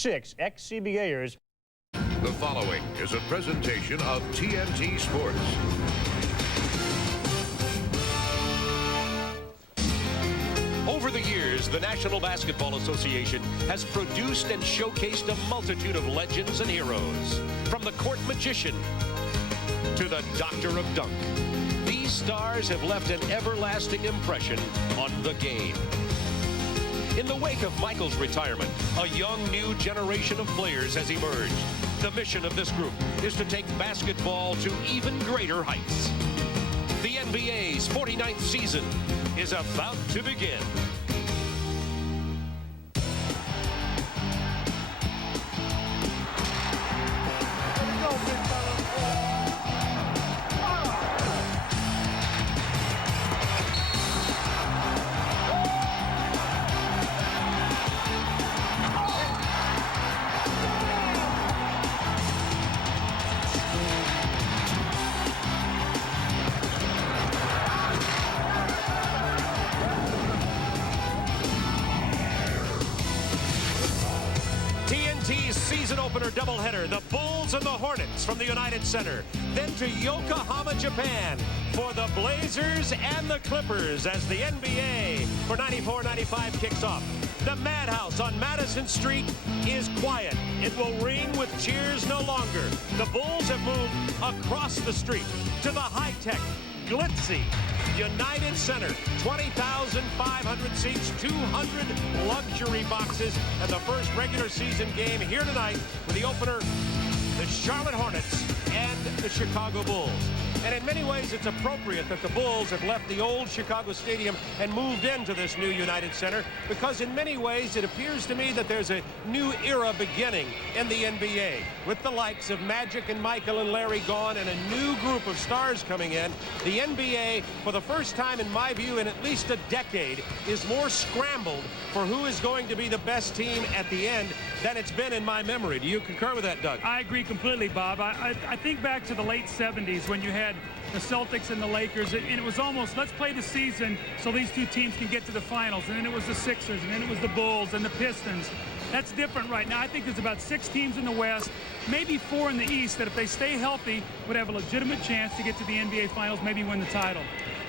6 ex-CBAers. The following is a presentation of TNT Sports. Over the years, the National Basketball Association has produced and showcased a multitude of legends and heroes. From the court magician to the doctor of dunk, these stars have left an everlasting impression on the game. In the wake of Michael's retirement, a young new generation of players has emerged. The mission of this group is to take basketball to even greater heights. The NBA's 49th season is about to begin. TNT's season opener doubleheader, the Bulls and the Hornets from the United Center. Then to Yokohama, Japan for the Blazers and the Clippers as the NBA for 94-95 kicks off. The Madhouse on Madison Street is quiet. It will ring with cheers no longer. The Bulls have moved across the street to the high-tech, glitzy United Center. 20,500 seats, 200 luxury boxes, and the first regular season game here tonight with the opener, the Charlotte Hornets and the Chicago Bulls. And in many ways, it's appropriate that the Bulls have left the old Chicago Stadium and moved into this new United Center, because in many ways, it appears to me that there's a new era beginning in the NBA. With the likes of Magic and Michael and Larry gone and a new group of stars coming in, the NBA, for the first time in my view in at least a decade, is more scrambled for who is going to be the best team at the end than it's been in my memory. Do you concur with that, Doug? I agree completely, Bob. I think back to the late 70s when you had the Celtics and the Lakers, and it was almost, let's play the season so these two teams can get to the finals. And then it was the Sixers, and then it was the Bulls and the Pistons. That's different right now. I think there's about 6 teams in the West, maybe 4 in the East, that if they stay healthy would have a legitimate chance to get to the NBA Finals, maybe win the title.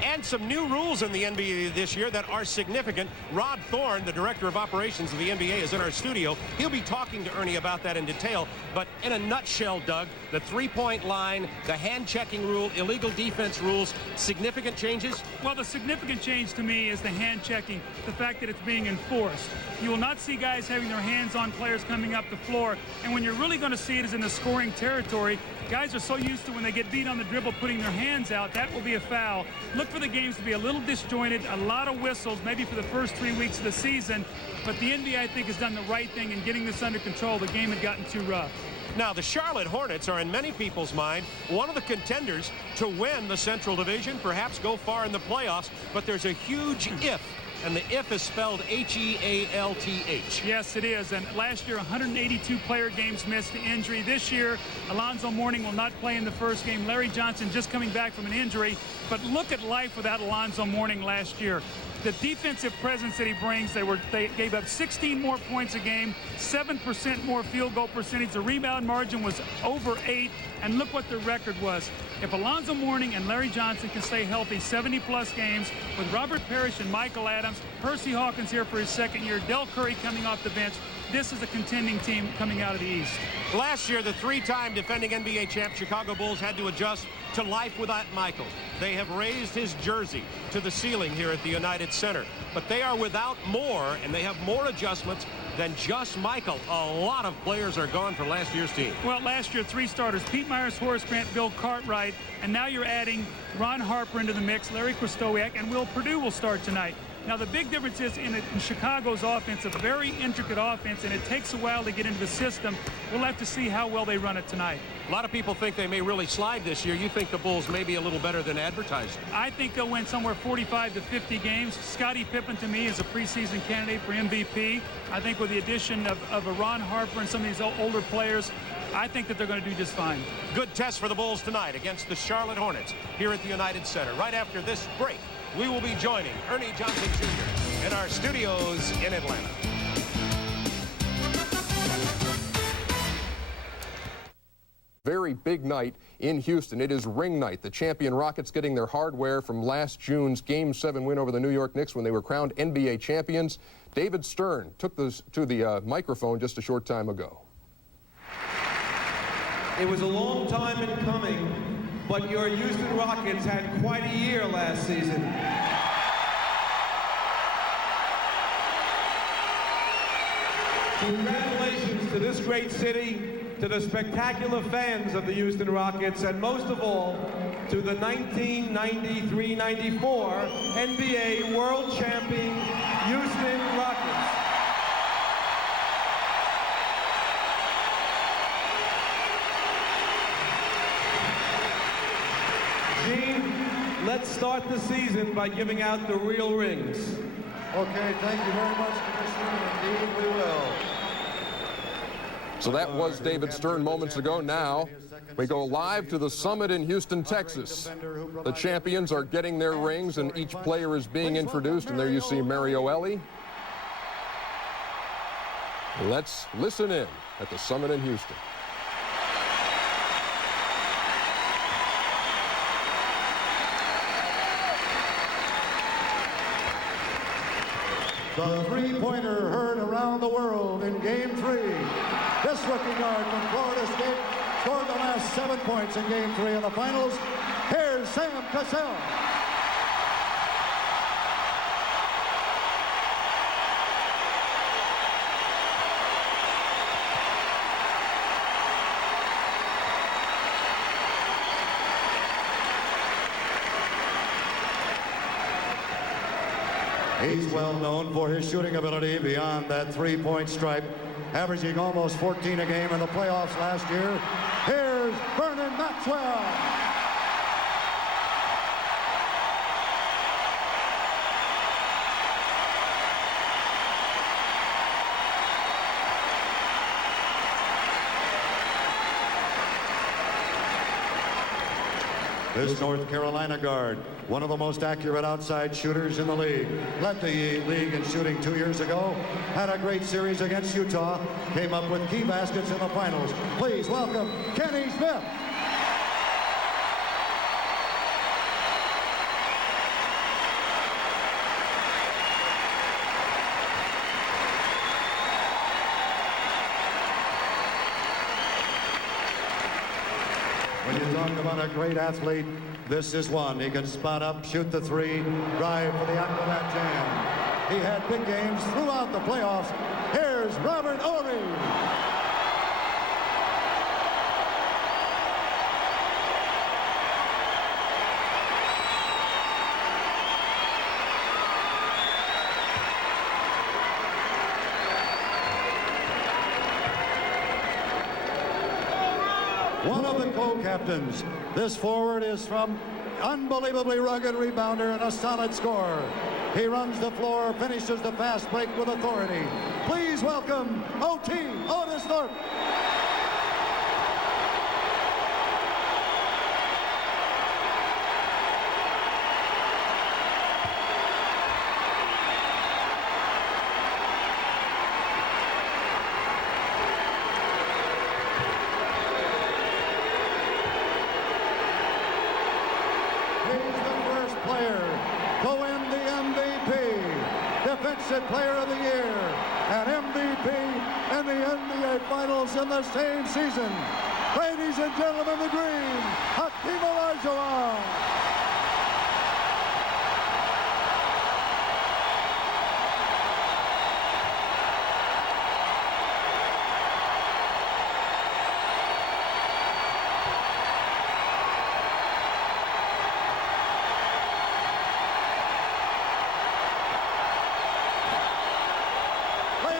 And some new rules in the NBA this year that are significant. Rod Thorne, the director of operations of the NBA, is in our studio. He'll be talking to Ernie about that in detail. But in a nutshell, Doug, the three-point line, the hand-checking rule, illegal defense rules, significant changes? Well, the significant change to me is the hand-checking, the fact that it's being enforced. You will not see guys having their hands on players coming up the floor. And when you're really going to see it is in the scoring territory. Guys are so used to when they get beat on the dribble putting their hands out, that will be a foul. Look for the games to be a little disjointed, a lot of whistles, maybe for the first 3 weeks of the season. But the NBA, I think, has done the right thing in getting this under control. The game had gotten too rough. Now, the Charlotte Hornets are, in many people's mind, one of the contenders to win the Central Division, perhaps go far in the playoffs. But there's a huge if. And the if is spelled H-E-A-L-T-H. Yes, it is. And last year, 182 player games missed to injury. This year, Alonzo Mourning will not play in the first game. Larry Johnson just coming back from an injury. But look at life without Alonzo Mourning last year. The defensive presence that he brings, they gave up 16 more points a game, 7% more field goal percentage. The rebound margin was over 8, and look what the record was. If Alonzo Mourning and Larry Johnson can stay healthy 70-plus games, with Robert Parrish and Michael Adams, Percy Hawkins here for his second year, Del Curry coming off the bench, this is a contending team coming out of the East. Last year, the 3-time defending NBA champ Chicago Bulls had to adjust to life without Michael. They have raised his jersey to the ceiling here at the United Center. But they are without more, and they have more adjustments than just Michael. A lot of players are gone for last year's team. Well, last year, 3 starters, Pete Myers, Horace Grant, Bill Cartwright, and now you're adding Ron Harper into the mix, Larry Krystkowiak, and Will Perdue will start tonight. Now, the big difference is in Chicago's offense, a very intricate offense, and it takes a while to get into the system. We'll have to see how well they run it tonight. A lot of people think they may really slide this year. You think the Bulls may be a little better than advertised? I think they'll win somewhere 45 to 50 games. Scottie Pippen, to me, is a preseason candidate for MVP. I think with the addition of a Ron Harper and some of these older players, I think that they're going to do just fine. Good test for the Bulls tonight against the Charlotte Hornets here at the United Center. Right after this break, we will be joining Ernie Johnson Jr. in our studios in Atlanta. Very big night in Houston. It is ring night. The champion Rockets getting their hardware from last June's Game 7 win over the New York Knicks when they were crowned NBA champions. David Stern took this to the microphone just a short time ago. It was a long time in coming, but your Houston Rockets had quite a year last season. Congratulations to this great city, to the spectacular fans of the Houston Rockets, and most of all, to the 1993-94 NBA World Champion Houston Rockets. Gene, let's start the season by giving out the real rings. Okay, thank you very much, Commissioner. Indeed, we will. So that was David Stern moments ago. Now we go live to the Summit in Houston, Texas. The champions are getting their rings and each player is being introduced, and there you see Mario Elie. Let's listen in at the Summit in Houston. The three-pointer heard around the world in Game 3. This rookie guard from Florida State scored the last 7 points in Game 3 of the finals. Here's Sam Cassell. He's well known for his shooting ability beyond that three-point stripe, averaging almost 14 a game in the playoffs last year. Here's Vernon Maxwell. This North Carolina guard, one of the most accurate outside shooters in the league, led the league in shooting 2 years ago, had a great series against Utah, came up with key baskets in the finals. Please welcome Kenny Smith. When you talk about a great athlete, this is one. He can spot up, shoot the three, drive for the acrobat jam. He had big games throughout the playoffs. Here's Robert Ory. One of the co-captains. This forward is from unbelievably rugged rebounder and a solid scorer. He runs the floor, finishes the fast break with authority. Please welcome O.T. Otis Thorpe. Defensive Player of the Year and MVP in the NBA Finals in the same season. Ladies and gentlemen, the Dream, Hakeem Olajuwon.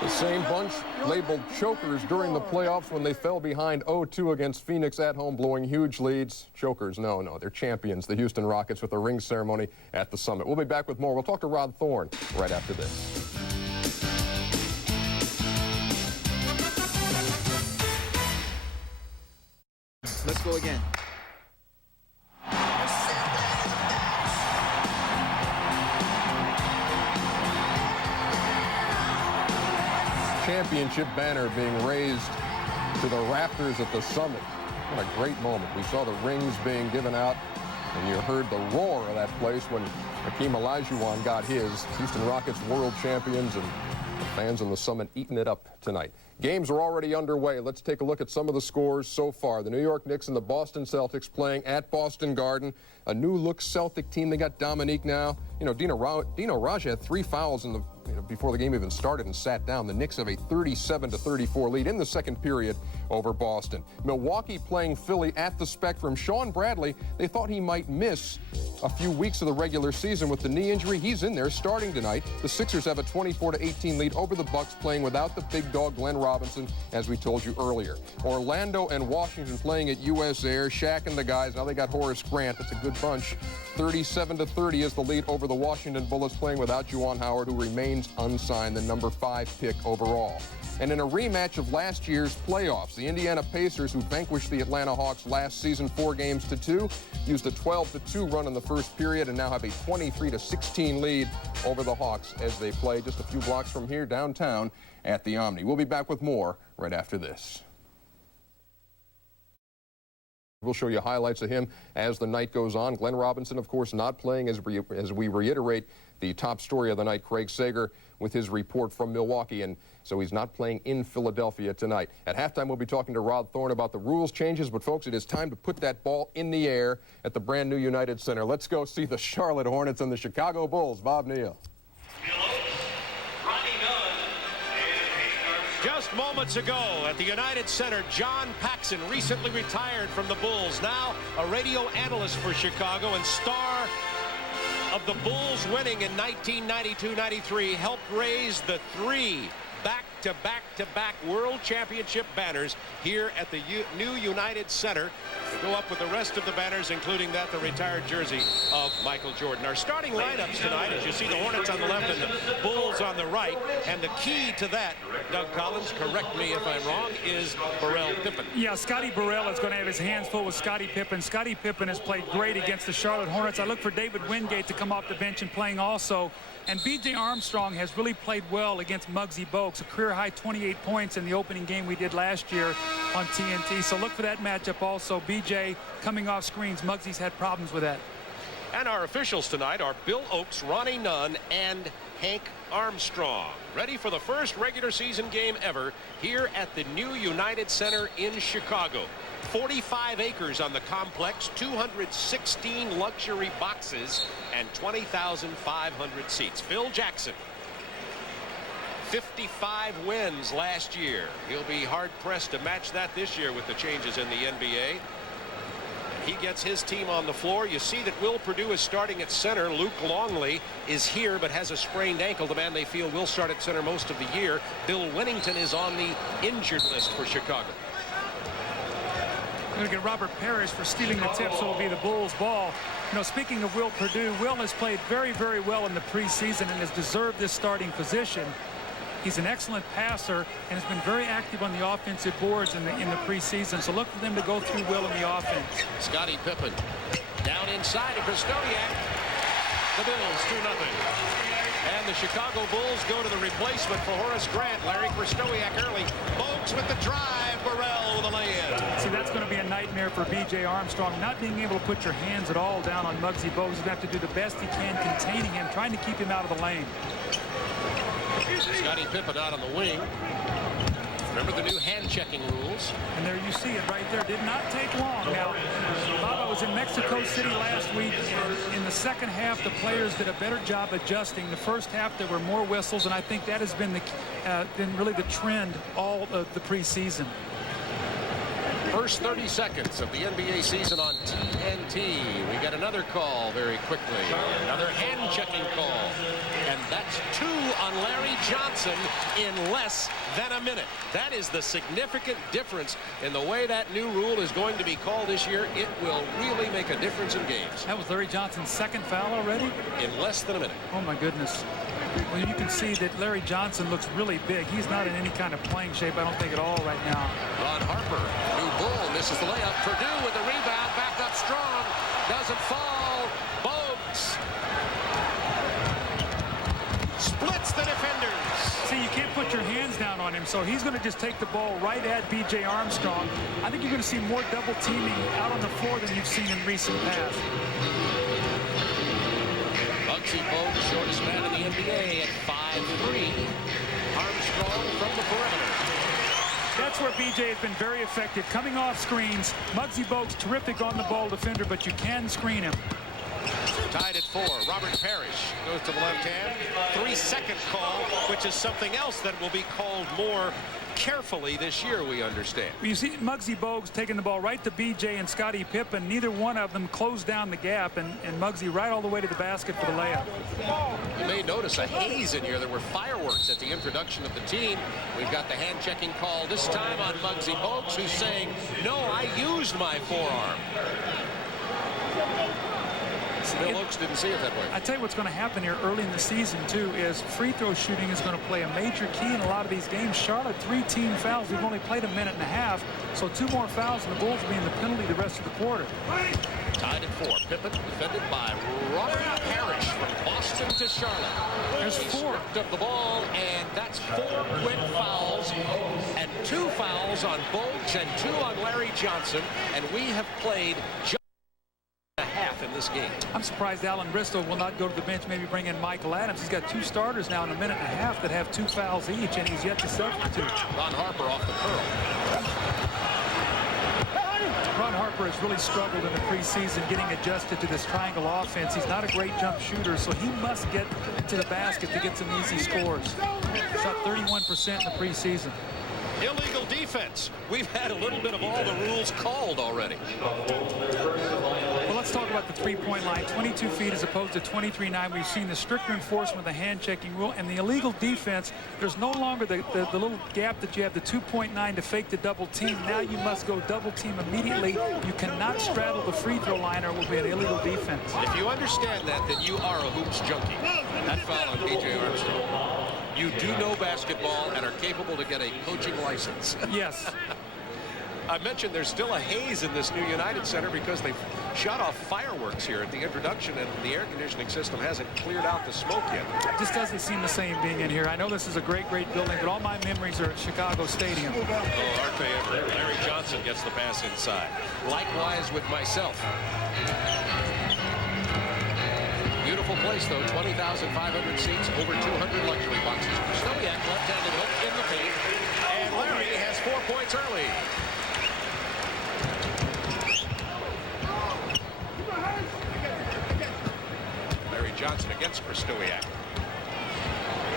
The same bunch labeled chokers during the playoffs when they fell behind 0-2 against Phoenix at home, blowing huge leads. Chokers, no, they're champions, the Houston Rockets, with a ring ceremony at the Summit. We'll be back with more. We'll talk to Rod Thorne right after this. Let's go again. Championship banner being raised to the rafters at the Summit. What a great moment. We saw the rings being given out, and you heard the roar of that place when Hakeem Olajuwon got his. Houston Rockets world champions, and the fans on the Summit eating it up tonight. Games are already underway. Let's take a look at some of the scores so far. The New York Knicks and the Boston Celtics playing at Boston Garden. A new-look Celtic team. They got Dominique now. You know, Dino Raja had 3 fouls in the before the game even started and sat down. The Knicks have a 37-34 lead in the second period over Boston. Milwaukee playing Philly at the Spectrum. Sean Bradley, they thought he might miss a few weeks of the regular season with the knee injury. He's in there starting tonight. The Sixers have a 24-18 lead over the Bucks, playing without the big dog Glenn Robinson, as we told you earlier. Orlando and Washington playing at US Air. Shaq and the guys, now they got Horace Grant. That's a good bunch. 37-30 is the lead over the Washington Bullets, playing without Juwan Howard, who remains unsigned, the number 5 pick overall. And in a rematch of last year's playoffs, the Indiana Pacers, who vanquished the Atlanta Hawks last season 4-2, used a 12-2 run in the first period and now have a 23-16 lead over the Hawks as they play just a few blocks from here downtown at the Omni. We'll be back with more right after this. We'll show you highlights of him as the night goes on. Glenn Robinson, of course, not playing as we reiterate the top story of the night, Craig Sager, with his report from Milwaukee, and so he's not playing in Philadelphia tonight. At halftime, we'll be talking to Rod Thorne about the rules changes, but folks, it is time to put that ball in the air at the brand new United Center. Let's go see the Charlotte Hornets and the Chicago Bulls. Bob Neal. Just moments ago at the United Center, John Paxson, recently retired from the Bulls, now a radio analyst for Chicago and star of the Bulls winning in 1992-93, helped raise the 3 back-to-back World Championship banners here at the new United Center to go up with the rest of the banners, including the retired jersey of Michael Jordan. Our starting lineups tonight, as you see, the Hornets on the left and the Bulls on the right, and the key to that, Doug Collins, correct me if I'm wrong, is Burrell Pippen. Yeah, Scottie Burrell is going to have his hands full with Scottie Pippen. Scottie Pippen has played great against the Charlotte Hornets. I look for David Wingate to come off the bench and playing also. And B.J. Armstrong has really played well against Muggsy Bogues, a career-high 28 points in the opening game we did last year on TNT. So look for that matchup also. B.J. coming off screens. Muggsy's had problems with that. And our officials tonight are Bill Oakes, Ronnie Nunn, and Hank Armstrong. Ready for the first regular season game ever here at the new United Center in Chicago. 45 acres on the complex, 216 luxury boxes, and 20,500 seats. Phil Jackson, 55 wins last year. He'll be hard-pressed to match that this year with the changes in the NBA. He gets his team on the floor. You see that Will Perdue is starting at center. Luke Longley is here but has a sprained ankle, the man they feel will start at center most of the year. Bill Winnington is on the injured list for Chicago. Going to get Robert Parrish for stealing the tip, so it'll be the Bulls' ball. You know, speaking of Will Perdue, Will has played very, very well in the preseason and has deserved this starting position. He's an excellent passer and has been very active on the offensive boards in the preseason. So look for them to go through Will in the offense. Scottie Pippen down inside to Krystkowiak. The Bills 2-0. And the Chicago Bulls go to the replacement for Horace Grant. Larry Krystkowiak early. Bogues with the drive. Burrell with a lay-in. See, that's going to be a nightmare for B.J. Armstrong. Not being able to put your hands at all down on Muggsy Bogues. You have to do the best he can containing him, trying to keep him out of the lane. Scottie Pippen out on the wing. Remember the new hand-checking rules. And there you see it right there. Did not take long. Now, Bob, I was in Mexico City last week, and in the second half, the players did a better job adjusting. The first half, there were more whistles, and I think that has been really the trend all of the preseason. First 30 seconds of the NBA season on TNT. We got another call very quickly. Another hand-checking call. And that's 2 on Larry Johnson in less than a minute. That is the significant difference in the way that new rule is going to be called this year. It will really make a difference in games. That was Larry Johnson's second foul already? In less than a minute. Oh, my goodness. Well, you can see that Larry Johnson looks really big. He's not in any kind of playing shape, I don't think, at all right now. Ron Harper, new Bull, misses the layup. Perdue with the rebound, back up strong. Doesn't fall. Bogues blitz the defenders. See, you can't put your hands down on him, so he's going to just take the ball right at B.J. Armstrong. I think you're going to see more double teaming out on the floor than you've seen in recent past. Muggsy Bogues, shortest man in the NBA at 5'3". Armstrong from the perimeter. That's where B.J. has been very effective, coming off screens. Muggsy Bogues, terrific on the ball defender, but you can screen him. Tied at 4. Robert Parrish goes to the left hand. 3-second call, which is something else that will be called more carefully this year, we understand. You see Muggsy Bogues taking the ball right to B.J. and Scottie Pippen. Neither one of them closed down the gap, and Muggsy right all the way to the basket for the layup. You may notice a haze in here. There were fireworks at the introduction of the team. We've got the hand-checking call this time on Muggsy Bogues, who's saying, no, I used my forearm. Bill Oakes didn't see it that way. I tell you what's going to happen here early in the season, too, is free throw shooting is going to play a major key in a lot of these games. Charlotte, 3 team fouls. We've only played a minute and a half, so 2 more fouls, and the Bulls will be in the penalty the rest of the quarter. Tied at 4. Pippen defended by Robert Parrish from Boston to Charlotte. There's 4. Stripped up the ball, and that's 4 quick fouls, and 2 fouls on Bogues and 2 on Larry Johnson, and we have played just a half in this game. I'm surprised Alan Bristol will not go to the bench, maybe bring in Michael Adams. He's got 2 starters now in a minute and a half that have 2 fouls each, and he's yet to substitute. Ron Harper off the curl. Ron Harper has really struggled in the preseason getting adjusted to this triangle offense. He's not a great jump shooter, so he must get to the basket to get some easy scores. Shot 31% in the preseason. Illegal defense. We've had a little bit of all the rules called already. Well, let's talk about the three-point line. 22 feet as opposed to 23.9. We've seen the stricter enforcement of the hand-checking rule, and the illegal defense. There's no longer the little gap that you have, the 2.9 to fake the double team. Now you must go double team immediately. You cannot straddle the free throw line or it will be an illegal defense. If you understand that, then you are a hoops junkie. That foul on B.J. Armstrong. You do know basketball and are capable to get a coaching license. Yes. I mentioned there's still a haze in this new United Center because they've shot off fireworks here at the introduction, and the air conditioning system hasn't cleared out the smoke yet. It just doesn't seem the same being in here. I know this is a great, great building, but all my memories are at Chicago Stadium. Oh, aren't they ever? Larry Johnson gets the pass inside. Likewise with myself. Beautiful place, though. 20,500 seats, over 200 luxury boxes. Krystkowiak left-handed hook in the paint, and Larry has 4 points early. Larry Johnson against Krystkowiak.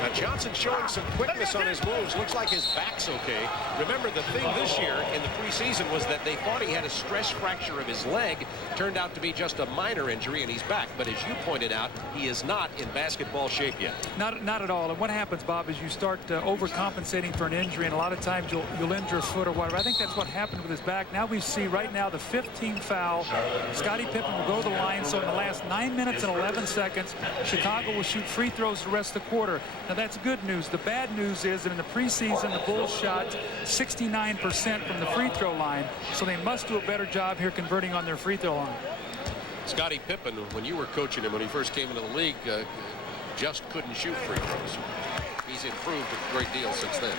Now Johnson showing some quickness on his moves. Looks like his back's okay. Remember, the thing this year in the preseason was that they thought he had a stress fracture of his leg. Turned out to be just a minor injury, and he's back. But as you pointed out, he is not in basketball shape yet. Not at all. And what happens, Bob, is you start overcompensating for an injury, and a lot of times you'll injure a foot or whatever. I think that's what happened with his back. Now we see right now the 15th foul. Scottie Pippen will go to the line. So in the last 9 minutes and 11 seconds, Chicago will shoot free throws the rest of the quarter. Now that's good news. The bad news is that in the preseason, the Bulls shot 69% from the free throw line. So they must do a better job here converting on their free throw line. Scottie Pippen, when you were coaching him when he first came into the league, just couldn't shoot free throws. He's improved a great deal since then.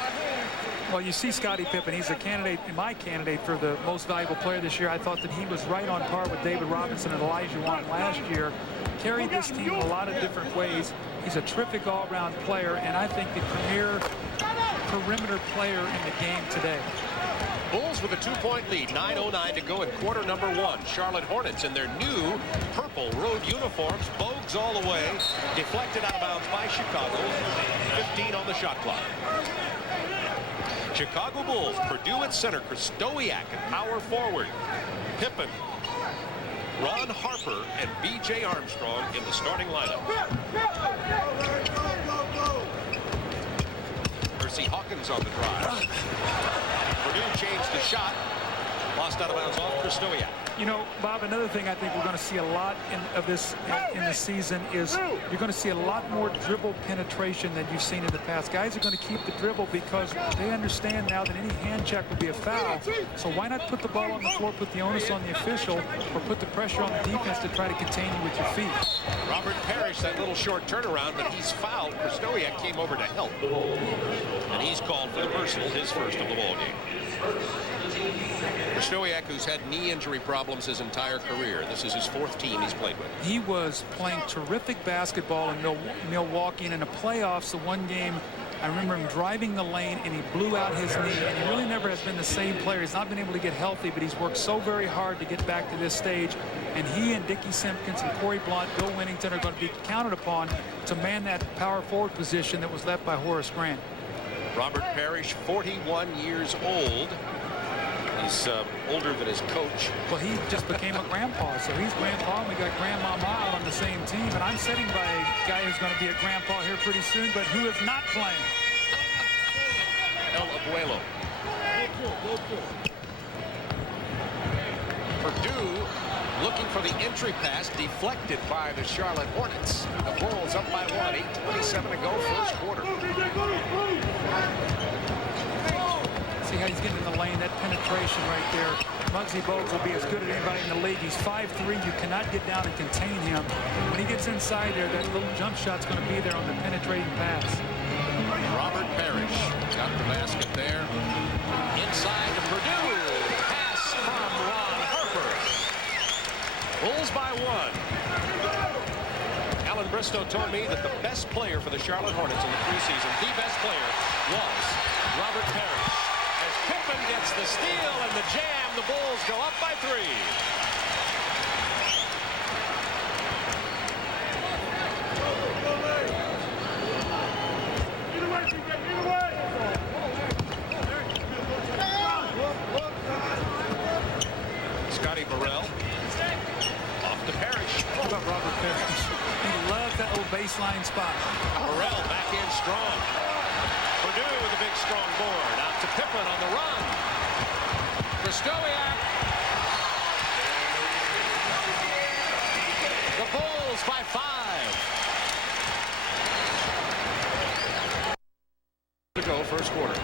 Well, you see Scottie Pippen. He's a candidate, my candidate for the most valuable player this year. I thought that he was right on par with David Robinson and Elijah Wan last year. Carried this team in a lot of different ways. He's a terrific all-around player, and I think the premier perimeter player in the game today. Bulls with a 2-point lead, 9:09 to go in quarter number 1. Charlotte Hornets in their new purple road uniforms. Bogues all the way, deflected out of bounds by Chicago. 15 on the shot clock. Chicago Bulls, Purdue at center, Krystkowiak at power forward. Pippen, Ron Harper, and B.J. Armstrong in the starting lineup. Percy Hawkins on the drive. Purdue changed the shot. Lost out of bounds off Krystkowiak. You know, Bob, another thing I think we're going to see a lot of this in the season is you're going to see a lot more dribble penetration than you've seen in the past. Guys are going to keep the dribble because they understand now that any hand check would be a foul. So why not put the ball on the floor, put the onus on the official, or put the pressure on the defense to try to contain you with your feet. Robert Parrish, that little short turnaround, but he's fouled. Krystkowiak came over to help. And he's called for the personal, his first of the ball game. Krystkowiak, who's had knee injury problems his entire career. This is his 4th team he's played with. He was playing terrific basketball in Milwaukee, and in the playoffs, the one game, I remember him driving the lane, and he blew out his knee, and he really never has been the same player. He's not been able to get healthy, but he's worked so very hard to get back to this stage, and he and Dickie Simpkins and Corey Blount, Bill Winnington are going to be counted upon to man that power forward position that was left by Horace Grant. Robert Parrish, 41 years old. He's older than his coach. Well, he just became a grandpa, so he's grandpa, and we got grandmama out on the same team, and I'm sitting by a guy who's going to be a grandpa here pretty soon, but who is not playing. El Abuelo. Purdue looking for the entry pass, deflected by the Charlotte Hornets. The Bulls up by 1, 8:27 to go, first quarter. See how he's getting in the lane, that penetration right there. Muggsy Bogues will be as good as anybody in the league. He's 5'3". You cannot get down and contain him. When he gets inside there, that little jump shot's going to be there on the penetrating pass. Robert Parrish got the basket there. Inside to Purdue. Pass from Ron Harper. Bulls by 1. Alan Bristow told me that the best player for the Charlotte Hornets in the preseason, the best player, was Robert Parrish. Pippen gets the steal and the jam. The Bulls go up by 3. Scottie Burrell off to Parrish. How about Robert Parrish? He loves that little baseline spot. Burrell back in strong. Purdue with a big strong board. Out to Pippen on the run. Krystkowiak. The Bulls by 5. To go, first quarter.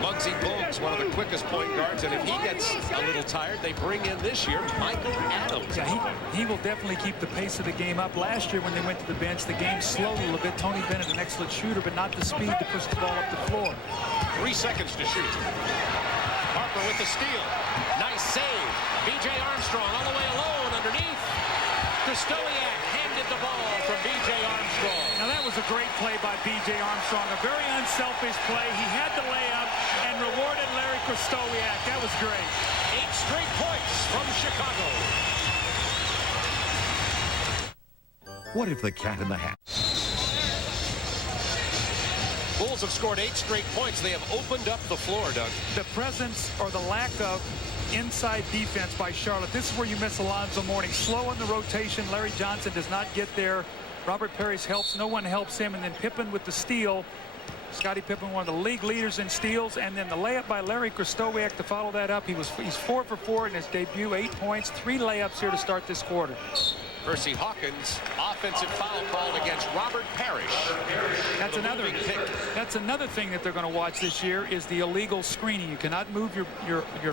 Muggsy Bogues, one of the quickest point guards, and if he gets a little tired, they bring in this year Michael Adams. Yeah, he will definitely keep the pace of the game up. Last year when they went to the bench, the game slowed a little bit. Tony Bennett, an excellent shooter, but not the speed to push the ball up the floor. 3 seconds to shoot. Harper with the steal. Nice save. B.J. Armstrong all the way alone underneath. Krystkowiak handed the ball from B.J. Armstrong. Now that was a great play by B.J. Armstrong. A very unselfish play. He had the layup and rewarded Larry Krystkowiak. That was great. 8 straight points from Chicago. What if the Cat in the Hat? Bulls have scored 8 straight points. They have opened up the floor, Doug. The presence or the lack of inside defense by Charlotte. This is where you miss Alonzo Mourning. Slow on the rotation. Larry Johnson does not get there. Robert Parrish helps. No one helps him. And then Pippen with the steal. Scottie Pippen, one of the league leaders in steals. And then the layup by Larry Krystkowiak to follow that up. He's 4 for 4 in his debut. 8 points. 3 layups here to start this quarter. Percy Hawkins, offensive foul called against Robert Parrish. That's another thing that they're going to watch this year is the illegal screening. You cannot move your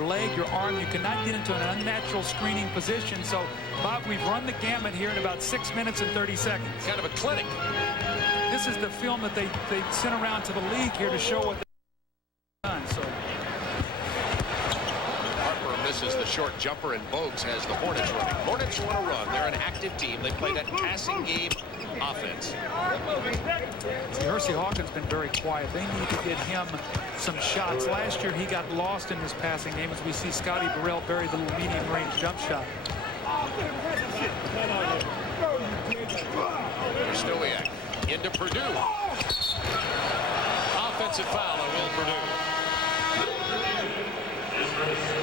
leg, your arm. You cannot get into an unnatural screening position. So, Bob, we've run the gamut here in about 6 minutes and 30 seconds. Kind of a clinic. This is the film that they sent around to the league here to show what they've done. So. Misses the short jumper, and Bogues has the Hornets running. Hornets want to run. They're an active team. They play that passing game offense. Percy Hawkins been very quiet. They need to get him some shots. Last year he got lost in this passing game as we see Scottie Burrell bury the little medium range jump shot. Krystkowiak into Purdue. Offensive foul on Will Purdue.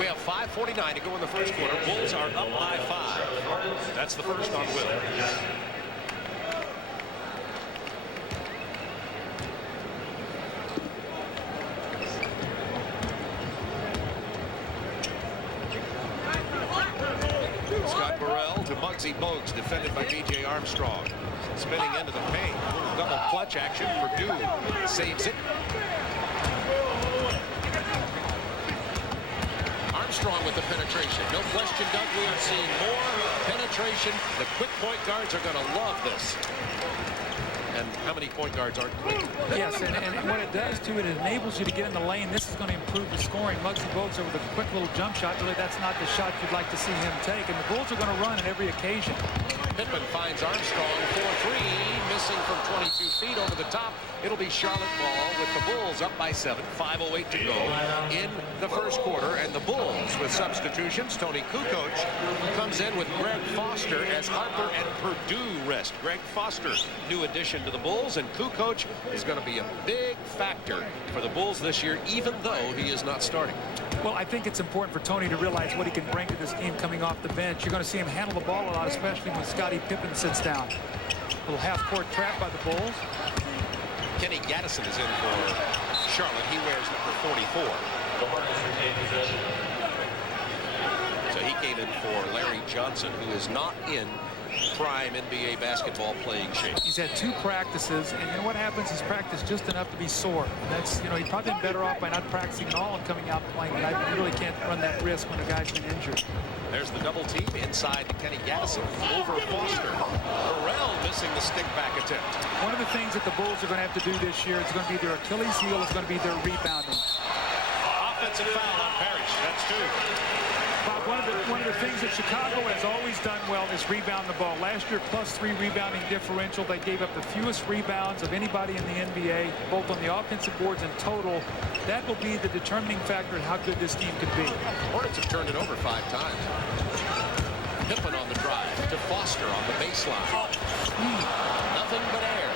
We have 5:49 to go in the first quarter. Bulls are up by 5. That's the first on Will. to Muggsy Bogues, defended by B.J. Armstrong. Spinning into the paint. Double clutch action. Purdue saves it. Armstrong with the penetration. No question, Doug, we are seeing more penetration. The quick point guards are going to love this. And how many point guards aren't quick? Yes, and what it does, too, it enables you to get in the lane. This is going to improve the scoring. Muggsy Bogues over the quick little jump shot. Really, that's not the shot you'd like to see him take. And the Bulls are going to run on every occasion. Pippen finds Armstrong for three, missing from 22 feet over the top. It'll be Charlotte ball with the Bulls up by 7. 5:08 to go in the first quarter. And the Bulls with substitutions. Tony Kukoc comes in with Greg Foster as Harper and Purdue rest. Greg Foster, new addition to the Bulls, and Kukoc is going to be a big factor for the Bulls this year, even though he is not starting. Well, I think it's important for Tony to realize what he can bring to this team coming off the bench. You're going to see him handle the ball a lot, especially when Scottie Pippen sits down. A little half-court trap by the Bulls. Kenny Gaddison is in for Charlotte. He wears number 44. So he came in for Larry Johnson, who is not in prime NBA basketball playing shape. He's had 2 practices, and you know what happens? He's practiced just enough to be sore. That's, you know, he'd probably been better off by not practicing at all and coming out and playing. But you really can't run that risk when a guy's been injured. There's the double team inside to Kenny Gaddison over Foster. Burrell missing the stick back attempt. One of the things that the Bulls are going to have to do this year is going to be their Achilles heel. It's going to be their rebounding. Offensive foul on Parrish. That's 2. Bob, one of the things that Chicago has always done well is rebound the ball. Last year, +3 rebounding differential. They gave up the fewest rebounds of anybody in the NBA, both on the offensive boards and total. That will be the determining factor in how good this team could be. Hornets have turned it over 5 times. Pippen on the drive to Foster on the baseline. Nothing but air.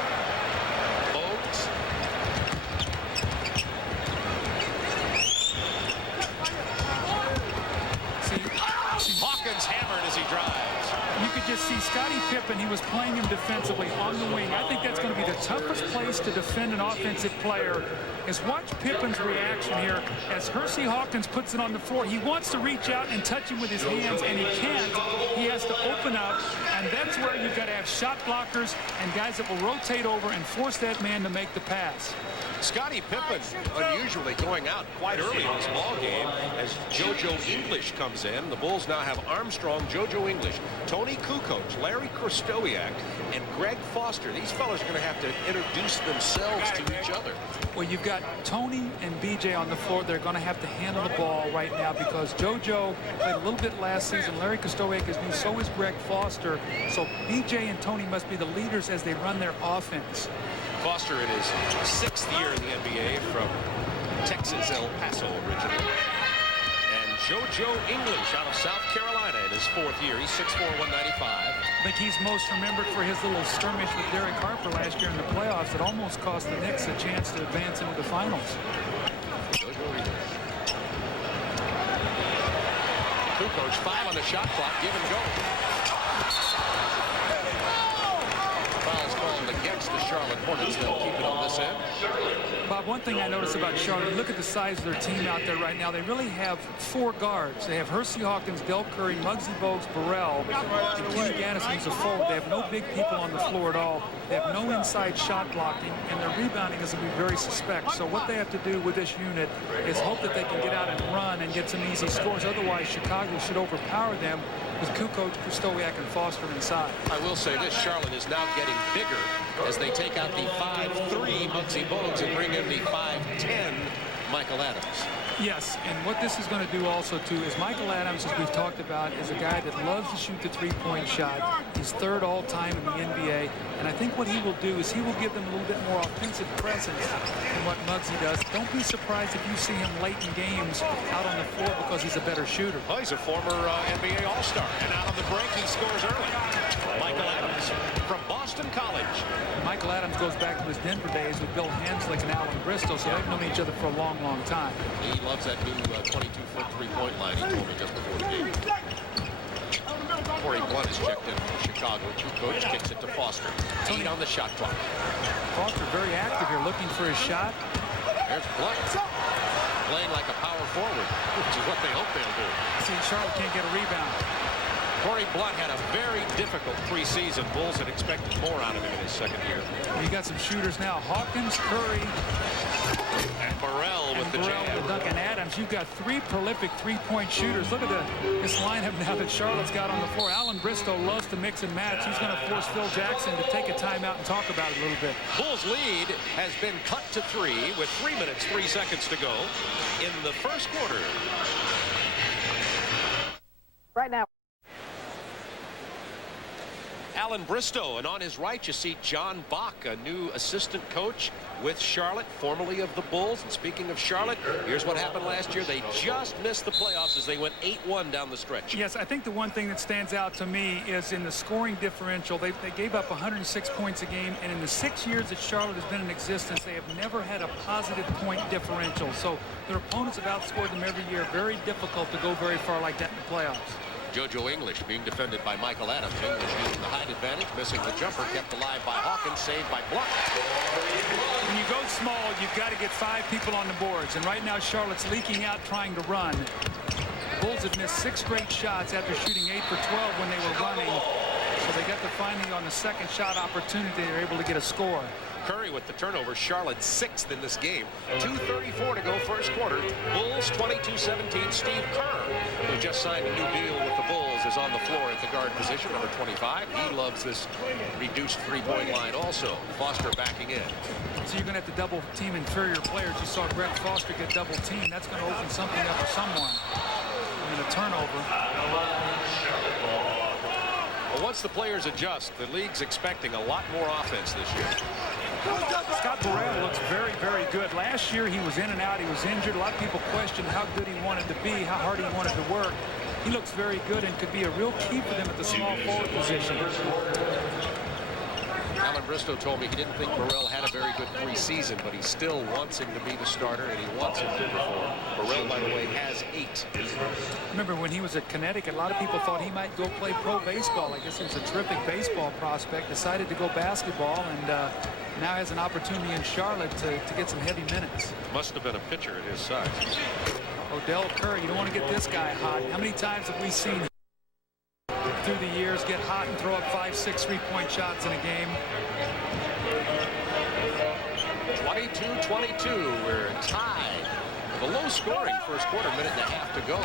Bogues. Hawkins hammered as he drives. You could just see Scottie Pippen. He was playing him defensively on the wing. I think that's going to be the toughest place to defend an offensive player is watch Pippen's reaction here as Hersey Hawkins puts it on the floor. He wants to reach out and touch him with his hands, and he can't. He has to open up, and that's where you've got to have shot blockers and guys that will rotate over and force that man to make the pass. Scottie Pippen unusually going out quite early in this ball game as JoJo English comes in. The Bulls now have Armstrong, JoJo English, Tony Kukoc, Larry Krystkowiak, and Greg Foster. These fellas are going to have to introduce themselves to each other. Well, you've got Tony and BJ on the floor. They're going to have to handle the ball right now because JoJo played a little bit last season. Larry Krystkowiak is new. So is Greg Foster. So BJ and Tony must be the leaders as they run their offense. Foster in his 6th year in the NBA from Texas, El Paso originally. And JoJo English out of South Carolina in his 4th year. He's 6'4", 195. I think he's most remembered for his little skirmish with Derek Harper last year in the playoffs that almost cost the Knicks a chance to advance into the finals. JoJo English. Kukoc, 5 on the shot clock, give and go. Foul's called against the Charlotte Hornets. They'll keep it on this end. Bob, one thing I noticed about Charlotte, look at the size of their team out there right now. They really have 4 guards. They have Hersey Hawkins, Del Curry, Muggsy Bogues, Burrell, and Kenny Gaddison, who's a forward. They have no big people on the floor at all. They have no inside shot blocking, and their rebounding is going to be very suspect. So what they have to do with this unit is hope that they can get out and run and get some easy scores. Otherwise, Chicago should overpower them with Kukoc, Krystkowiak, and Foster inside. I will say this, Charlotte is now getting bigger as they take out the 5'3" Muggsy Bogues and bring in the 5'10" Michael Adams. Yes, and what this is going to do also, too, is Michael Adams, as we've talked about, is a guy that loves to shoot the three-point shot. He's 3rd all-time in the NBA, and I think what he will do is he will give them a little bit more offensive presence than what Muggsy does. Don't be surprised if you see him late in games out on the floor because he's a better shooter. Well, he's a former NBA All-Star, and out on the break, he scores early. Michael Adams from Boston College. Michael Adams goes back to his Denver days with Bill Henslick and Alan Bristol, so they've known each other for a long, long time. He loves that new 22-foot three-point line, he told me just before the game. Corey Blunt is checked in for Chicago. Kukoc kicks it to Foster. 8 on the shot clock. Foster very active here, looking for his shot. There's Blunt. Playing like a power forward, which is what they hope they'll do. See, Charlotte can't get a rebound. Corey Blunt had a very difficult preseason. Bulls had expected more out of him in his second year. You got some shooters now. Hawkins, Curry, and Burrell with the jam. Duncan Adams. You've got three prolific three-point shooters. Look at this lineup now that Charlotte's got on the floor. Alan Bristow loves to mix and match. He's going to force Phil Jackson to take a timeout and talk about it a little bit. Bulls lead has been cut to 3 with 3 minutes, 3 seconds to go in the first quarter. Right now. Alan Bristow, and on his right you see John Bach, a new assistant coach with Charlotte, formerly of the Bulls. And speaking of Charlotte, here's what happened last year. They just missed the playoffs as they went 8-1 down the stretch. Yes, I think the one thing that stands out to me is in the scoring differential. They gave up 106 points a game, and in the 6 years that Charlotte has been in existence, they have never had a positive point differential. So their opponents have outscored them every year. Very difficult to go very far like that in the playoffs. JoJo English being defended by Michael Adams. English using the height advantage, missing the jumper, kept alive by Hawkins, saved by Blunt. When you go small, you've got to get 5 people on the boards, and right now Charlotte's leaking out trying to run. Bulls have missed 6 straight shots after shooting 8 for 12 when they were running, so they got the finally on the second shot opportunity. They were able to get a score. Curry with the turnover. Charlotte 6th in this game. 2:34 to go first quarter. Bulls 22-17. Steve Kerr, who just signed a new deal with the Bulls, is on the floor at the guard position, number 25. He loves this reduced three-point line also. Foster backing in. So you're going to have to double team inferior players. You saw Greg Foster get double teamed. That's going to open something up for someone. And a turnover. Well, once the players adjust, the league's expecting a lot more offense this year. Scott Burrell looks very, very good. Last year he was in and out. He was injured. A lot of people questioned how good he wanted to be, how hard he wanted to work. He looks very good and could be a real key for them at the small forward position. Alan Bristow told me he didn't think Burrell had a very good preseason, but he still wants him to be the starter, and he wants him to perform. Burrell, by the way, has 8. Remember when he was at Connecticut, a lot of people thought he might go play pro baseball. I guess he was a terrific baseball prospect, decided to go basketball, and now has an opportunity in Charlotte to get some heavy minutes. Must have been a pitcher at his size. Odell Curry, you don't want to get this guy hot. How many times have we seen him through the years get hot and throw up 5-6 3-point shots in a game? 22-22. We're tied. The low-scoring first quarter, minute and a half to go.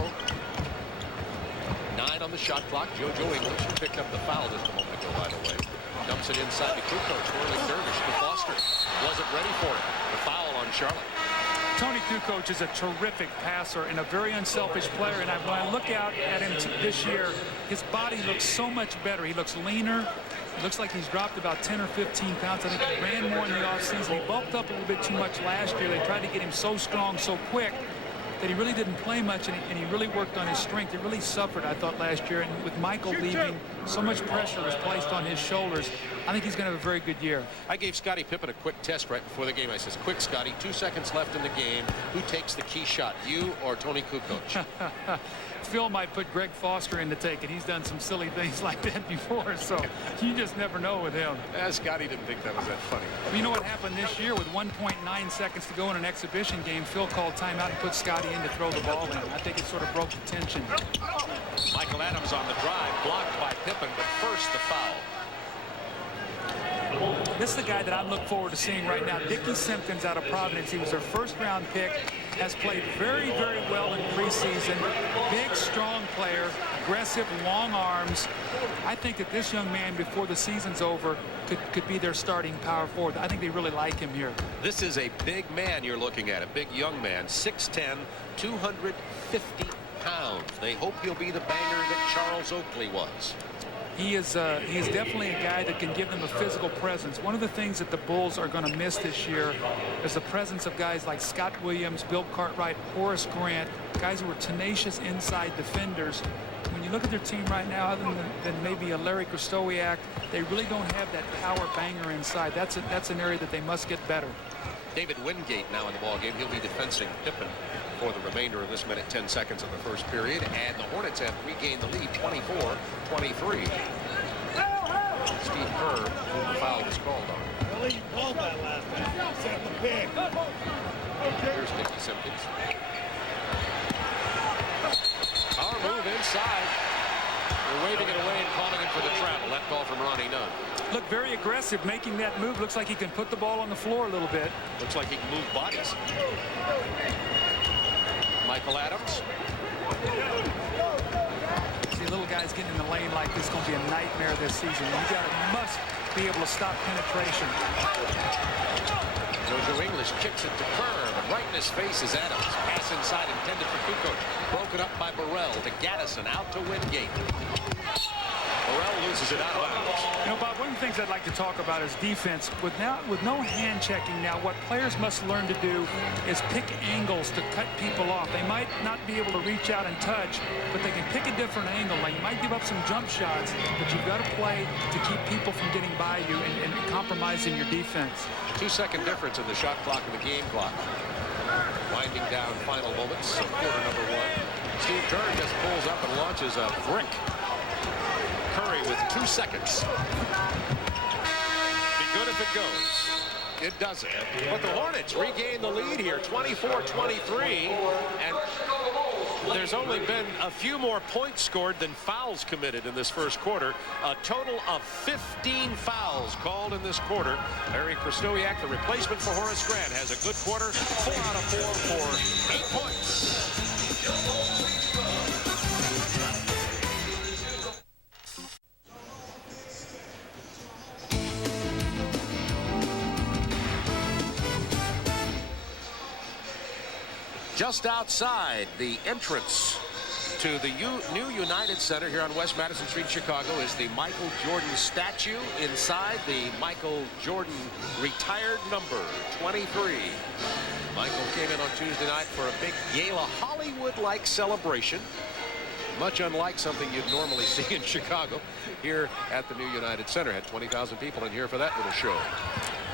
9 on the shot clock. JoJo English, who picked up the foul just a moment ago, by the way. Dumps it inside to Kukoc. Whirling dervish to Foster. Wasn't ready for it. The foul on Charlotte. Tony Kukoc is a terrific passer and a very unselfish player. And when I look out at him this year, his body looks so much better. He looks leaner. It looks like he's dropped about 10 or 15 pounds. I think he ran more in the offseason. He bulked up a little bit too much last year. They tried to get him so strong, so quick, that he really didn't play much, and he really worked on his strength. He really suffered, I thought, last year. And with Michael leaving, so much pressure was placed on his shoulders. I think he's going to have a very good year. I gave Scottie Pippen a quick test right before the game. I says, quick, Scottie, 2 seconds left in the game. Who takes the key shot, you or Tony Kukoc? Phil might put Greg Foster in to take it. He's done some silly things like that before, so you just never know with him. Scottie didn't think that was that funny. Well, you know what happened this year with 1.9 seconds to go in an exhibition game? Phil called timeout and put Scottie in to throw the ball in. I think it sort of broke the tension. Michael Adams on the drive, blocked by Pippen, but first the foul. This is the guy that I'm looking forward to seeing right now. Dickie Simpkins out of Providence. He was their first-round pick. Has played very, very well in preseason. Big, strong player. Aggressive, long arms. I think that this young man, before the season's over, could be their starting power forward. I think they really like him here. This is a big man you're looking at, a big young man. 6'10", 250 pounds. They hope he'll be the banger that Charles Oakley was. He is definitely a guy that can give them a physical presence. One of the things that the Bulls are going to miss this year is the presence of guys like Scott Williams, Bill Cartwright, Horace Grant, guys who are tenacious inside defenders. When you look at their team right now, other than maybe a Larry Krystkowiak, they really don't have that power banger inside. That's an area that they must get better. David Wingate now in the ballgame. He'll be defending Pippen for the remainder of this minute, 10 seconds of the first period. And the Hornets have regained the lead, 24-23. Steve Kerr, who the foul was called on. Well, you called that last time. Set the pick. Here's Dickie Simpkins. Power move inside. They're waving it away and calling it for the travel. That call from Ronnie Nunn. Look very aggressive making that move. Looks like he can put the ball on the floor a little bit. Looks like he can move bodies. Michael Adams. See, little guys getting in the lane like this is going to be a nightmare this season. Must be able to stop penetration. Jojo English kicks it to Kerr, and right in his face is Adams. Pass inside intended for Kukoc. Broken up by Burrell to Gaddison, out to Wingate. Burrell loses it out of bounds. You know, Bob, one of the things I'd like to talk about is defense. With no hand checking now, what players must learn to do is pick angles to cut people off. They might not be able to reach out and touch, but they can pick a different angle. Now, you might give up some jump shots, but you've got to play to keep people from getting by you and compromising your defense. 2-second difference in the shot clock and the game clock. Winding down final moments of quarter number 1. Steve Kerr just pulls up and launches a brick. Curry with 2 seconds. Be good if it goes. It doesn't. But the Hornets regain the lead here, 24-23. And there's only been a few more points scored than fouls committed in this first quarter. A total of 15 fouls called in this quarter. Larry Krystkowiak, the replacement for Horace Grant, has a good quarter. 4 out of 4 for 8 points. Just outside the entrance to the new United Center here on West Madison Street, Chicago, is the Michael Jordan statue. Inside, the Michael Jordan retired number 23. Michael came in on Tuesday night for a big gala Hollywood-like celebration, much unlike something you'd normally see in Chicago. Here at the new United Center, had 20,000 people in here for that little show.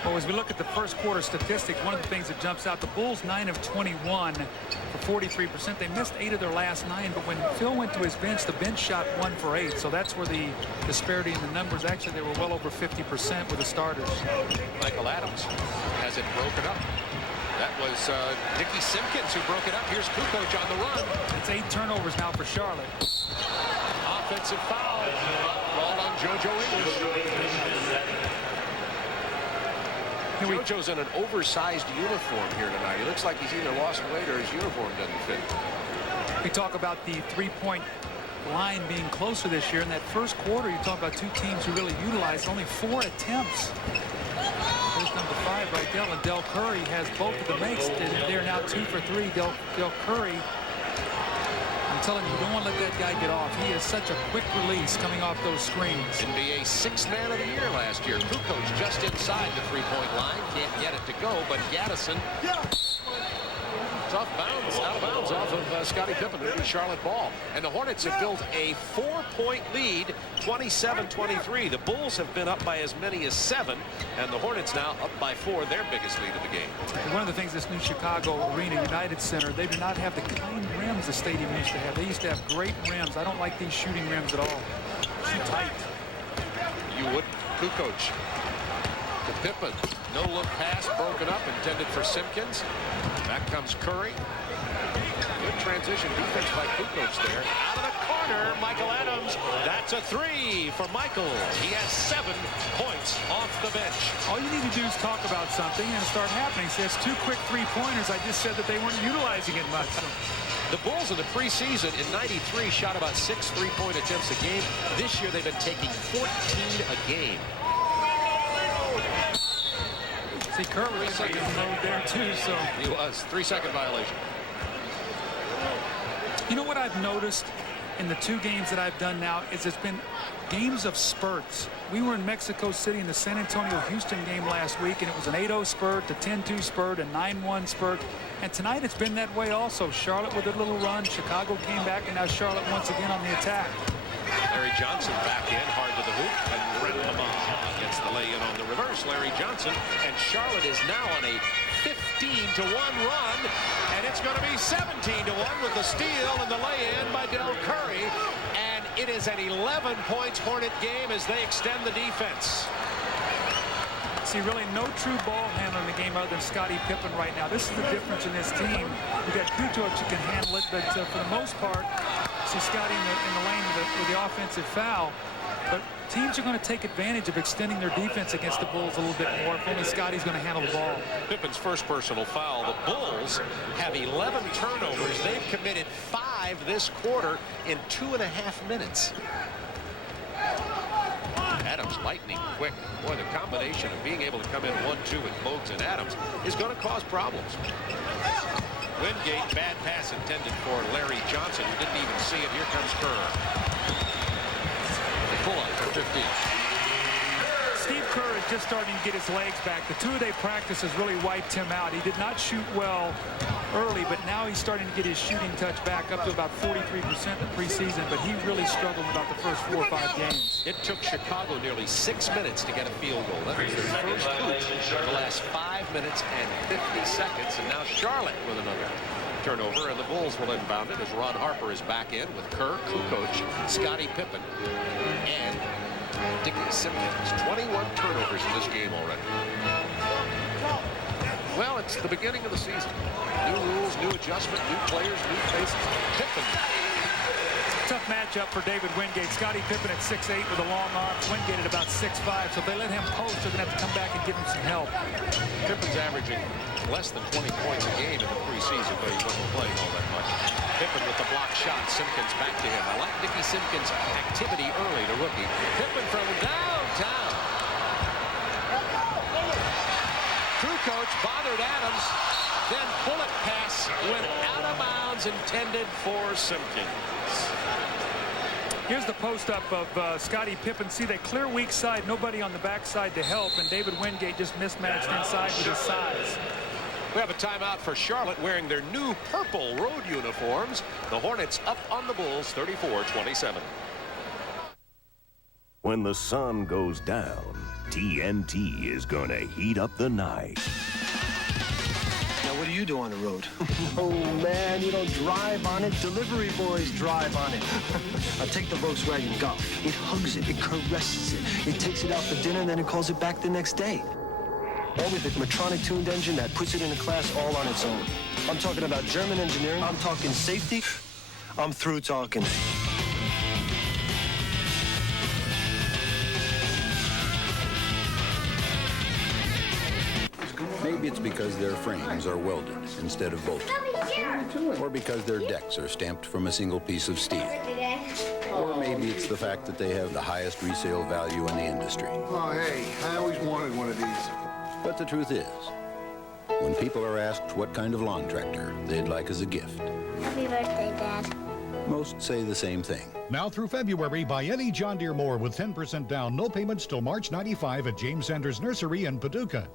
Well, as we look at the first quarter statistics, one of the things that jumps out, the Bulls 9 of 21 for 43%. They missed 8 of their last 9, but when Phil went to his bench, the bench shot 1 for 8. So that's where the disparity in the numbers. Actually, they were well over 50% with the starters. Michael Adams has it broken up. That was Nicky Simpkins who broke it up. Here's Kukoc on the run. It's 8 turnovers now for Charlotte. Offensive foul. Called on Jojo English. Jojo's in an oversized uniform here tonight. He looks like he's either lost weight or his uniform doesn't fit. We talk about the three-point line being closer this year. In that first quarter, you talk about 2 teams who really utilized only 4 attempts. There's number 5 right there, and Del Curry has both of the makes. They're now 2 for 3. Del Curry, I'm telling you, you don't want to let that guy get off. He is such a quick release coming off those screens. NBA 6th man of the year last year. Kukoc just inside the three-point line. Can't get it to go, but Gaddison. Tough bounce, out of bounds off of Scottie Pippen. It'll be Charlotte ball. And the Hornets have built a 4-point lead, 27-23. The Bulls have been up by as many as 7, and the Hornets now up by 4, their biggest lead of the game. One of the things this new Chicago Arena United Center, they do not have the kind rims the stadium used to have. They used to have great rims. I don't like these shooting rims at all. Too tight. You would. Kukoc to Pippen. No-look pass broken up, intended for Simpkins. Back comes Curry. Good transition defense by Kukoc there. Out of the corner, Michael Adams. That's a 3 for Michael. He has 7 points off the bench. All you need to do is talk about something and start happening. He says 2 quick three-pointers. I just said that they weren't utilizing it much. So. The Bulls in the preseason in '93 shot about 6 3-point attempts a game. This year they've been taking 14 a game. See, Kerr was in the road there too, so. He was. 3-second violation. You know what I've noticed in the 2 games that I've done now is it's been games of spurts. We were in Mexico City in the San Antonio-Houston game last week, and it was an 8-0 spurt, a 10-2 spurt, a 9-1 spurt. And tonight it's been that way also. Charlotte with a little run. Chicago came back, and now Charlotte once again on the attack. Larry Johnson back in, hard to the hoop, and Brent Lamar gets the lay-in on the reverse. Larry Johnson, and Charlotte is now on a 15-1 run, and it's going to be 17-1 with the steal and the lay-in by Del Curry, and it is an 11 points Hornet game as they extend the defense. See, really no true ball handler in the game other than Scottie Pippen right now. This is the difference in this team. You got Kukoc who can handle it, but for the most part, see Scottie in the lane with the offensive foul. But teams are going to take advantage of extending their defense against the Bulls a little bit more if only Scottie's going to handle the ball. Pippen's first personal foul. The Bulls have 11 turnovers. They've committed 5 this quarter in 2.5 minutes. Adams lightning quick. Boy, the combination of being able to come in 1-2 with Bogues and Adams is going to cause problems. Wingate, bad pass intended for Larry Johnson, who didn't even see it. Here comes Kerr. Pull-up for 15. Steve Kerr is just starting to get his legs back. The two-a-day practice has really wiped him out. He did not shoot well early, but now he's starting to get his shooting touch back up to about 43% in preseason, but he really struggled about the first 4 or 5 games. It took Chicago nearly 6 minutes to get a field goal. That was their first hoop the last 5 minutes and 50 seconds, and now Charlotte with another turnover, and the Bulls will inbound it as Ron Harper is back in with Kerr, Krystkowiak, Scottie Pippen, and Dickie Simpkins. 21 turnovers in this game already. Well, it's the beginning of the season. New rules, new adjustment, new players, new faces. Pippen. Tough matchup for David Wingate. Scottie Pippen at 6'8" with a long arm. Wingate at about 6'5", so if they let him post, they're going to have to come back and give him some help. Pippen's averaging less than 20 points a game in the preseason, but he wasn't playing all that much. Pippen with the block shot. Simpkins back to him. I like Dickie Simpkins' activity early, the rookie. Pippen from downtown. Krystkowiak bothered Adams. Then bullet pass went out of bounds, intended for Simpkins. Here's the post-up of Scottie Pippen. See, they clear weak side, nobody on the backside to help, and David Wingate just mismatched inside with his size. We have a timeout for Charlotte wearing their new purple road uniforms. The Hornets up on the Bulls 34-27. When the sun goes down, TNT is going to heat up the night. Now, what do you do on the road? Oh, man, you don't drive on it. Delivery boys drive on it. I take the Volkswagen Golf. It hugs it. It caresses it. It takes it out for dinner, and then it calls it back the next day. All with a Matronic-tuned engine that puts it in a class all on its own. I'm talking about German engineering. I'm talking safety. I'm through talking. Maybe it's because their frames are welded instead of bolted. Or because their decks are stamped from a single piece of steel. Or maybe it's the fact that they have the highest resale value in the industry. Oh, hey, I always wanted one of these. But the truth is, when people are asked what kind of lawn tractor they'd like as a gift, Happy birthday, Dad. most say the same thing. Now through February, buy any John Deere mower with 10% down, no payments till March 95 at James Sanders Nursery in Paducah.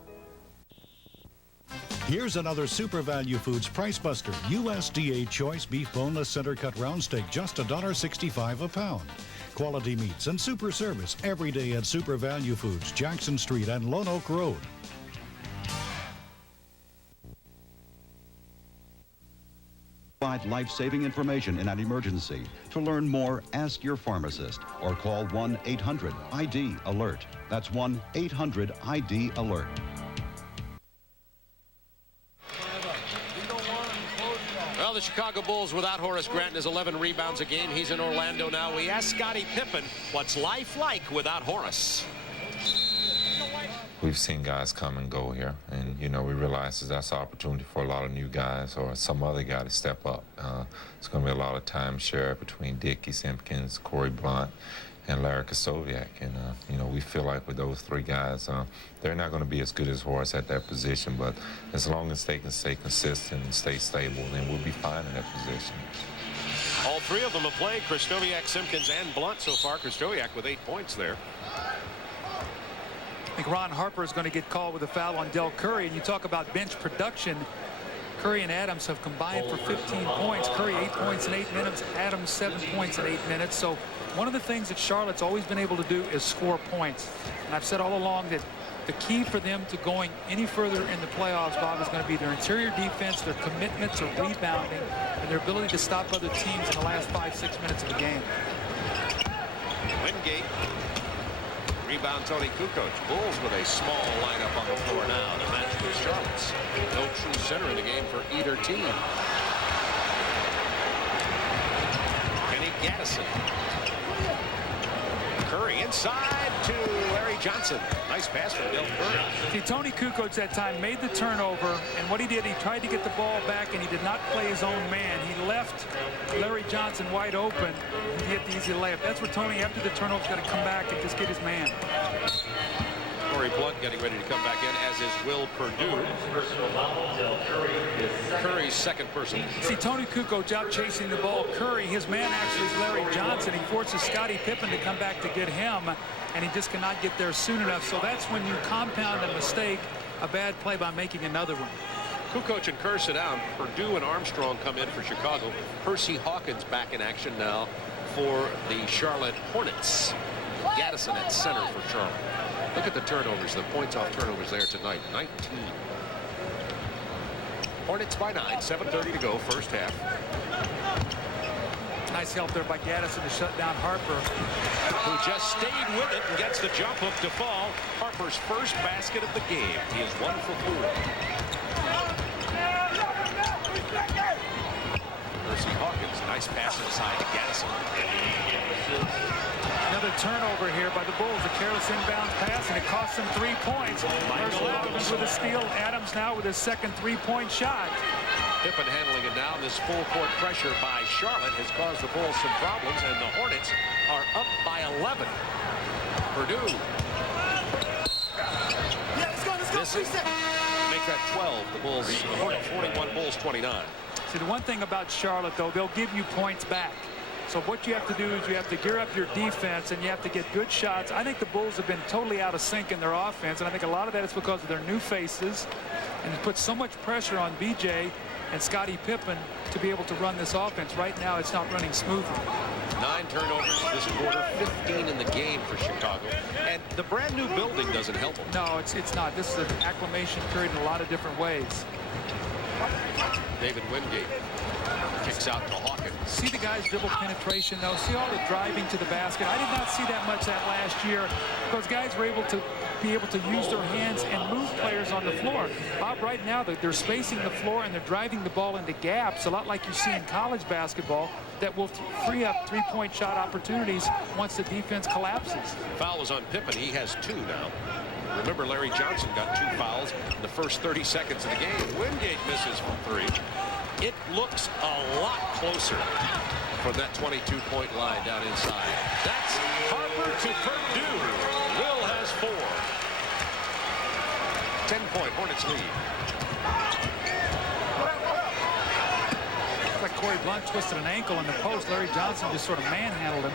Here's another Super Value Foods Price Buster. USDA Choice Beef Boneless Center Cut Round Steak, just $1.65 a pound. Quality meats and super service every day at Super Value Foods, Jackson Street and Lone Oak Road. Provide life-saving information in an emergency. To learn more, ask your pharmacist or call 1-800-ID-ALERT. That's 1-800-ID-ALERT. Well, the Chicago Bulls without Horace Grant and his 11 rebounds a game. He's in Orlando now. We asked Scottie Pippen, what's life like without Horace? We've seen guys come and go here, and, you know, we realize that's an opportunity for a lot of new guys or some other guy to step up. It's going to be a lot of time shared between Dickie Simpkins, Corey Blunt, and Larry Krystkowiak. And, you know, we feel like with those three guys, they're not going to be as good as Horace at that position, but as long as they can stay consistent and stay stable, then we'll be fine in that position. All three of them have played, Krystkowiak, Simpkins, and Blunt so far. Krystkowiak with 8 points there. I think Ron Harper is going to get called with a foul on Del Curry. And you talk about bench production. Curry and Adams have combined for 15 points. Curry 8 points in 8 minutes. Adams 7 points in 8 minutes. So one of the things that Charlotte's always been able to do is score points. And I've said all along that the key for them to going any further in the playoffs, Bob, is going to be their interior defense, their commitment to rebounding, and their ability to stop other teams in the last 5-6 minutes of the game. Wingate. Rebound Tony Kukoc. Bulls with a small lineup on the floor now to match with Charlotte's. No true center in the game for either team. Kenny Gaddison. Curry inside to Larry Johnson. Nice pass from Del Curry. See, Tony Kukoc that time made the turnover, and what he did, he tried to get the ball back, and he did not play his own man. He left Larry Johnson wide open and get the easy layup. That's where Tony, after the turnover, has got to come back and just get his man. Corey Blunt getting ready to come back in, as is Will Perdue. Curry's second person. See, Tony Kukoc out chasing the ball. Curry, his man actually is Larry Johnson. He forces Scottie Pippen to come back to get him, and he just cannot get there soon enough. So that's when you compound a mistake, a bad play, by making another one. Kukoc and Kerr sit down. Perdue and Armstrong come in for Chicago. Percy Hawkins back in action now for the Charlotte Hornets. Gaddison at center for Charlotte. Look at the turnovers, the points off turnovers there tonight. 19. Hornets by 9, 7:30 to go, first half. Nice help there by Gaddison to shut down Harper, who just stayed with it and gets the jump hook to fall. Harper's first basket of the game. He is 1 for 4. Percy Hawkins, nice pass inside to Gaddison. Another turnover here by the Bulls. A careless inbound pass, and it costs them 3 points. Michael Adams with a steal. Adams now with his second three-point shot. Pippen handling it now. This full court pressure by Charlotte has caused the Bulls some problems, and the Hornets are up by 11. Perdue. Missing. Make that 12. The Bulls, the Hornets 41, Bulls 29. See, the one thing about Charlotte, though, they'll give you points back. So what you have to do is you have to gear up your defense, and you have to get good shots. I think the Bulls have been totally out of sync in their offense, and I think a lot of that is because of their new faces, and it puts so much pressure on BJ and Scottie Pippen to be able to run this offense. Right now, it's not running smoothly. 9 turnovers this quarter, 15 in the game for Chicago, and the brand new building doesn't help them. No, it's not. This is an acclimation period in a lot of different ways. David Wingate kicks out to Hawkins. See the guys' dribble penetration, though. See all the driving to the basket. I did not see that much that last year because guys were able to use their hands and move players on the floor. Bob, right now they're spacing the floor and they're driving the ball into gaps, a lot like you see in college basketball, that will free up three-point shot opportunities once the defense collapses. Foul was on Pippen. He has 2 now. Remember, Larry Johnson got 2 fouls in the first 30 seconds of the game. Wingate misses from 3. It looks a lot closer from that 22-point line down inside. That's Harper to Perdue. Will has 4. 10-point Hornets lead. Looks like Corey Blunt twisted an ankle in the post. Larry Johnson just sort of manhandled him.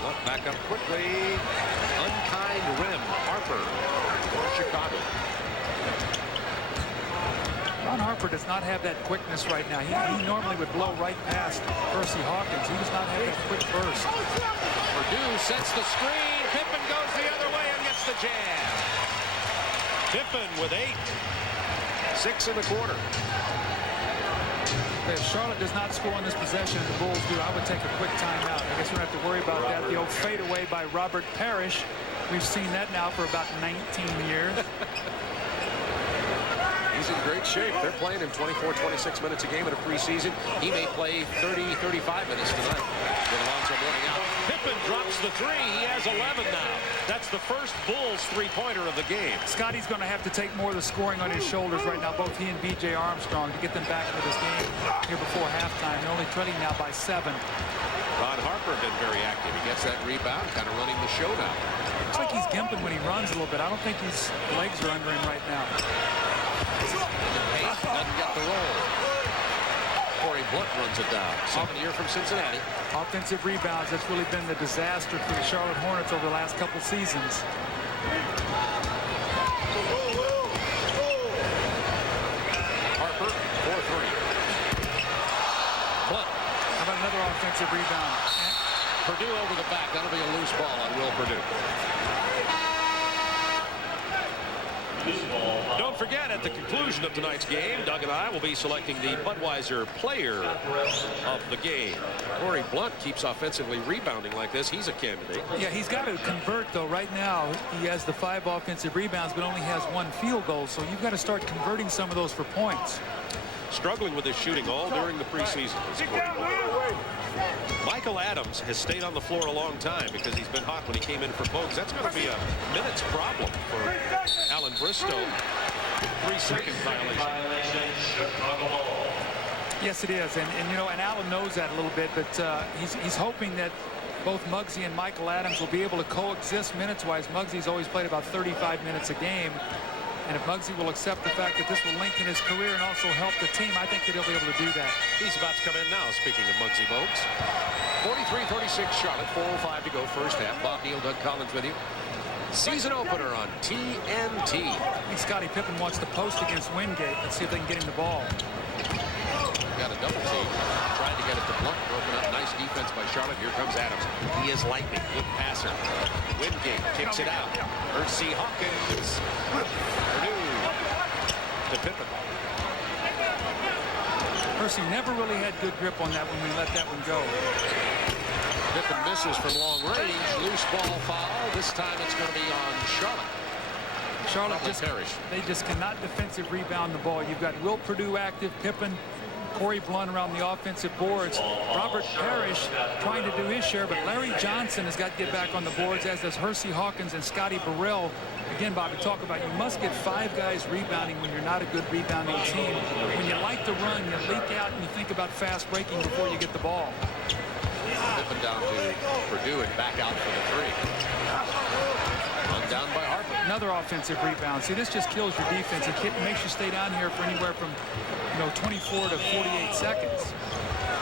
Blunt back up quickly. Unkind rim. Harper for Chicago. Ron Harper does not have that quickness right now. He normally would blow right past Percy Hawkins. He does not have that quick burst. Perdue sets the screen. Pippen goes the other way and gets the jam. Pippen with 8. 6 in the quarter. If Charlotte does not score on this possession and the Bulls do, I would take a quick timeout. I guess we don't have to worry about that. The old fadeaway by Robert Parrish. We've seen that now for about 19 years. He's in great shape. They're playing him 24, 26 minutes a game in a preseason. He may play 30, 35 minutes tonight. With Alonzo Mourning out. Pippen drops the 3. He has 11 now. That's the first Bulls three-pointer of the game. Scottie's going to have to take more of the scoring on his shoulders right now, both he and B.J. Armstrong, to get them back into this game here before halftime. They're only trailing now by 7. Ron Harper been very active. He gets that rebound, kind of running the show now. Looks like he's gimping when he runs a little bit. I don't think his legs are under him right now. Paint doesn't get the roll. Corey Blunt runs it down. 7th year from Cincinnati. Offensive rebounds, that's really been the disaster for the Charlotte Hornets over the last couple seasons. Harper, 4-3. Blunt. How about another offensive rebound? Perdue over the back. That'll be a loose ball on Will Perdue. Don't forget, at the conclusion of tonight's game, Doug and I will be selecting the Budweiser player of the game. Corey Blunt keeps offensively rebounding like this. He's a candidate. Yeah, he's got to convert, though. Right now, he has the 5 offensive rebounds, but only has 1 field goal. So you've got to start converting some of those for points. Struggling with his shooting all during the preseason. Michael Adams has stayed on the floor a long time because he's been hot when he came in for Bogues. That's going to be a minutes problem for Alan Bristow. 3-second violation. Yes, it is, and you know, and Alan knows that a little bit, but he's hoping that both Muggsy and Michael Adams will be able to coexist minutes-wise. Muggsy's always played about 35 minutes a game, and if Muggsy will accept the fact that this will lengthen his career and also help the team, I think that he'll be able to do that. He's about to come in now, speaking of Muggsy Bogues. 43-36 Charlotte, 4:05 to go first half. Bob Neal, Doug Collins with you. Season opener on TNT. I think Scottie Pippen wants to post against Wingate. Let's see if they can get him the ball. Got a double team. Trying to get it to Blunt. Broken up. Nice defense by Charlotte. Here comes Adams. He is lightning. Good passer. Wingate kicks it out. Hersey Hawkins. Purdue to Pippen. Hersey never really had good grip on that when we let that one go. Pippen misses from long range. Loose ball foul. This time it's going to be on Charlotte. Charlotte they just cannot defensive rebound the ball. You've got Will Purdue active, Pippen, Corey Blunt around the offensive boards. Robert Parrish trying to do his share, but Larry Johnson has got to get back on the boards, as does Hersey Hawkins and Scottie Burrell. Again, Bob, we talk about you must get 5 guys rebounding when you're not a good rebounding team. When you like to run, you leak out and you think about fast breaking before you get the ball. Pippen down to Purdue and back out for the 3. Run down by Harper. Another offensive rebound. See, this just kills your defense. It makes you stay down here for anywhere from 24 to 48 seconds.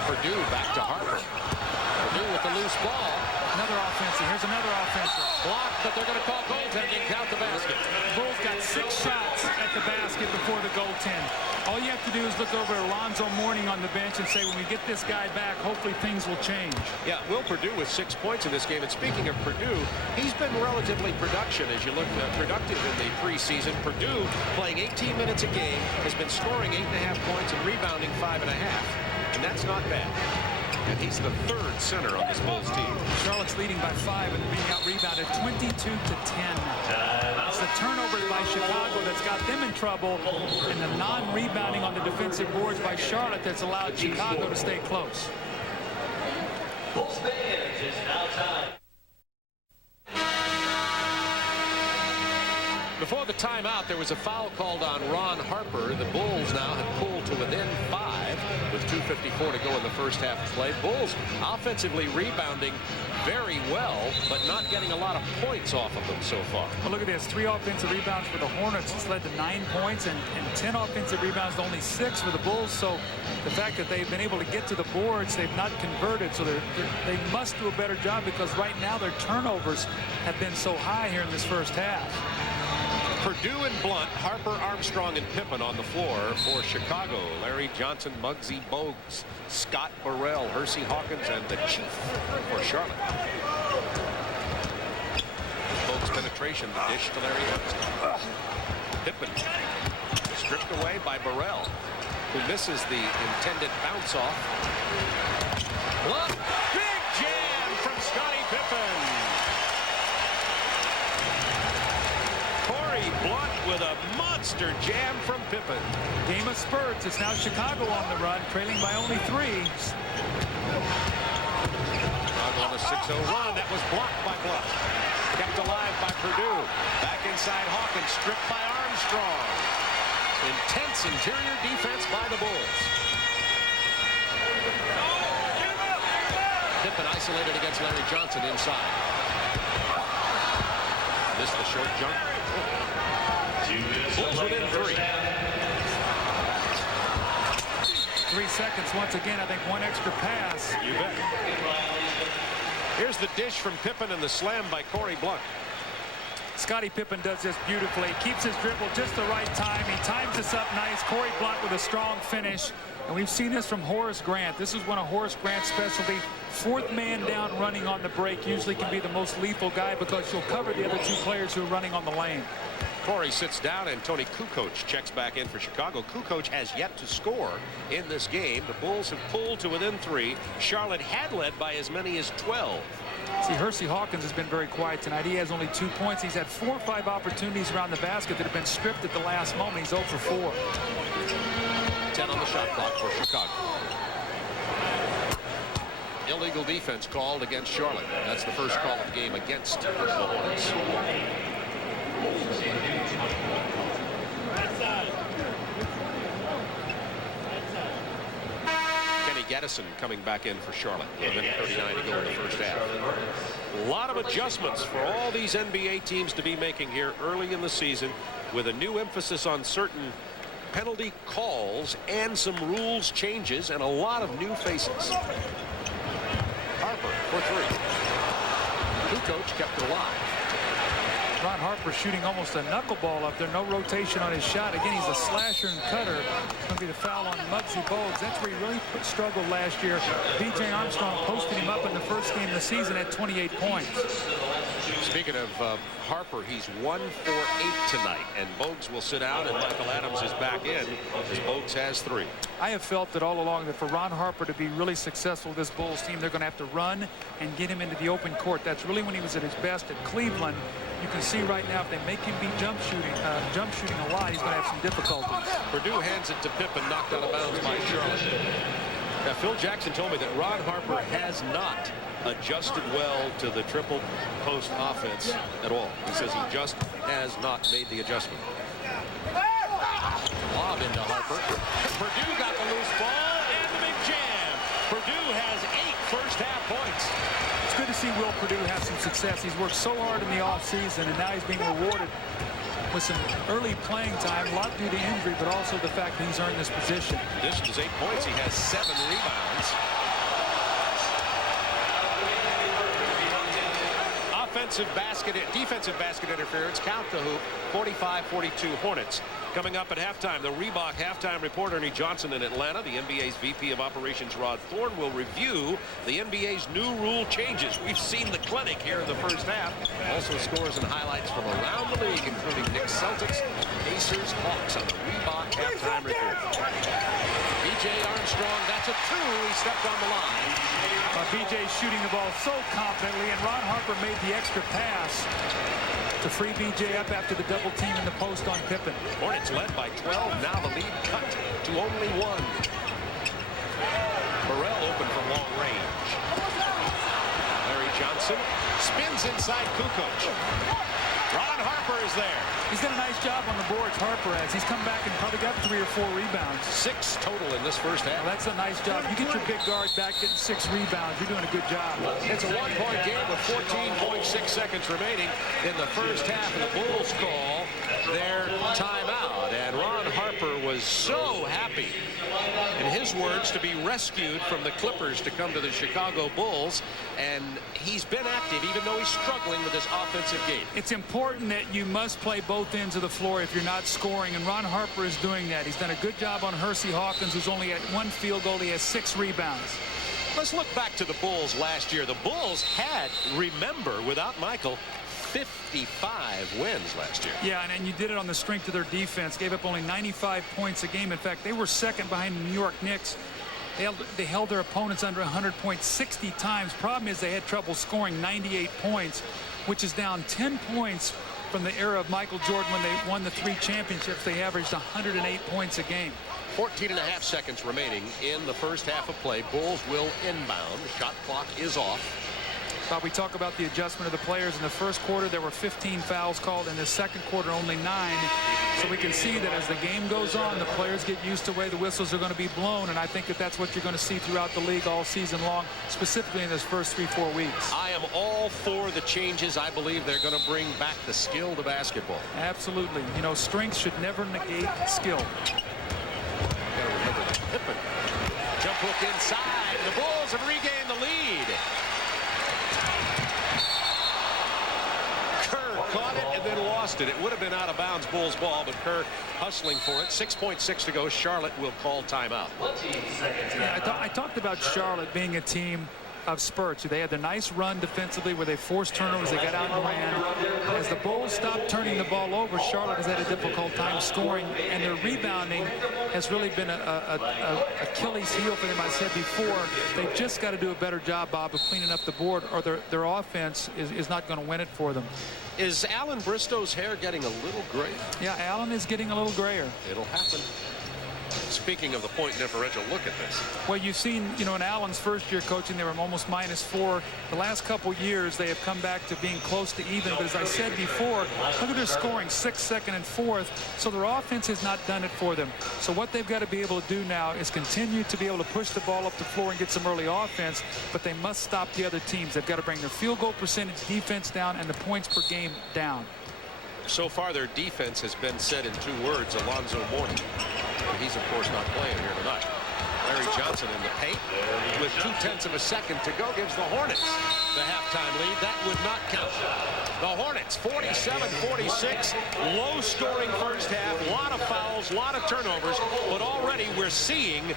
Purdue back to Harper. Purdue with the loose ball. Another offensive. Here's another offensive. Blocked, but they're going to call goaltending. Count the basket. Bulls got 6 shots at the basket before the goaltend. All you have to do is look over Alonzo Mourning on the bench and say, when we get this guy back, hopefully things will change. Yeah, Will Purdue with 6 points in this game. And speaking of Purdue, he's been relatively productive in the preseason. Purdue, playing 18 minutes a game, has been scoring 8.5 points and rebounding 5.5. And that's not bad. And he's the 3rd center on this Bulls team. Charlotte's leading by 5 and being out-rebounded 22 to 10. It's the turnover by Chicago that's got them in trouble, and the non-rebounding on the defensive boards by Charlotte that's allowed Chicago to stay close. Bulls fans, it's now time. Before the timeout, there was a foul called on Ron Harper. The Bulls now have pulled to within 5 with 2:54 to go in the first half of play. Bulls offensively rebounding very well, but not getting a lot of points off of them so far. Well, look at this. 3 offensive rebounds for the Hornets. It's led to 9 points, and 10 offensive rebounds to only 6 for the Bulls. So the fact that they've been able to get to the boards, they've not converted. So they must do a better job, because right now their turnovers have been so high here in this first half. Purdue and Blunt, Harper, Armstrong, and Pippen on the floor for Chicago. Larry Johnson, Muggsy Bogues, Scott Burrell, Hersey Hawkins, and the Chief for Charlotte. Bogues penetration, the dish to Larry Johnson. Pippen stripped away by Burrell, who misses the intended bounce off. Blunt, big jam from Scottie Pippen. Blunt with a monster jam from Pippen. Game of spurts. It's now Chicago on the run, trailing by only 3. Chicago on a 6-0 run. That was blocked by Blunt. Kept alive by Purdue. Back inside Hawkins, stripped by Armstrong. Intense interior defense by the Bulls. Pippen isolated against Larry Johnson inside. Missed the short jump. Bulls within 3. 3 seconds once again. I think 1 extra pass. You bet. Here's the dish from Pippen and the slam by Corey Blunt. Scottie Pippen does this beautifully. He keeps his dribble just the right time. He times this up nice. Corey Blunt with a strong finish. And we've seen this from Horace Grant. This is one of Horace Grant's specialty. 4th man down running on the break usually can be the most lethal guy, because you'll cover the other 2 players who are running on the lane. Corey sits down, and Tony Kukoc checks back in for Chicago. Kukoc has yet to score in this game. The Bulls have pulled to within 3. Charlotte had led by as many as 12. See, Hersey Hawkins has been very quiet tonight. He has only 2 points. He's had 4 or 5 opportunities around the basket that have been stripped at the last moment. He's 0 for 4. 10 on the shot clock for Chicago. illegal defense called against Charlotte. That's the first call of the game against the Hornets. Gettison coming back in for Charlotte with a minute 39 to go in the first half. A lot of adjustments for all these NBA teams to be making here early in the season, with a new emphasis on certain penalty calls and some rules changes and a lot of new faces. Harper for three. Kukoc kept it alive. Ron Harper shooting almost a knuckleball up there. No rotation on his shot. Again, he's a slasher and cutter. It's going to be the foul on Muggsy Bogues. That's where he really struggled last year. B.J. Armstrong posted him up in the first game of the season at 28 points. Speaking of Harper, he's 1 for 8 tonight, and Bogues will sit out, and Michael Adams is back in as Bogues has 3. I have felt that all along that for Ron Harper to be really successful with this Bulls team, they're going to have to run and get him into the open court. That's really when he was at his best at Cleveland. You can see right now if they make him be jump shooting a lot, he's going to have some difficulties. Purdue hands it to Pippen, knocked out of bounds by Charlotte. Now, Phil Jackson told me that Ron Harper has not adjusted well to the triple post offense at all. He says he just has not made the adjustment. Lob into Harper. Purdue got the loose ball and the big jam. Purdue has 8 first half points. It's good to see Will Purdue have some success. He's worked so hard in the offseason, and now he's being rewarded with some early playing time, a lot due to injury, but also the fact that he's earned this position. In addition to his 8 points, he has 7 rebounds. Defensive basket interference. Count the hoop. 45-42 Hornets. Coming up at halftime, the Reebok halftime report, Ernie Johnson in Atlanta. The NBA's VP of Operations, Rod Thorne, will review the NBA's new rule changes. We've seen the clinic here in the first half. Also scores and highlights from around the league, including Knicks, Celtics, Pacers, Hawks on the Reebok halftime report. B.J. Armstrong, that's a 2. He stepped on the line. B.J. shooting the ball so confidently, and Ron Harper made the extra pass to free B.J. up after the double team in the post on Pippen. Hornets led by 12. Now the lead cut to only 1. Burrell open from long range. Larry Johnson spins inside Kukoc. Ron Harper is there. He's done a nice job on the boards, Harper has. He's come back and probably got 3 or 4 rebounds. 6 total in this first half. Well, that's a nice job. You get your big guard back getting 6 rebounds. You're doing a good job. It's a 1-point game with 14.6 seconds remaining in the first half. And the Bulls call their timeout. And Ron Harper was so happy, in his words, to be rescued from the Clippers to come to the Chicago Bulls. And he's been active, even though he's struggling with his offensive game. It's important that you must play both ends of the floor if you're not scoring, and Ron Harper is doing that. He's done a good job on Hersey Hawkins, who's only at 1 field goal. He has 6 rebounds. Let's look back to the Bulls last year. The Bulls had, remember, without Michael, 55 wins last year. Yeah, and you did it on the strength of their defense. Gave up only 95 points a game. In fact, they were second behind the New York Knicks. They held their opponents under 100 points 60 times. Problem is they had trouble scoring 98 points, which is down 10 points from the era of Michael Jordan when they won the 3 championships. They averaged 108 points a game. 14.5 seconds remaining in the first half of play. Bulls will inbound. The shot clock is off. We talk about the adjustment of the players. In the first quarter, there were 15 fouls called. In the second quarter, only 9. So we can see that as the game goes on, the players get used to the way the whistles are going to be blown. And I think that that's what you're going to see throughout the league all season long, specifically in this first 3-4 weeks. I am all for the changes. I believe they're going to bring back the skill to basketball. Absolutely. You know, strength should never negate skill. Got to remember the Pippen. Jump hook inside. The Bulls have regained the lead. Caught it and then lost it. It would have been out of bounds Bulls ball, but Kerr hustling for it. 6.6 to go. Charlotte will call timeout. Yeah, I talked about Charlotte being a team of spurts. They had the nice run defensively where they forced turnovers. They got out and ran. As the Bulls stopped turning the ball over, Charlotte has had a difficult time scoring, and their rebounding has really been a Achilles heel for them. I said before, they've just got to do a better job, Bob, of cleaning up the board, or their offense is not going to win it for them. Is Alan Bristow's hair getting a little gray? Yeah, Alan is getting a little grayer. It'll happen. Speaking of the point differential, look at this. Well, you've seen, in Allen's first year coaching, they were almost -4. The last couple years, they have come back to being close to even. But as I said before, look at their scoring, 6th, 2nd, and 4th. So their offense has not done it for them. So what they've got to be able to do now is continue to be able to push the ball up the floor and get some early offense. But they must stop the other teams. They've got to bring their field goal percentage, defense down, and the points per game down. So far, their defense has been said in 2 words, Alonzo Mourning. And he's, of course, not playing here tonight. Larry Johnson in the paint with 0.2 of a second to go gives the Hornets the halftime lead. That would not count. The Hornets, 47-46, low-scoring first half, a lot of fouls, a lot of turnovers, but already we're seeing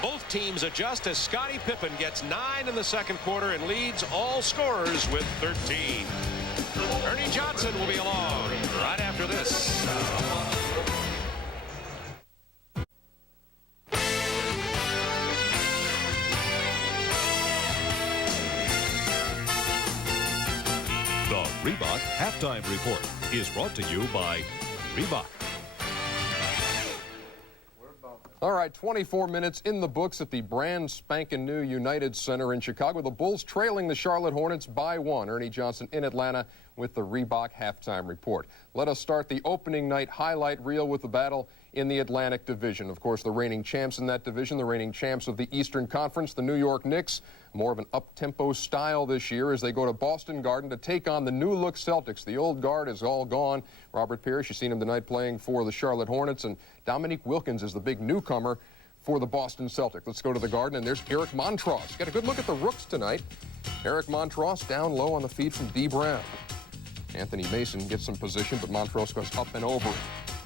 both teams adjust as Scottie Pippen gets 9 in the second quarter and leads all scorers with 13. Ernie Johnson will be along right after this. The Reebok Halftime Report is brought to you by Reebok. All right, 24 minutes in the books at the brand spanking new United Center in Chicago. The Bulls trailing the Charlotte Hornets by 1. Ernie Johnson in Atlanta with the Reebok Halftime Report. Let us start the opening night highlight reel with the battle in the Atlantic Division. Of course, the reigning champs in that division, the reigning champs of the Eastern Conference, the New York Knicks, more of an up-tempo style this year as they go to Boston Garden to take on the new-look Celtics. The old guard is all gone. Robert Parrish, you've seen him tonight playing for the Charlotte Hornets, and Dominique Wilkins is the big newcomer for the Boston Celtics. Let's go to the Garden, and there's Eric Montross. Got a good look at the rooks tonight. Eric Montross down low on the feed from D. Brown. Anthony Mason gets some position, but Montross goes up and over it.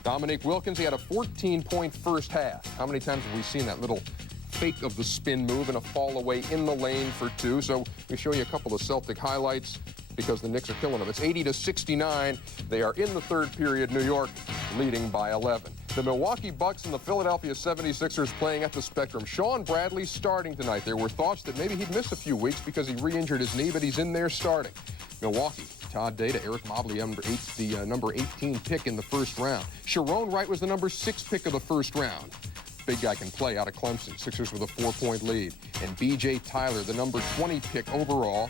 Dominique Wilkins, he had a 14-point first half. How many times have we seen that little fake of the spin move and a fall away in the lane for 2? So we show you a couple of Celtic highlights because the Knicks are killing them. It's 80-69. They are in the third period. New York leading by 11. The Milwaukee Bucks and the Philadelphia 76ers playing at the Spectrum. Sean Bradley starting tonight. There were thoughts that maybe he'd miss a few weeks because he re-injured his knee, but he's in there starting. Milwaukee, Todd Data, Eric Mobley, the number 18 pick in the first round. Sharon Wright was the number 6 pick of the first round. Big guy can play out of Clemson. Sixers with a 4-point lead. And B.J. Tyler, the number 20 pick overall.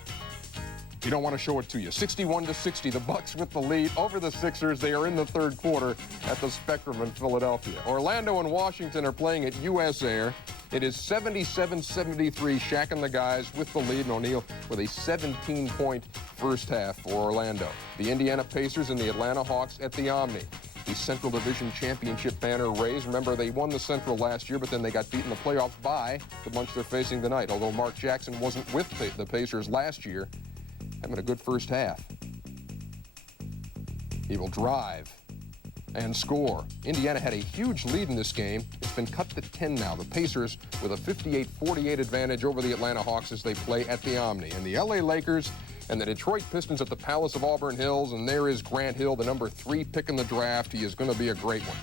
You don't want to show it to you. 61-60, the Bucks with the lead over the Sixers. They are in the third quarter at the Spectrum in Philadelphia. Orlando and Washington are playing at U.S. Air. It is 77-73, Shaq and the guys with the lead, and O'Neal with a 17-point first half for Orlando. The Indiana Pacers and the Atlanta Hawks at the Omni. The Central Division Championship banner raised. Remember, they won the Central last year, but then they got beaten in the playoffs by the bunch they're facing tonight. Although Mark Jackson wasn't with the Pacers last year, having a good first half. He will drive and score. Indiana had a huge lead in this game. It's been cut to 10 now. The Pacers with a 58-48 advantage over the Atlanta Hawks as they play at the Omni. And the LA Lakers and the Detroit Pistons at the Palace of Auburn Hills. And there is Grant Hill, the number 3 pick in the draft. He is going to be a great one.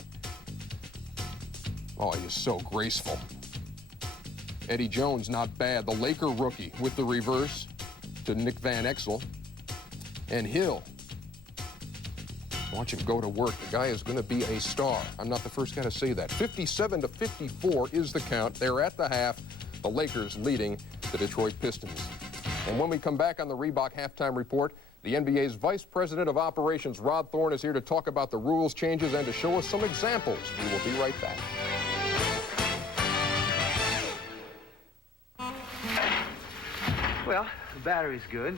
Oh, he is so graceful. Eddie Jones, not bad. The Laker rookie with the reverse to Nick Van Exel. And Hill. Watch him go to work. The guy is going to be a star. I'm not the first guy to say that. 57-54 is the count. They're at the half. The Lakers leading the Detroit Pistons. And when we come back on the Reebok Halftime Report, the NBA's Vice President of Operations, Rod Thorne, is here to talk about the rules changes and to show us some examples. We will be right back. Well, the battery's good.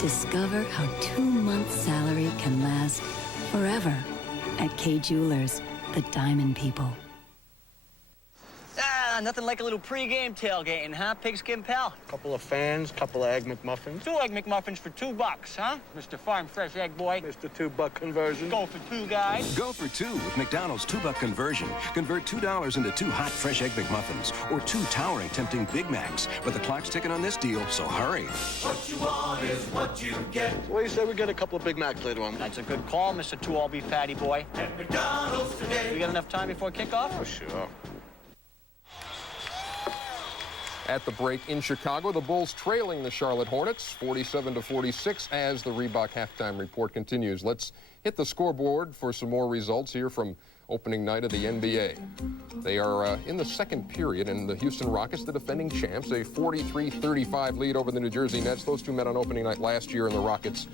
Discover how 2 months' salary can last forever at Kay Jewelers, the Diamond People. Nothing like a little pregame tailgating, huh, Pigskin Pal? Couple of fans, couple of Egg McMuffins. 2 Egg McMuffins for $2, huh? Mr. Farm Fresh Egg Boy. Mr. $2 conversion. Go for 2 guys. Go for 2 with McDonald's $2 conversion. Convert $2 into 2 hot fresh Egg McMuffins or 2 towering tempting Big Macs. But the clock's ticking on this deal, so hurry. What you want is what you get. What do you say we get a couple of Big Macs later on? That's a good call, Mr. 2 all-beef fatty boy. At McDonald's today. We got enough time before kickoff? Oh, sure. At the break in Chicago, the Bulls trailing the Charlotte Hornets 47-46 as the Reebok halftime report continues. Let's hit the scoreboard for some more results here from opening night of the NBA. They are in the second period, and the Houston Rockets, the defending champs, a 43-35 lead over the New Jersey Nets. Those two met on opening night last year, and the Rockets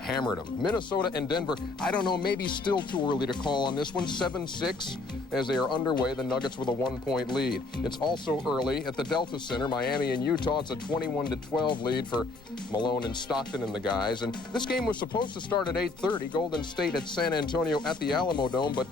hammered them. Minnesota and Denver, I don't know, maybe still too early to call on this one. 7-6 as they are underway, the Nuggets with a 1-point lead. It's also early at the Delta Center, Miami and Utah. It's a 21-12 lead for Malone and Stockton and the guys. And this game was supposed to start at 8:30. Golden State at San Antonio at the Alamo Dome, but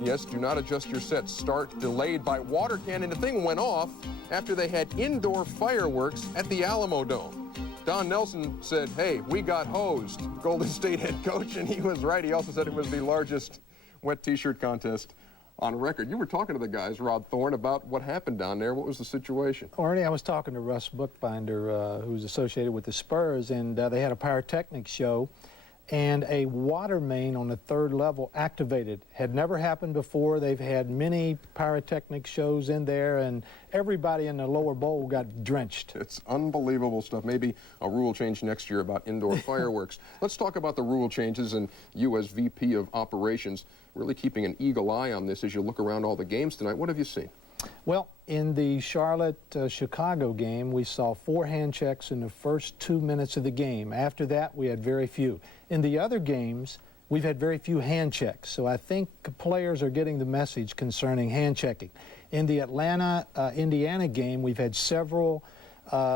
yes, do not adjust your sets. Start delayed by water cannon. The thing went off after they had indoor fireworks at the Alamo Dome. Don Nelson said, hey, we got hosed, Golden State head coach, and he was right. He also said it was the largest wet T-shirt contest on record. You were talking to the guys, Rod Thorne, about what happened down there. What was the situation? Arnie, I was talking to Russ Bookbinder, who's associated with the Spurs, and they had a pyrotechnics show, and a water main on the third level activated. Had never happened before. They've had many pyrotechnic shows in there, and everybody in the lower bowl got drenched. It's unbelievable stuff. Maybe a rule change next year about indoor fireworks. Let's talk about the rule changes, and you as VP of Operations really keeping an eagle eye on this as you look around all the games tonight. What have you seen? Well, in the Charlotte-Chicago game, we saw 4 hand checks in the first 2 minutes of the game. After that, we had very few. In the other games, we've had very few hand checks. So I think players are getting the message concerning hand checking. In the Atlanta-Indiana game, we've had several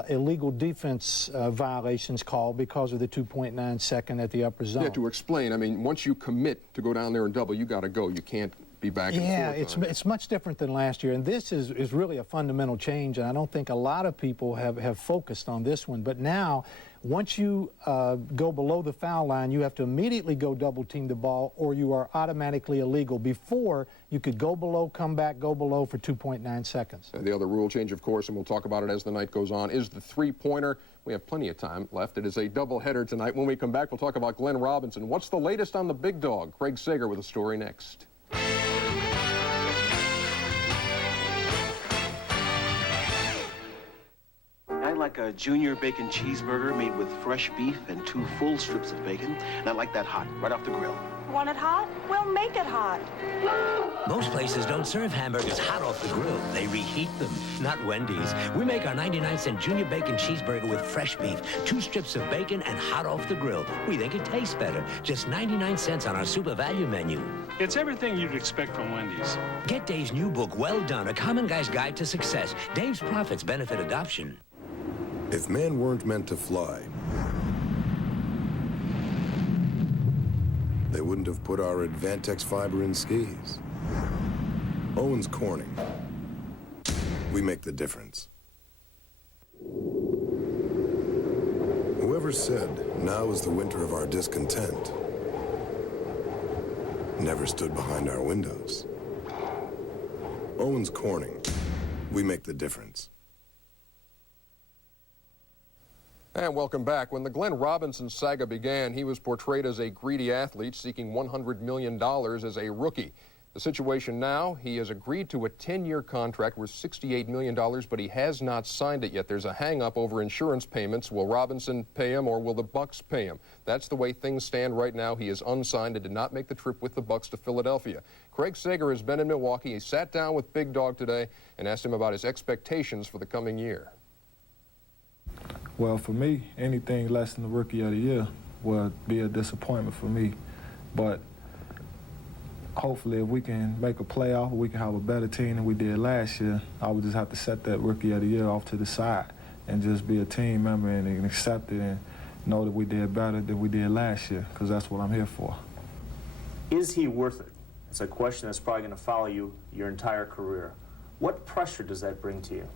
illegal defense violations called because of the 2.9 second at the upper zone. Yeah, to explain, I mean, once you commit to go down there and double, you got to go. You can't be back and forth. Yeah, it's much different than last year, and this is really a fundamental change, and I don't think a lot of people have focused on this one. But now, once you go below the foul line, you have to immediately go double team the ball, or you are automatically illegal. Before, you could go below, come back, go below for 2.9 seconds. And the other rule change, of course, and we'll talk about it as the night goes on, is the three-pointer. We have plenty of time left. It is a doubleheader tonight. When we come back, we'll talk about Glenn Robinson. What's the latest on the big dog? Craig Sager with a story next. I like a junior bacon cheeseburger made with fresh beef and 2 full strips of bacon. And I like that hot, right off the grill. Want it hot? We'll make it hot. Most places don't serve hamburgers hot off the grill. They reheat them, not Wendy's. We make our 99-cent junior bacon cheeseburger with fresh beef, 2 strips of bacon, and hot off the grill. We think it tastes better. Just 99 cents on our super value menu. It's everything you'd expect from Wendy's. Get Dave's new book, Well Done, A Common Guy's Guide to Success. Dave's Profits Benefit Adoption. If men weren't meant to fly, they wouldn't have put our Advantex fiber in skis. Owens Corning. We make the difference. Whoever said now is the winter of our discontent never stood behind our windows. Owens Corning. We make the difference. And welcome back. When the Glenn Robinson saga began, he was portrayed as a greedy athlete seeking $100 million as a rookie. The situation now, he has agreed to a 10-year contract worth $68 million, but he has not signed it yet. There's a hang-up over insurance payments. Will Robinson pay him, or will the Bucks pay him? That's the way things stand right now. He is unsigned and did not make the trip with the Bucks to Philadelphia. Craig Sager has been in Milwaukee. He sat down with Big Dog today and asked him about his expectations for the coming year. Well, for me, anything less than the Rookie of the Year would be a disappointment for me. But hopefully, if we can make a playoff, we can have a better team than we did last year. I would just have to set that Rookie of the Year off to the side and just be a team member and accept it and know that we did better than we did last year, because that's what I'm here for. Is he worth it? It's a question that's probably going to follow you your entire career. What pressure does that bring to you?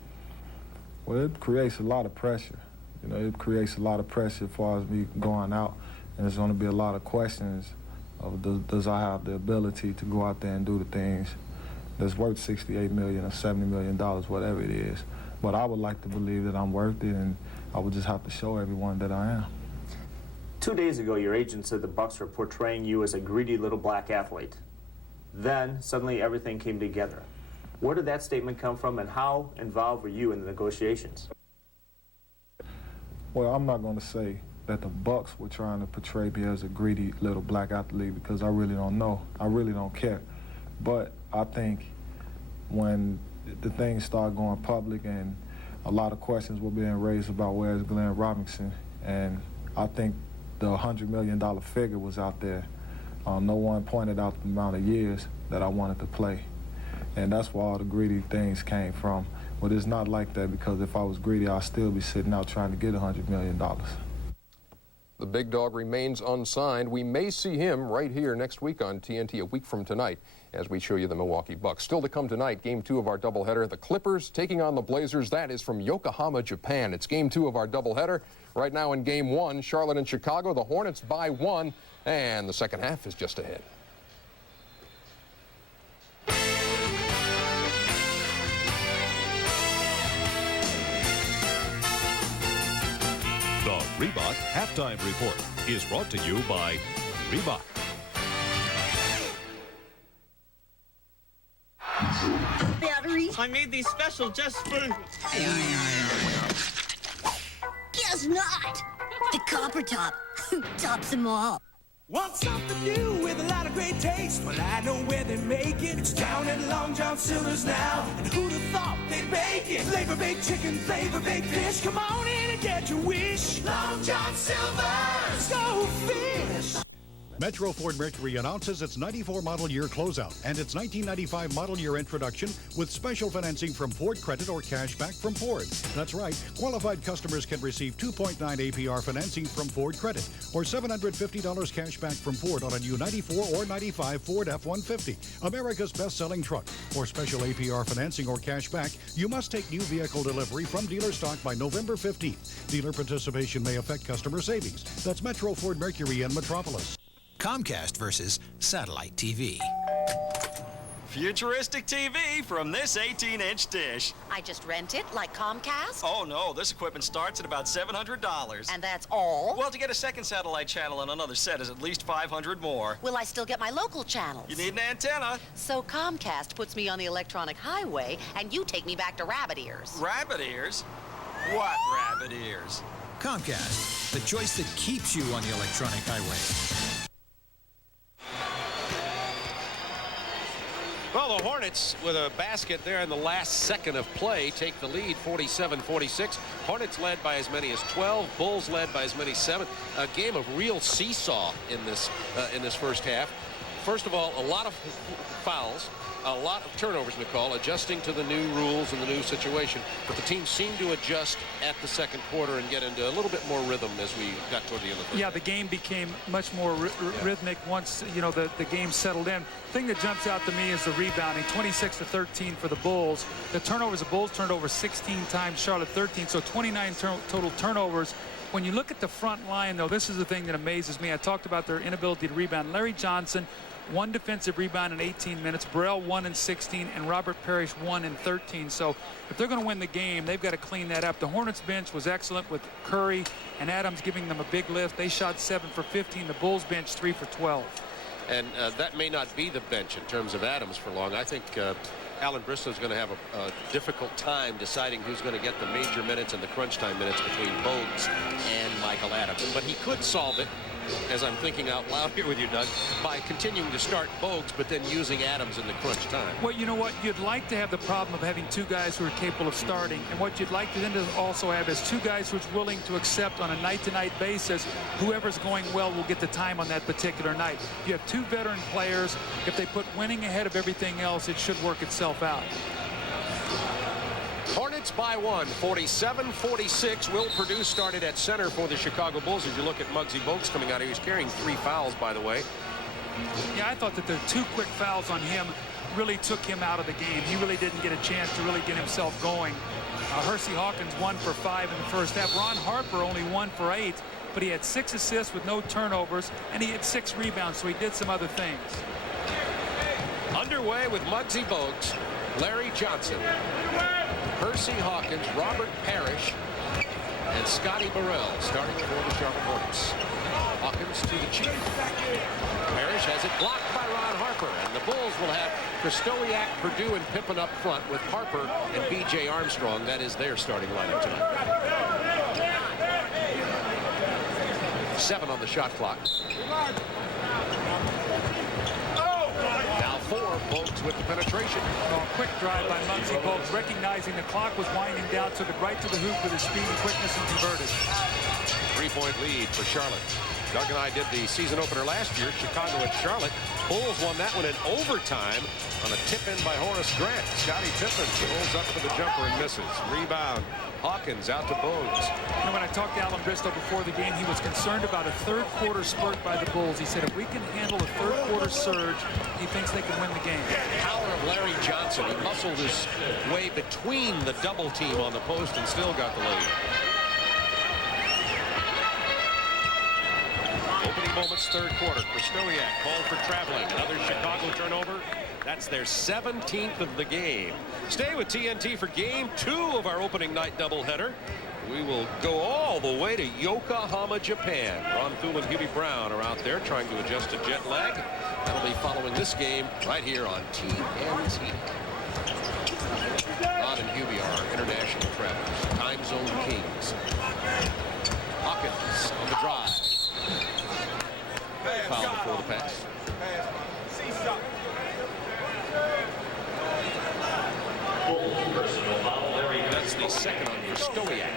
Well, it creates a lot of pressure. You know, it creates a lot of pressure as far as me going out, and there's going to be a lot of questions of does I have the ability to go out there and do the things that's worth $68 million or $70 million, whatever it is. But I would like to believe that I'm worth it, and I would just have to show everyone that I am. 2 days ago, your agent said the Bucks were portraying you as a greedy little black athlete. Then, suddenly, everything came together. Where did that statement come from, and how involved were you in the negotiations? Well, I'm not going to say that the Bucks were trying to portray me as a greedy little black athlete because I really don't know. I really don't care. But I think when the things started going public and a lot of questions were being raised about where's Glenn Robinson, and I think the $100 million figure was out there. No one pointed out the amount of years that I wanted to play. And that's where all the greedy things came from. But it's not like that, because if I was greedy, I'd still be sitting out trying to get $100 million. The big dog remains unsigned. We may see him right here next week on TNT, a week from tonight, as we show you the Milwaukee Bucks. Still to come tonight, Game 2 of our doubleheader. The Clippers taking on the Blazers. That is from Yokohama, Japan. It's Game 2 of our doubleheader. Right now in Game 1, Charlotte and Chicago. The Hornets by 1, and the second half is just ahead. The Reebok Halftime Report is brought to you by Reebok. Batteries? I made these special just for... Guess not. The Copper Top tops them all. Want something new with a lot of great taste? Well, I know where they make it. It's down at Long John Silver's now. And who'd have thought they'd make it? Flavor baked chicken, flavor baked fish. Come on in and get your wish. Long John Silver's, go fish. Metro Ford Mercury announces its 94 model year closeout and its 1995 model year introduction with special financing from Ford Credit or cash back from Ford. That's right, qualified customers can receive 2.9 APR financing from Ford Credit or $750 cash back from Ford on a new 94 or 95 Ford F-150, America's best-selling truck. For special APR financing or cash back, you must take new vehicle delivery from dealer stock by November 15th. Dealer participation may affect customer savings. That's Metro Ford Mercury in Metropolis. Comcast versus satellite TV. Futuristic TV from this 18-inch dish. I just rent it like Comcast? Oh, no. This equipment starts at about $700. And that's all? Well, to get a second satellite channel on another set is at least $500 more. Will I still get my local channels? You need an antenna. So Comcast puts me on the electronic highway, and you take me back to rabbit ears. Rabbit ears? What rabbit ears? Comcast, the choice that keeps you on the electronic highway. Well, the Hornets, with a basket there in the last second of play, take the lead 47-46. Hornets led by as many as 12. Bulls led by as many as 7. A game of real seesaw in this first half. First of all, a lot of fouls, a lot of turnovers, Nicole, adjusting to the new rules and the new situation. But the team seemed to adjust at the second quarter and get into a little bit more rhythm as we got toward the end of the first. Yeah, the game became much more rhythmic once, you know, the game settled in. The thing that jumps out to me is the rebounding, 26-13 for the Bulls. The turnovers, the Bulls turned over 16 times, Charlotte 13, so 29 total turnovers. When you look at the front line, though, this is the thing that amazes me. I talked about their inability to rebound. Larry Johnson, 1 defensive rebound in 18 minutes. Burrell 1 in 16, and Robert Parrish 1 in 13. So if they're going to win the game, they've got to clean that up. The Hornets bench was excellent with Curry and Adams giving them a big lift. They shot 7 for 15. The Bulls bench 3 for 12. And that may not be the bench in terms of Adams for long. I think Alan Bristow's going to have a difficult time deciding who's going to get the major minutes and the crunch time minutes between Bogues and Michael Adams. But he could solve it, as I'm thinking out loud here with you, Doug, by continuing to start Bogues, but then using Adams in the crunch time. Well, you know what? You'd like to have the problem of having 2 guys who are capable of starting. And what you'd like to then also have is 2 guys who's willing to accept on a night-to-night basis whoever's going well will get the time on that particular night. You have 2 veteran players. If they put winning ahead of everything else, it should work itself out. Hornets by 1, 47-46. Will Purdue started at center for the Chicago Bulls. As you look at Muggsy Bogues coming out, he was carrying 3 fouls, by the way. Yeah, I thought that the 2 quick fouls on him really took him out of the game. He really didn't get a chance to really get himself going. Hersey Hawkins 1 for 5 in the first half. Ron Harper only 1 for 8, but he had 6 assists with no turnovers, and he had 6 rebounds, so he did some other things. Underway with Muggsy Bogues, Larry Johnson, Hersey Hawkins, Robert Parrish, and Scottie Burrell starting for the Charlotte Hornets. Hawkins to the chief. Parrish has it blocked by Ron Harper, and the Bulls will have Krystkowiak, Purdue, and Pippen up front with Harper and B.J. Armstrong. That is their starting lineup tonight. 7 on the shot clock. Now 4, Bogues with the penetration. Oh, quick drive by Muggsy Bogues, recognizing the clock was winding down, took it right to the hoop with his speed and quickness and converted. 3-point lead for Charlotte. Doug and I did the season opener last year, Chicago at Charlotte. Bulls won that one in overtime on a tip-in by Horace Grant. Scottie Pippen rolls up for the jumper and misses. Rebound. Hawkins out to Bogues. You know, when I talked to Alan Bristow before the game, he was concerned about a third-quarter spurt by the Bulls. He said if we can handle a third-quarter surge, he thinks they can win the game. Power of Larry Johnson. He muscled his way between the double team on the post and still got the lead. Opening moments, third quarter. Krystkowiak called for traveling. Another Chicago turnover. That's their 17th of the game. Stay with TNT for game 2 of our opening night doubleheader. We will go all the way to Yokohama, Japan. Ron Thule and Hubie Brown are out there trying to adjust to jet lag. That'll be following this game right here on TNT. Ron and Hubie are international travelers, time zone kings. Hawkins on the drive. Foul before the pass. That's the second on Krystkowiak.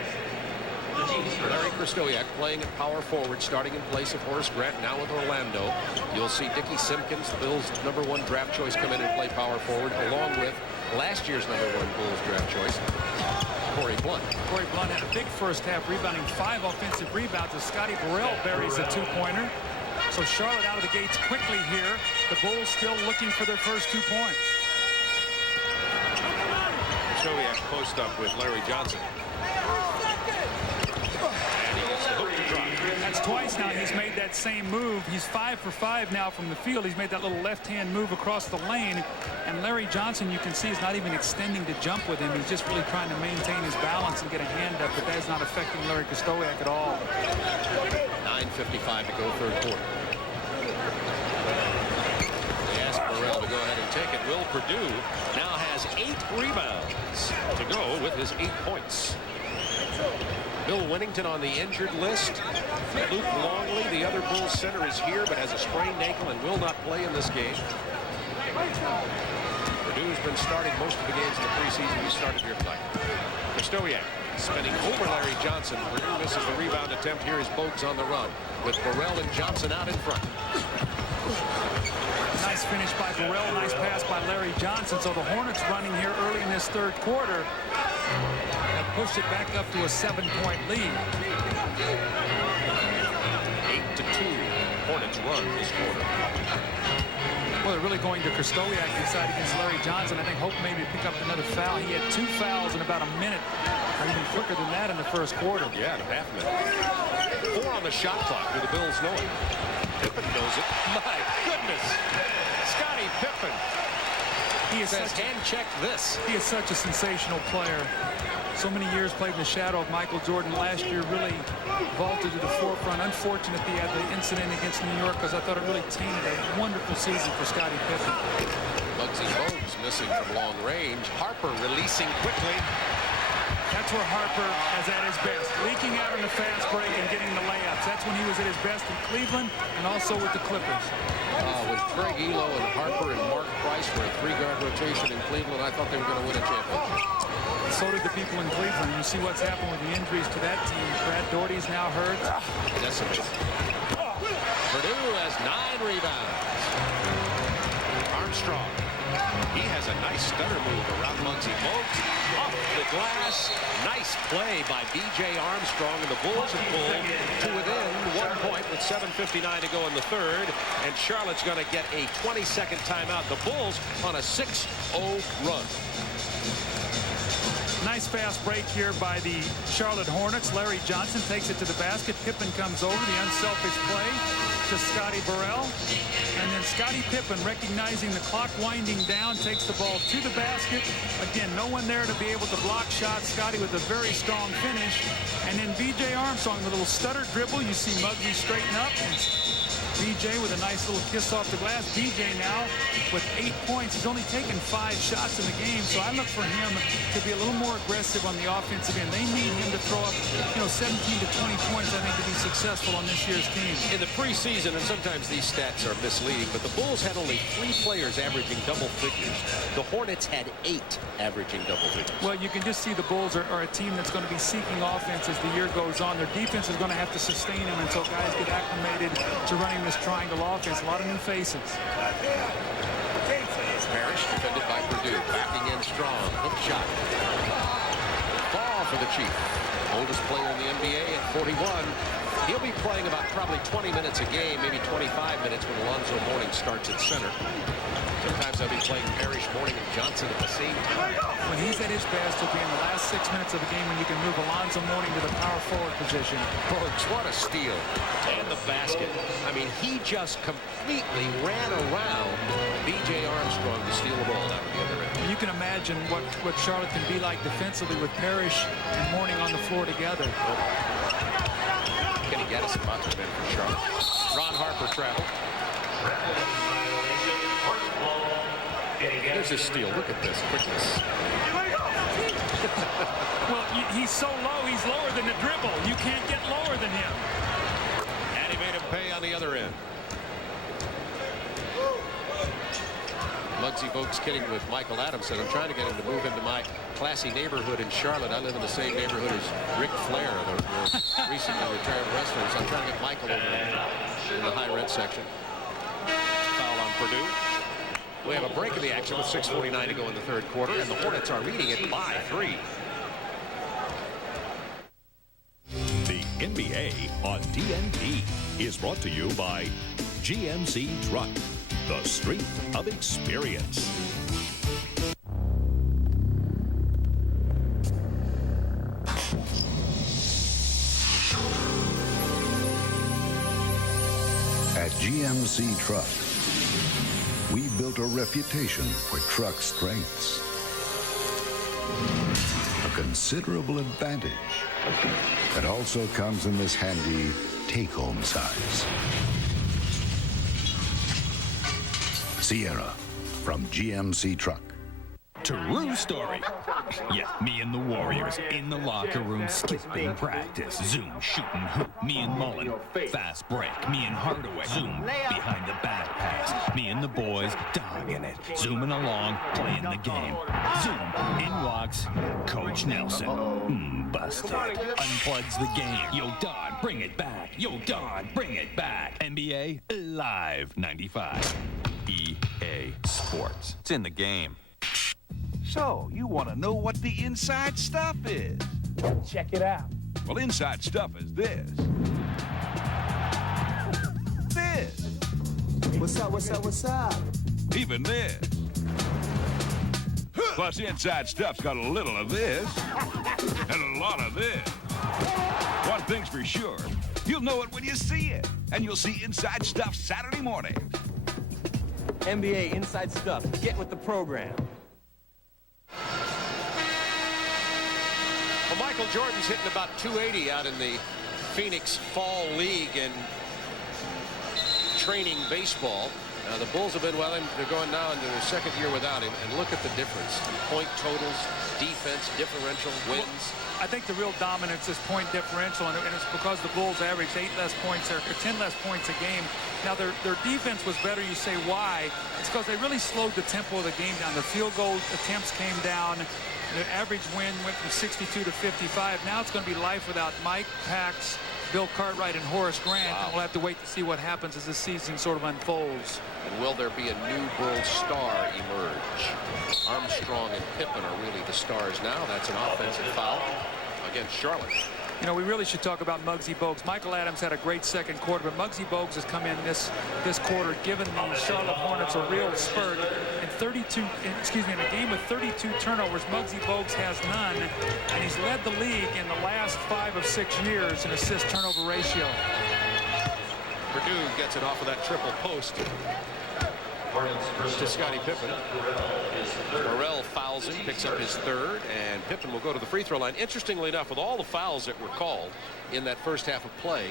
Larry Krystkowiak playing at power forward, starting in place of Horace Grant, now with Orlando. You'll see Dickie Simpkins, the Bills' #1 draft choice, come in and play power forward, along with last year's #1 Bulls draft choice, Corey Blunt. Corey Blunt had a big first half, rebounding 5 offensive rebounds as Scottie Burrell buries a 2-pointer. So Charlotte out of the gates quickly here. The Bulls still looking for their first 2 points. Krystkowiak post up with Larry Johnson. And he gets the hook to drop. That's twice now he's made that same move. He's 5 for 5 now from the field. He's made that little left-hand move across the lane. And Larry Johnson, you can see, is not even extending to jump with him. He's just really trying to maintain his balance and get a hand up, but that is not affecting Larry Krystkowiak at all. 9:55 to go, third quarter. They ask Burrell to go ahead and take it. Will Purdue now has 8 rebounds to go with his 8 points. Bill Winnington on the injured list. Luke Longley, the other Bulls center, is here but has a sprained ankle and will not play in this game. Purdue's been starting most of the games in the preseason. He started here tonight. Krystkowiak spinning over Larry Johnson. Purdue misses the rebound attempt. Here is Bogues on the run with Burrell and Johnson out in front. Nice finish by Burrell. Nice pass by Larry Johnson. So the Hornets running here early in this third quarter have pushed it back up to a 7-point lead. 8-2. Hornets run this quarter. Well, they're really going to Krystkowiak inside against Larry Johnson. I think hope maybe pick up another foul. He had 2 fouls in about a minute, or even quicker than that in the first quarter. Yeah, in a half minute. 4 on the shot clock. Do the Bills know it? Pippen knows it. My goodness. Scottie Pippen. He is says hand check this. He is such a sensational player. So many years played in the shadow of Michael Jordan. Last year really vaulted to the forefront. Unfortunate he had the incident against New York, because I thought it really tainted a wonderful season for Scottie Pippen. Muggsy Bogues missing from long range. Harper releasing quickly. That's where Harper is at his best, leaking out on the fast break and getting the layups. That's when he was at his best in Cleveland and also with the Clippers. With Craig Elo and Harper and Mark Price for a 3-guard rotation in Cleveland, I thought they were going to win a championship. So did the people in Cleveland. You see what's happened with the injuries to that team. Brad Daugherty's now hurt. Decimated. Purdue has 9 rebounds. Armstrong. He has a nice stutter move around Muggsy Bogues. Off the glass. Nice play by B.J. Armstrong, and the Bulls have pulled to within 1 point with 7:59 to go in the third. And Charlotte's going to get a 20-second timeout. The Bulls on a 6-0 run. Nice fast break here by the Charlotte Hornets. Larry Johnson takes it to the basket. Pippen comes over, the unselfish play to Scottie Burrell. And then Scottie Pippen, recognizing the clock winding down, takes the ball to the basket. Again, no one there to be able to block shots. Scottie with a very strong finish. And then B.J. Armstrong, the little stutter dribble. You see Muggsy straighten up and BJ with a nice little kiss off the glass. BJ now with 8 points. He's only taken 5 shots in the game, so I look for him to be a little more aggressive on the offensive end. They need him to throw up, 17 to 20 points, I think, to be successful on this year's team. In the preseason, and sometimes these stats are misleading, but the Bulls had only 3 players averaging double figures. The Hornets had 8 averaging double figures. Well, you can just see the Bulls are a team that's going to be seeking offense as the year goes on. Their defense is going to have to sustain them until guys get acclimated to running this triangle offense. A lot of new faces. Parrish defended by Purdue. Backing in strong. Hook shot. Ball for the Chief. Oldest player in the NBA at 41. He'll be playing about probably 20 minutes a game, maybe 25 minutes when Alonzo Mourning starts at center. Sometimes they'll be playing Parrish, Mourning, and Johnson at the same time. When he's at his best, he'll be in the last 6 minutes of the game when you can move Alonzo Mourning to the power forward position. Bogues, what a steal. And the basket. I mean, he just completely ran around B.J. Armstrong to steal the ball out of the other end. You can imagine what Charlotte can be like defensively with Parrish and Mourning on the floor together. Kenny Gaddis about to win for Charlotte. Ron Harper traveled. There's his steal. Look at this quickness. Well, he's so low, he's lower than the dribble. You can't get lower than him. And he made him pay on the other end. Muggsy Bogues kidding with Michael Adams said, I'm trying to get him to move into my classy neighborhood in Charlotte. I live in the same neighborhood as Ric Flair, the recently retired wrestlers. I'm trying to get Michael over in the high rent section. Foul on Purdue. We have a break in the action with 6:49 to go in the third quarter, and the Hornets are leading it by 3. The NBA on TNT is brought to you by GMC Truck, the strength of experience. At GMC Truck, we built a reputation for truck strengths. A considerable advantage that also comes in this handy take-home size. Sierra from GMC Truck. True story. Yeah, me and the Warriors in the locker room skipping practice. Zoom, shooting hoop, me and Mullen. Fast break, me and Hardaway. Zoom, behind the back pass. Me and the boys dogging it. Zooming along, playing the game. Zoom, in walks Coach Nelson. Busted. Unplugs the game. Yo, Don, bring it back. Yo, Don, bring it back. NBA Live 95. EA Sports. It's in the game. So, you want to know what the inside stuff is? Check it out. Well, inside stuff is this. This. What's up, what's up, what's up? Even this. Plus, inside stuff's got a little of this and a lot of this. One thing's for sure, you'll know it when you see it. And you'll see inside stuff Saturday morning. NBA Inside Stuff. Get with the program. Well, Michael Jordan's hitting about 280 out in the Phoenix Fall League and training baseball. The Bulls have been well, they're going now into their second year without him, and look at the difference. Point totals, defense, differential, wins. Well, I think the real dominance is point differential, and it's because the Bulls averaged 8 less points or 10 less points a game. Now, their defense was better. You say why? It's because they really slowed the tempo of the game down. Their field goal attempts came down. The average win went from 62 to 55. Now it's going to be life without Mike Pax, Bill Cartwright, and Horace Grant. Wow. And we'll have to wait to see what happens as this season sort of unfolds. And will there be a new Bulls star emerge? Armstrong and Pippen are really the stars now. That's an offensive foul against Charlotte. You know, we really should talk about Muggsy Bogues. Michael Adams had a great second quarter, but Muggsy Bogues has come in this quarter, given the Charlotte Hornets a real spurt. In a game with 32 turnovers, Muggsy Bogues has none, and he's led the league in the last 5 of 6 years in assist-turnover ratio. Purdue gets it off of that triple post. to Scottie Pippen. Burrell fouls him, picks up his third, and Pippen will go to the free throw line. Interestingly enough, with all the fouls that were called in that first half of play,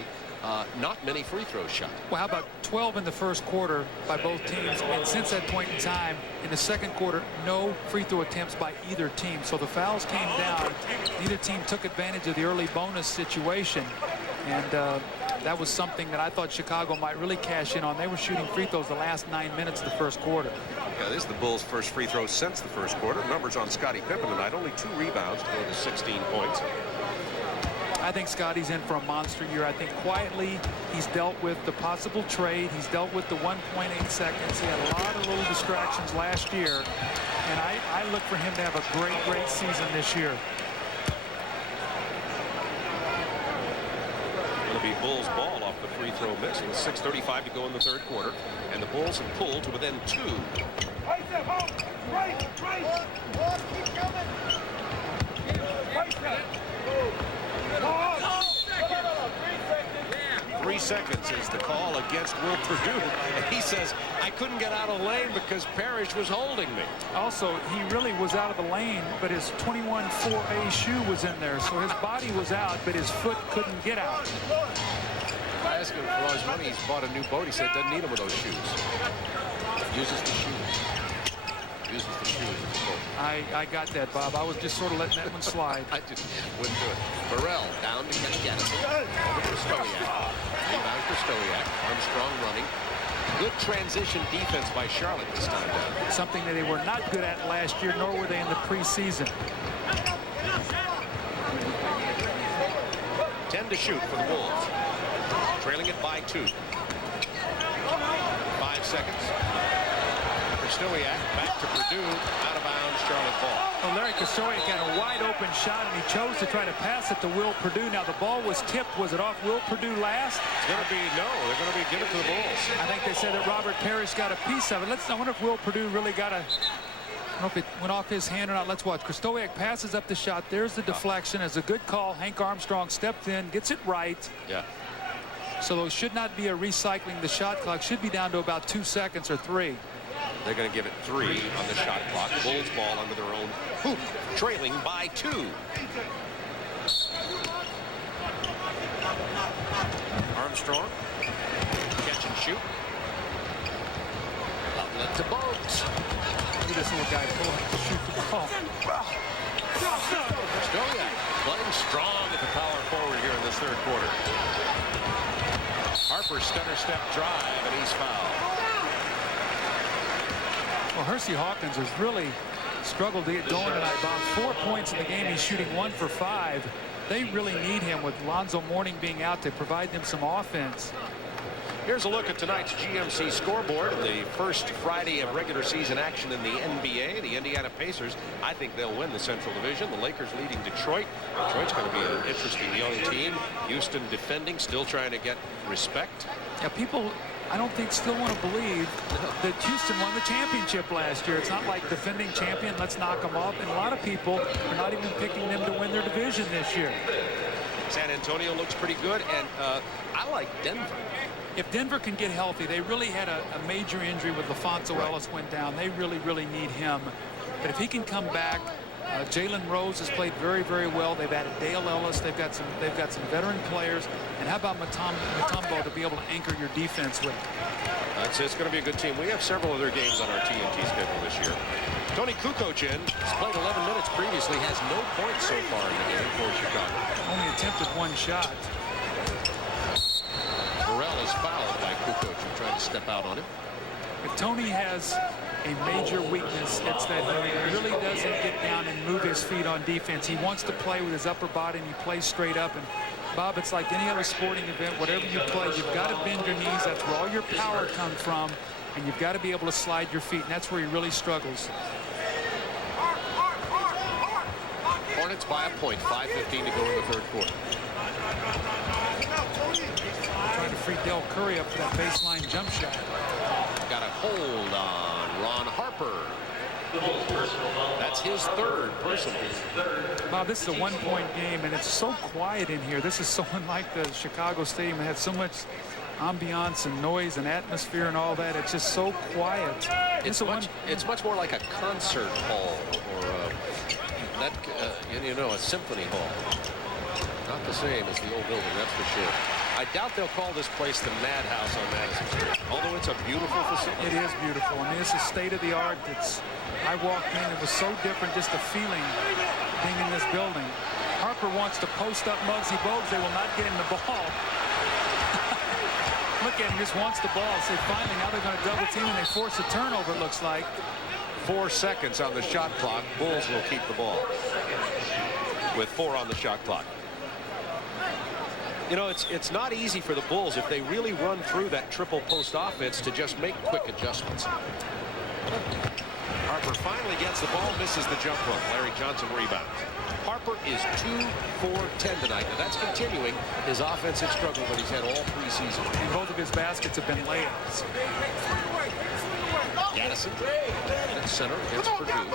not many free throws shot. Well, how about 12 in the first quarter by both teams, and since that point in time, in the second quarter, no free throw attempts by either team. So the fouls came down. Neither team took advantage of the early bonus situation, and that was something that I thought Chicago might really cash in on. They were shooting free throws the last 9 minutes of the first quarter. Yeah, this is the Bulls' first free throw since the first quarter. Numbers on Scottie Pippen tonight, only 2 rebounds to go to 16 points. I think Scottie's in for a monster year. I think quietly he's dealt with the possible trade. He's dealt with the 1.8 seconds. He had a lot of little distractions last year, and I look for him to have a great season this year. It'll be Bulls ball off the free throw miss with 6:35 to go in the third quarter, and the Bulls have pulled to within 2. 3 seconds is the call against Will Perdue, and he says, I couldn't get out of the lane because Parrish was holding me. Also, he really was out of the lane, but his 21-4A shoe was in there, so his body was out, but his foot couldn't get out. I asked him for all his money. He's bought a new boat. He said doesn't need them with those shoes. Uses the shoes. Uses the shoes. I got that, Bob. I was just sort of letting that one slide. I just wouldn't do it. Burrell down to Krystkowiak. Over to Krystkowiak. Rebound Krystkowiak. Armstrong running. Good transition defense by Charlotte this time down. Something that they were not good at last year, nor were they in the preseason. 10 to shoot for the Wolves. Trailing it by 2. 5 seconds. Krystkowiak back to Perdue. Out of bounds, Charlotte ball. Well, Larry Krystkowiak had a wide open shot, and he chose to try to pass it to Will Perdue. Now the ball was tipped. Was it off Will Perdue last? It's going to be no. They're going to be give it to the Bulls. I think they said that Robert Parrish got a piece of it. I wonder if Will Perdue really got a. I don't know if it went off his hand or not. Let's watch. Krystkowiak passes up the shot. There's the deflection. It's a good call. Hank Armstrong stepped in, gets it right. Yeah. So there should not be a recycling. The shot clock should be down to about 2 seconds or 3. They're going to give it 3 on the shot clock. Bulls ball under their own hoop, trailing by 2. Armstrong, catch and shoot. Outlet to Bogues. Look at this little guy pulling to shoot the ball. Krystkowiak playing strong at the power forward here in this third quarter. Harper stutter step drive, and he's fouled. Well, Hersey Hawkins has really struggled to get going tonight, Bob. 4 points in the game. He's shooting 1 for 5. They really need him with Lonzo Mourning being out to provide them some offense. Here's a look at tonight's GMC scoreboard. The first Friday of regular season action in the NBA. The Indiana Pacers, I think they'll win the Central Division. The Lakers leading Detroit. Detroit's going to be an interesting young team. Houston defending, still trying to get respect. Yeah, people, I don't think, still want to believe that Houston won the championship last year. It's not like defending champion, let's knock them off. And a lot of people are not even picking them to win their division this year. San Antonio looks pretty good, and I like Denver. If Denver can get healthy, they really had a major injury with LaFonso Ellis went down. They really need him. But if he can come back, Jalen Rose has played very well. They've added Dale Ellis. They've got some veteran players. And how about Mutombo to be able to anchor your defense with? It's going to be a good team. We have several other games on our TNT schedule this year. Tony Kukoc has played 11 minutes previously, has no points so far in the game for Chicago. Only attempted 1 shot. Burrell is fouled by Kukoc, who tried to step out on him. But Tony has a major weakness. It's that he really doesn't get down and move his feet on defense. He wants to play with his upper body, and he plays straight up. And Bob, it's like any other sporting event. Whatever you play, you've got to bend your knees. That's where all your power comes from. And you've got to be able to slide your feet. And that's where he really struggles. Hornets by a point. 5:15 to go in the third quarter. Trying to free Del Curry up for that baseline jump shot. Got a hold on Ron Harper. That's his 3rd personal. Bob, this is a 1-point game, and it's so quiet in here. This is so unlike the Chicago Stadium. It had so much ambiance and noise and atmosphere and all that. It's just so quiet. It's much more like a concert hall or a symphony hall. Not the same as the old building, that's for sure. I doubt they'll call this place the Madhouse on Madison Street, although it's a beautiful facility. It is beautiful. I mean, this is state of the art. I walked in, it was so different, just the feeling being in this building. Harper wants to post up Muggsy Bogues. They will not get him the ball. Look at him, just wants the ball. So finally, now they're going to double team and they force a turnover, it looks like. 4 seconds on the shot clock. Bulls will keep the ball with 4 on the shot clock. You know, it's not easy for the Bulls if they really run through that triple post offense to just make quick adjustments. Harper finally gets the ball, misses the jump hook. Larry Johnson rebounds. Harper is 2 for 10 tonight. Now that's continuing his offensive struggle that he's had all preseason. And both of his baskets have been layups. Gaddison at center against Purdue.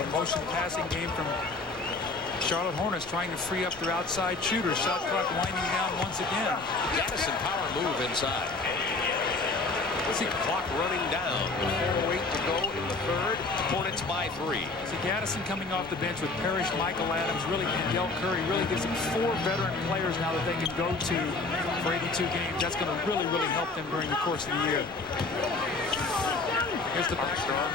The motion passing game from Charlotte Hornets trying to free up their outside shooters. Shot clock winding down once again. Gaddison power move inside. See the clock running down. 4:08 to go in the third. Hornets by 3. See Gaddison coming off the bench with Parrish, Michael Adams, really, and Del Curry really gives them 4 veteran players now that they can go to for 82 games. That's going to really, really help them during the course of the year. Here's the Armstrong.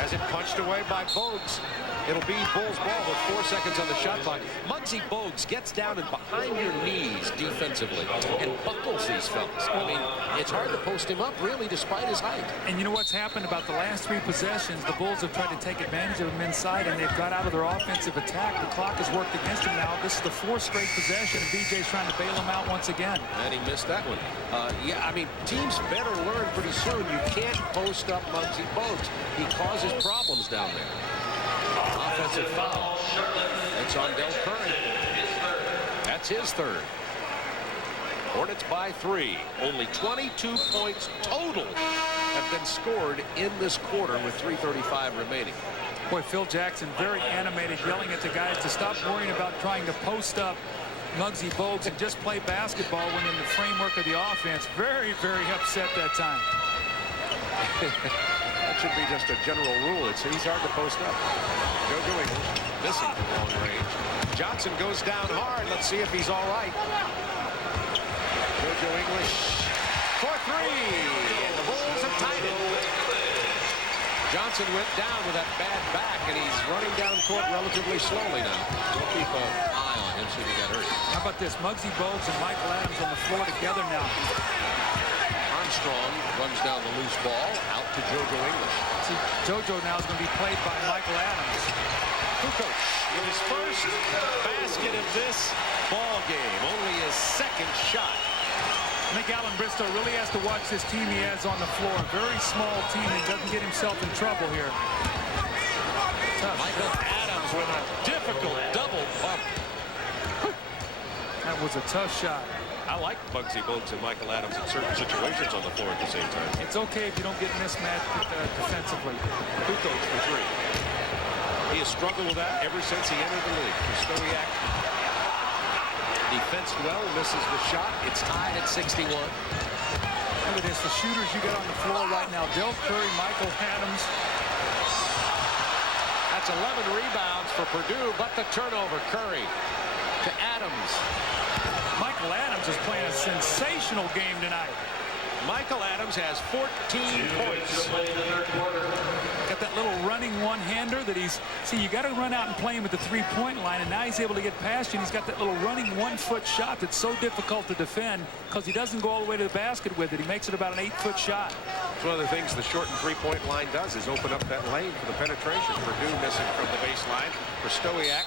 Has it punched away by Bogues. It'll be Bulls ball with 4 seconds on the shot clock. Muggsy Bogues gets down and behind your knees defensively and buckles these fellas. I mean, it's hard to post him up, really, despite his height. And you know what's happened about the last 3 possessions? The Bulls have tried to take advantage of him inside, and they've got out of their offensive attack. The clock has worked against him now. This is the 4th straight possession, and BJ's trying to bail him out once again. And he missed that one. Yeah, I mean, teams better learn pretty soon. You can't post up Muggsy Bogues. He causes problems down there. Offensive foul. It's on Del Curry. That's his 3rd. Hornets by 3. Only 22 points total have been scored in this quarter with 3:35 remaining. Boy, Phil Jackson very animated, yelling at the guys to stop worrying about trying to post up Muggsy Bogues and just play basketball when in the framework of the offense. Very, very upset that time. That should be just a general rule. He's hard to post up. JoJo English missing from long range. Johnson goes down hard. Let's see if he's all right. JoJo English for 3. And the Bulls have tied it. Johnson went down with that bad back, and he's running down court relatively slowly now. We'll keep an eye on him, see if he got hurt. How about this? Muggsy Bogues and Michael Adams on the floor together now. Armstrong runs down the loose ball out to JoJo English. See, JoJo now is going to be played by Michael Adams. Kukoc with his first basket of this ball game. Only his 2nd shot. I think Alan Bristow really has to watch this team he has on the floor. Very small team that doesn't get himself in trouble here. Tough. Michael Adams with a difficult double bump. That was a tough shot. I like Muggsy Bogues and Michael Adams in certain situations on the floor at the same time. It's okay if you don't get mismatched defensively. Kukoc for 3. He has struggled with that ever since he entered the league. Krystkowiak defensed well, misses the shot. It's tied at 61. Look at this, the shooters you got on the floor right now. Del Curry, Michael Adams. That's 11 rebounds for Purdue, but the turnover. Curry to Adams. Michael Adams is playing a sensational game tonight. Michael Adams has 14 points. Got that little running one-hander that he's... See, you got to run out and play him at the three-point line, and now he's able to get past you, and he's got that little running one-foot shot that's so difficult to defend because he doesn't go all the way to the basket with it. He makes it about an 8-foot shot. It's one of the things the shortened three-point line does is open up that lane for the penetration. Purdue missing from the baseline. Krystkowiak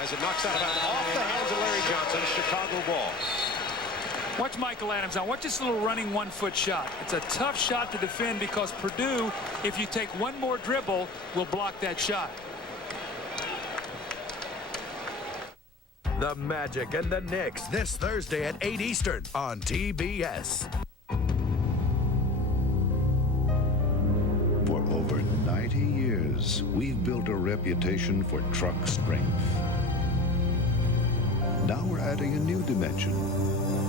as it knocks out of bounds off the hands of Larry Johnson. Chicago ball. Watch Michael Adams now. Watch this little running one-foot shot. It's a tough shot to defend because Purdue, if you take one more dribble, will block that shot. The Magic and the Knicks this Thursday at 8 Eastern on TBS. For over 90 years, we've built a reputation for truck strength. Now we're adding a new dimension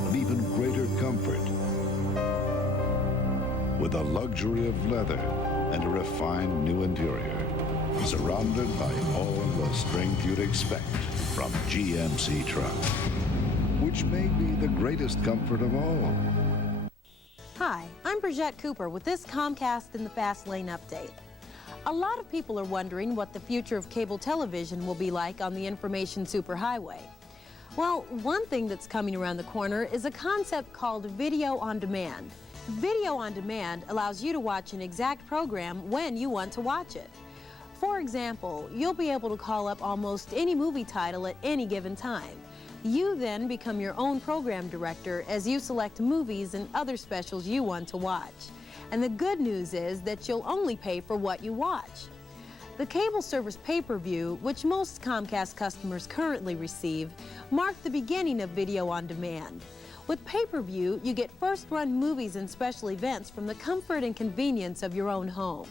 of even greater comfort. With the luxury of leather and a refined new interior, surrounded by all the strength you'd expect from GMC truck, which may be the greatest comfort of all. Hi, I'm Bridgette Cooper with this Comcast in the Fast Lane update. A lot of people are wondering what the future of cable television will be like on the information superhighway. Well, one thing that's coming around the corner is a concept called video on demand. Video on demand allows you to watch an exact program when you want to watch it. For example, you'll be able to call up almost any movie title at any given time. You then become your own program director as you select movies and other specials you want to watch. And the good news is that you'll only pay for what you watch. The cable service pay-per-view, which most Comcast customers currently receive, marked the beginning of video on demand. With pay-per-view, you get first-run movies and special events from the comfort and convenience of your own home.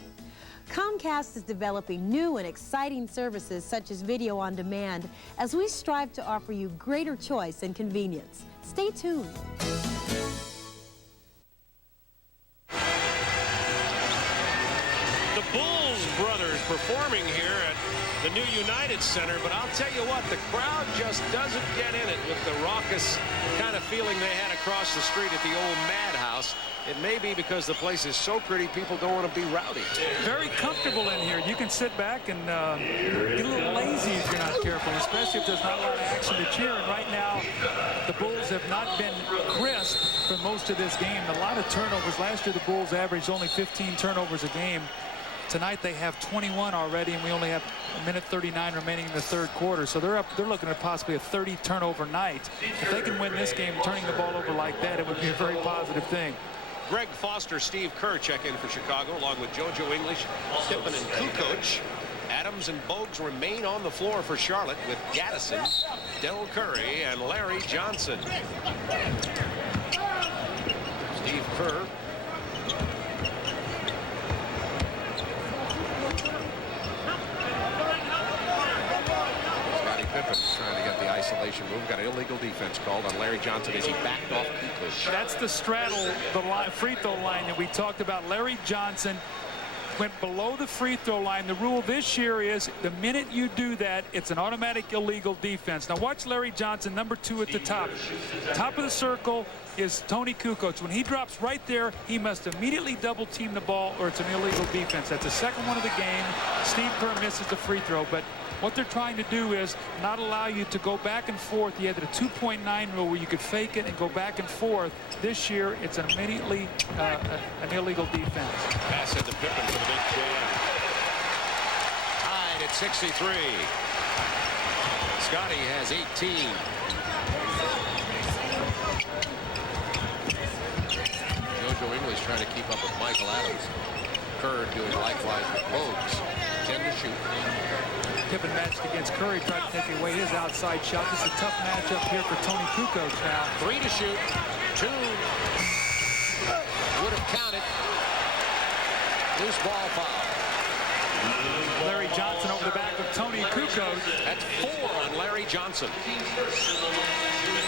Comcast is developing new and exciting services such as video on demand as we strive to offer you greater choice and convenience. Stay tuned. The Bulls brothers performing here at the new United Center, but I'll tell you what, the crowd just doesn't get in it with the raucous kind of feeling they had across the street at the old Madhouse. It may be because the place is so pretty, people don't want to be rowdy. Very comfortable in here. You can sit back and get a little lazy if you're not careful, especially if there's not a lot of action to cheer. And right now, the Bulls have not been crisp for most of this game. A lot of turnovers. Last year, the Bulls averaged only 15 turnovers a game. Tonight they have 21 already, and we only have a minute 39 remaining in the third quarter. So they're looking at possibly a 30 turnover night. If they can win this game turning the ball over like that, it would be a very positive thing. Greg Foster, Steve Kerr check in for Chicago, along with JoJo English, Pippen, and Kukoc. Adams and Bogues remain on the floor for Charlotte with Gaddison, Del Curry, and Larry Johnson. Steve Kerr. Scottie Pippen trying to get the isolation move. Got an illegal defense called on Larry Johnson as he backed off Kukoc. That's the straddle, the free throw line that we talked about. Larry Johnson went below the free throw line. The rule this year is the minute you do that, it's an automatic illegal defense. Now watch Larry Johnson, number 2 at the top. Top of the circle is Tony Kukoc. When he drops right there, he must immediately double team the ball or it's an illegal defense. That's the second one of the game. Steve Kerr misses the free throw, but what they're trying to do is not allow you to go back and forth. You had the 2.9 rule where you could fake it and go back and forth. This year, it's an immediately an illegal defense. Pass into Pippen for the big jam. Tied at 63. Scottie has 18. JoJo English trying to keep up with Michael Adams. Kerr doing likewise with Bogues. 10 to shoot. Pippen matched against Curry, tried to take away his outside shot. This is a tough matchup here for Tony Kukoc now. 3 to shoot. 2 would have counted. Loose ball foul. Larry Johnson over the back of Tony Kukoc. That's 4 on Larry Johnson.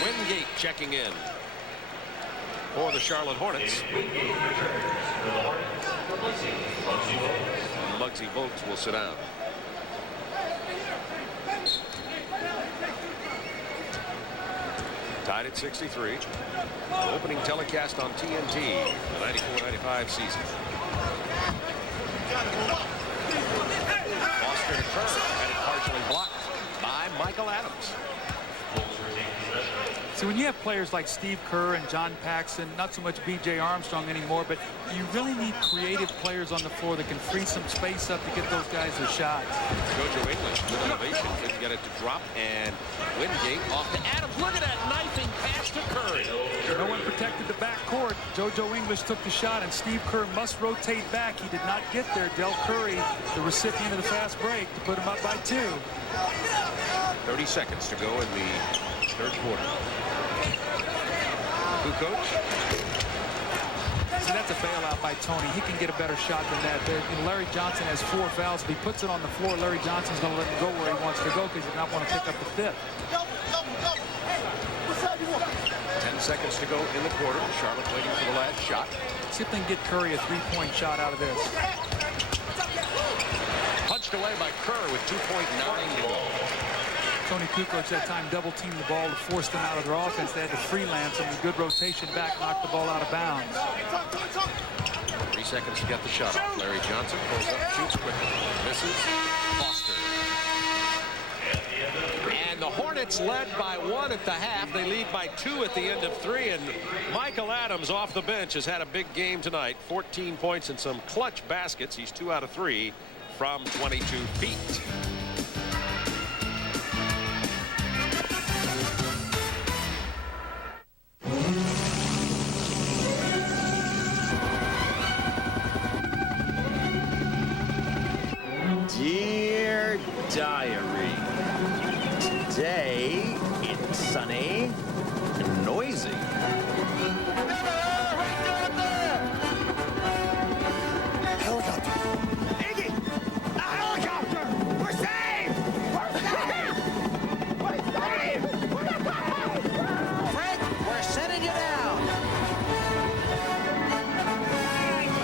Wingate checking in for the Charlotte Hornets. Muggsy Bogues will sit down. Tied at 63. Opening telecast on TNT, the 94-95 season. Foster to Kerr, and it partially blocked by Michael Adams. See, when you have players like Steve Kerr and John Paxson, not so much B.J. Armstrong anymore, but you really need creative players on the floor that can free some space up to get those guys their shots. JoJo English with elevation, couldn't get it to drop, and Wingate off to Adams. Look at that knifing pass to Curry. No one protected the backcourt. JoJo English took the shot, and Steve Kerr must rotate back. He did not get there. Del Curry, the recipient of the fast break, to put him up by 2. 30 seconds to go in the third quarter. Kukoc. See, that's a bailout by Tony. He can get a better shot than that. Larry Johnson has 4 fouls. If he puts it on the floor, Larry Johnson's going to let him go where he wants to go because he does not want to pick up the 5th. 10 seconds to go in the quarter. Charlotte waiting for the last shot. See if they can get Curry a three-point shot out of this. Punched away by Kerr with 2.9 to go. Tony Kukoc that time double-teamed the ball to force them out of their offense. They had to freelance and with good rotation back, knocked the ball out of bounds. 3 seconds to get the shot off. Larry Johnson pulls up, shoots quickly. Misses. Foster. And the Hornets led by 1 at the half. They lead by 2 at the end of 3. And Michael Adams off the bench has had a big game tonight. 14 points and some clutch baskets. He's 2 out of 3 from 22 feet. Dear Diary, today it's sunny and noisy. Helicopter! Iggy! A helicopter! We're saved! We're saved! We're saved! Frank, we're sending you down!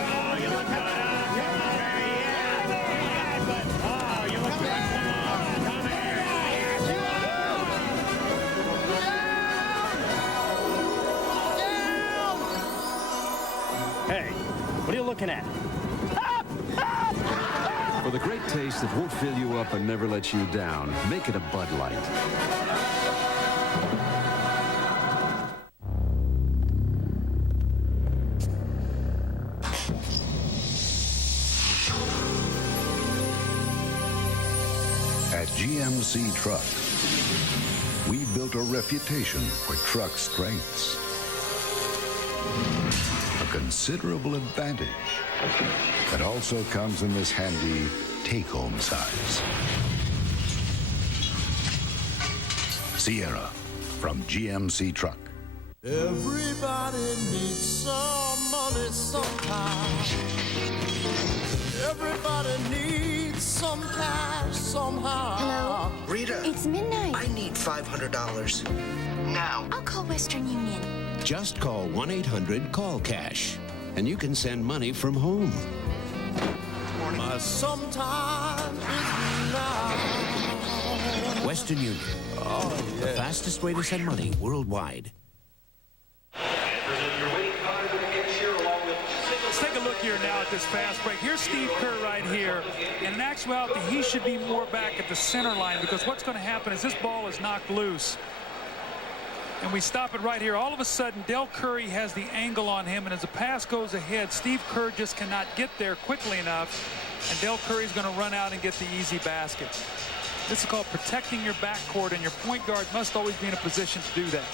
Oh, you look good. Hey, what are you looking at? For the great taste that won't fill you up and never let you down, make it a Bud Light. At GMC Truck, we built a reputation for truck strengths. A considerable advantage that also comes in this handy take-home size. Sierra from GMC Truck. Everybody needs some money sometime. Everybody needs some cash somehow. Hello? Rita. It's midnight. I need $500. Now. I'll call Western Union. Just call 1-800-CALL-CASH, and you can send money from home. My sometimes is now. Western Union. Oh, yeah. The fastest way to send money worldwide. Let's take a look here now at this fast break. Here's Steve Kerr right here. And in actuality, he should be more back at the center line because what's going to happen is this ball is knocked loose. And we stop it right here. All of a sudden, Del Curry has the angle on him, and as the pass goes ahead, Steve Kerr just cannot get there quickly enough, and Del Curry's going to run out and get the easy basket. This is called protecting your backcourt, and your point guard must always be in a position to do that.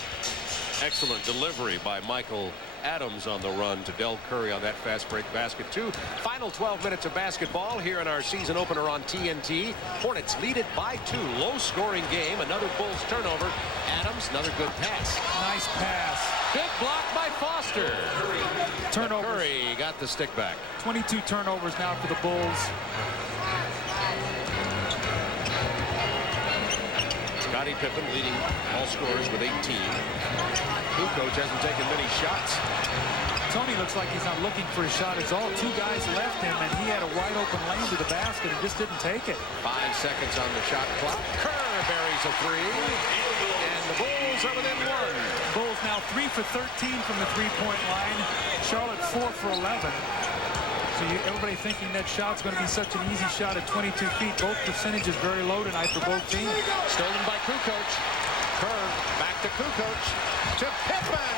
Excellent delivery by Michael Adams on the run to Del Curry on that fast break basket. Final 12 minutes of basketball here in our season opener on TNT. Hornets lead it by 2. Low scoring game. Another Bulls turnover. Adams, another good pass. Nice pass. Big block by Foster. Turnover. Curry got the stick back. 22 turnovers now for the Bulls. Scottie Pippen leading all scorers with 18. Kukoc hasn't taken many shots. Tony looks like he's not looking for a shot. It's all 2 guys left him, and he had a wide open lane to the basket and just didn't take it. 5 seconds on the shot clock. Kerr buries a 3. And the Bulls are within 1. Bulls now 3 for 13 from the three-point line. Charlotte 4 for 11. So everybody thinking that shot's going to be such an easy shot at 22 feet. Both percentages very low tonight for both teams. Stolen by Kukoc. Kerr back to Kukoc. To Pippen.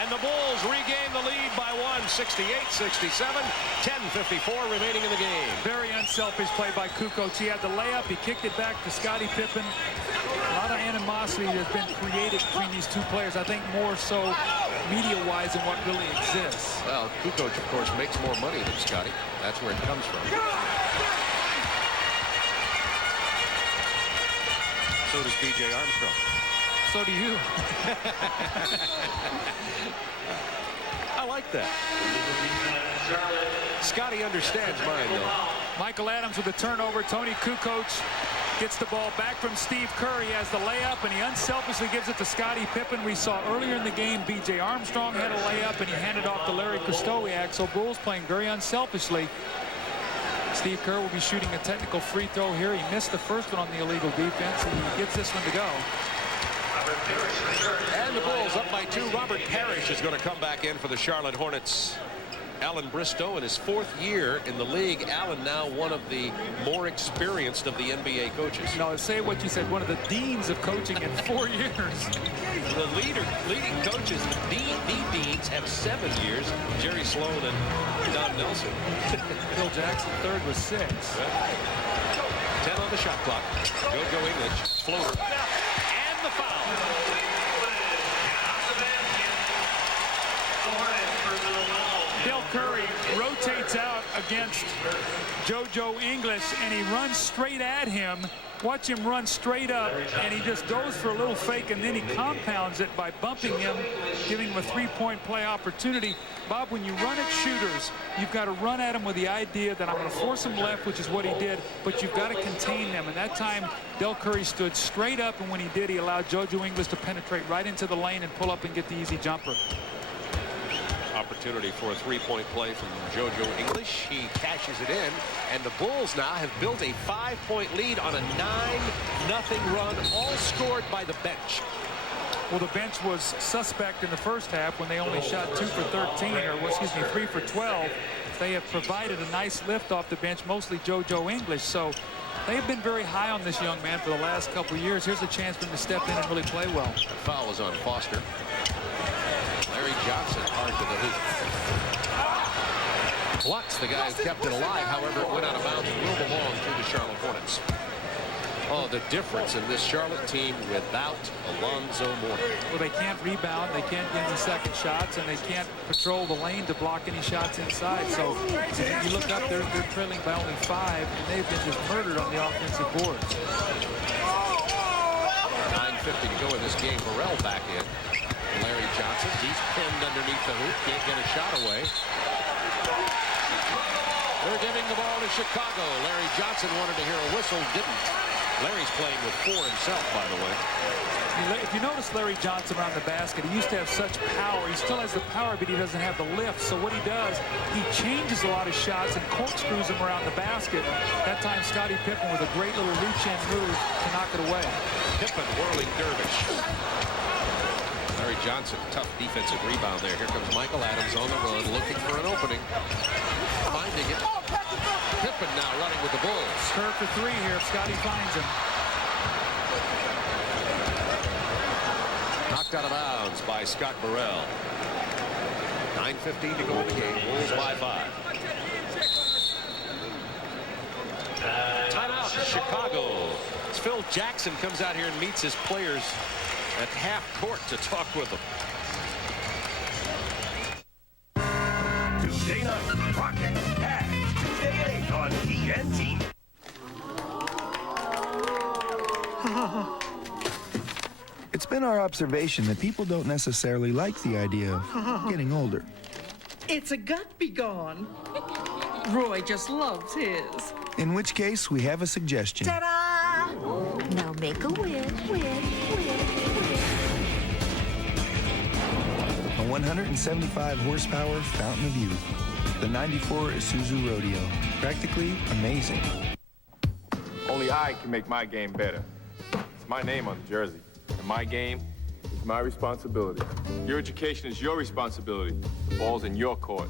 And the Bulls regain the lead by 1, 68-67. 10:54 remaining in the game. Very unselfish play by Kukoc. He had the layup. He kicked it back to Scottie Pippen. A lot of animosity has been created between these 2 players. I think more so media-wise than what really exists. Well, Kukoc, of course, makes more money than Scottie. That's where it comes from. So does B.J. Armstrong. So do you. I like that. Scottie understands mine, though. Michael Adams with the turnover. Tony Kukoc Gets the ball back from Steve Kerr. He has the layup, and he unselfishly gives it to Scottie Pippen. We saw earlier in the game B.J. Armstrong had a layup, and he handed off to Larry Krystkowiak. So Bulls playing very unselfishly. Steve Kerr will be shooting a technical free throw here. He missed the first one on the illegal defense, and he gets this one to go. And the Bulls up by 2. Robert Parrish is going to come back in for the Charlotte Hornets. Alan Bristow in his 4th year in the league. Alan now one of the more experienced of the NBA coaches. No, say what you said, one of the deans of coaching in 4 years. The leading coaches, the deans, have 7 years. Jerry Sloan and Don Nelson. Phil Jackson third with 6. 10 on the shot clock. Joe English, floater, and the foul. Del Curry rotates out against JoJo English, and he runs straight at him. Watch him run straight up, and he just goes for a little fake, and then he compounds it by bumping him, giving him a 3-point play opportunity. Bob, when you run at shooters, you've got to run at them with the idea that I'm going to force him left, which is what he did, but you've got to contain them. And that time, Del Curry stood straight up, and when he did, he allowed JoJo English to penetrate right into the lane and pull up and get the easy jumper. Opportunity for a 3-point play from JoJo English. He cashes it in, and the Bulls now have built a 5-point lead on a 9-0 run, all scored by the bench. Well, the bench was suspect in the first half when they only shot 2 for 13, or well, excuse me, 3 for 12. They have provided a nice lift off the bench, mostly JoJo English. So they have been very high on this young man for the last couple of years. Here's a chance for him to step in and really play well. The foul is on Foster. Larry Johnson hard to the hoop. Blocks the guy who kept it alive. However, it went out of bounds and will belong to the Charlotte Hornets. Oh, the difference in this Charlotte team without Alonzo Mourning. Well, they can't rebound, they can't get any second shots, and they can't patrol the lane to block any shots inside. So if you look up, they're trailing by only 5, and they've been just murdered on the offensive boards. 9:50 to go in this game. Burrell back in. Larry Johnson, he's pinned underneath the hoop, can't get a shot away. They're giving the ball to Chicago. Larry Johnson wanted to hear a whistle, didn't. Larry's playing with 4 himself, by the way. If you notice Larry Johnson around the basket, he used to have such power. He still has the power, but he doesn't have the lift. So what he does, he changes a lot of shots and corkscrews them around the basket. That time, Scottie Pippen with a great little reach-in move to knock it away. Pippen whirling dervish. Larry Johnson, tough defensive rebound there. Here comes Michael Adams on the run, looking for an opening. Finding it. Pippen now running with the Bulls. Kerr for 3 here if Scottie finds him. Knocked out of bounds by Scott Burrell. 9:15 to go in the game. Bulls by 5. Timeout, Chicago. As Phil Jackson comes out here and meets his players at half court to talk with them. Tuesday night, Rocket Cash. Tuesday 8 on TNT. It's been our observation that people don't necessarily like the idea of getting older. It's a gut be gone. Roy just loves his. In which case, we have a suggestion. Ta-da! Now make a win. A 175 horsepower Fountain of Youth. The 94 Isuzu Rodeo. Practically amazing. Only I can make my game better. It's my name on the jersey. And my game is my responsibility. Your education is your responsibility. The ball's in your court.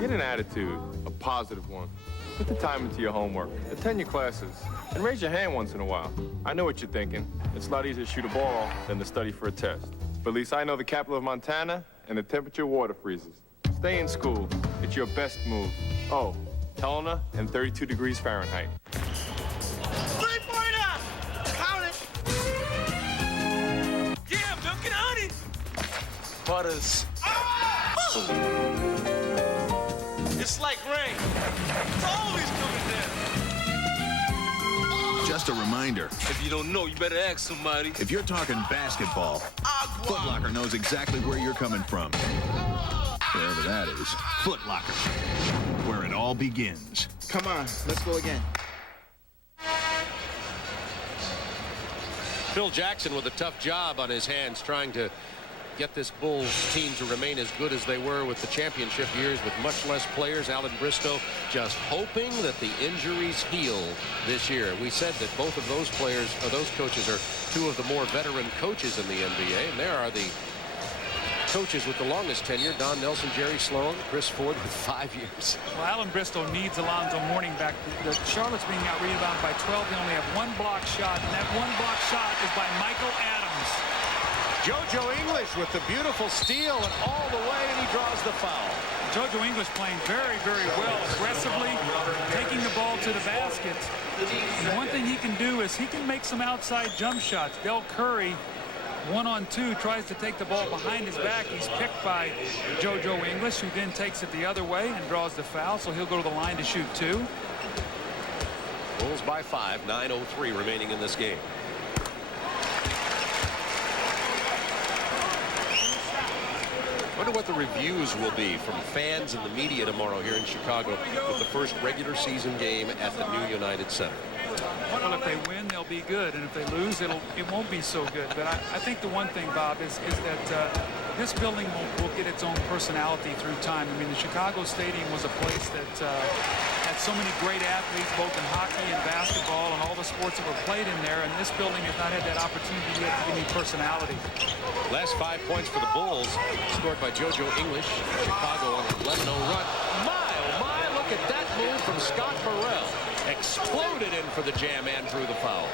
Get an attitude, a positive one. Put the time into your homework. Attend your classes. And raise your hand once in a while. I know what you're thinking. It's a lot easier to shoot a ball than to study for a test. But at least I know the capital of Montana and the temperature water freezes. Stay in school. It's your best move. Oh, Helena and 32 degrees Fahrenheit. Butters. It's like rain. It's always coming down. Just a reminder. If you don't know, you better ask somebody. If you're talking basketball, Foot Locker knows exactly where you're coming from. Wherever that is. Foot Locker. Where it all begins. Come on, let's go again. Phil Jackson with a tough job on his hands trying to get this Bulls team to remain as good as they were with the championship years with much less players. Alan Bristow just hoping that the injuries heal this year. We said that both of those players, or those coaches, are two of the more veteran coaches in the NBA, and there are the coaches with the longest tenure: Don Nelson, Jerry Sloan, Chris Ford with 5 years. Well, Alan Bristow needs Alonzo Mourning back. The Charlotte's being out rebounded by 12. They only have one block shot, and that one block shot is by Michael Adams. JoJo English with the beautiful steal and all the way, and he draws the foul. JoJo English playing very, very well, aggressively, taking the ball to the basket. And one thing he can do is he can make some outside jump shots. Del Curry, 1-on-2, tries to take the ball behind his back. He's picked by JoJo English, who then takes it the other way and draws the foul, so he'll go to the line to shoot 2. Bulls by 5, 9:03 remaining in this game. Wonder what the reviews will be from fans and the media tomorrow here in Chicago with the first regular season game at the new United Center. Well, if they win, they'll be good, and if they lose, it won't be so good. But I think the one thing, Bob, is that this building will get its own personality through time. I mean, the Chicago Stadium was a place that had so many great athletes, both in hockey and basketball and all the sports that were played in there, and this building has not had that opportunity yet to give me personality. Last 5 points for the Bulls, scored by JoJo English. Chicago on an 11-0 run. My, oh my, look at that move from Scott Burrell. Exploded in for the jam and drew the foul.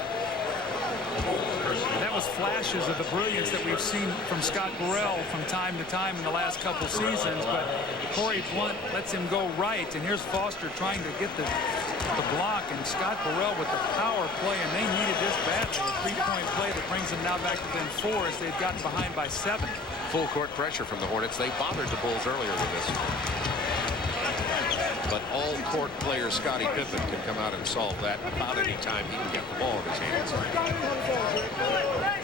That was flashes of the brilliance that we've seen from Scott Burrell from time to time in the last couple seasons, but Corey Blunt lets him go right, and here's Foster trying to get the block, and Scott Burrell with the power play, and they needed this badly. A three-point play that brings them now back within 4 as they've gotten behind by 7. Full court pressure from the Hornets. They bothered the Bulls earlier with this. But all-court player Scottie Pippen can come out and solve that about any time he can get the ball in his hands.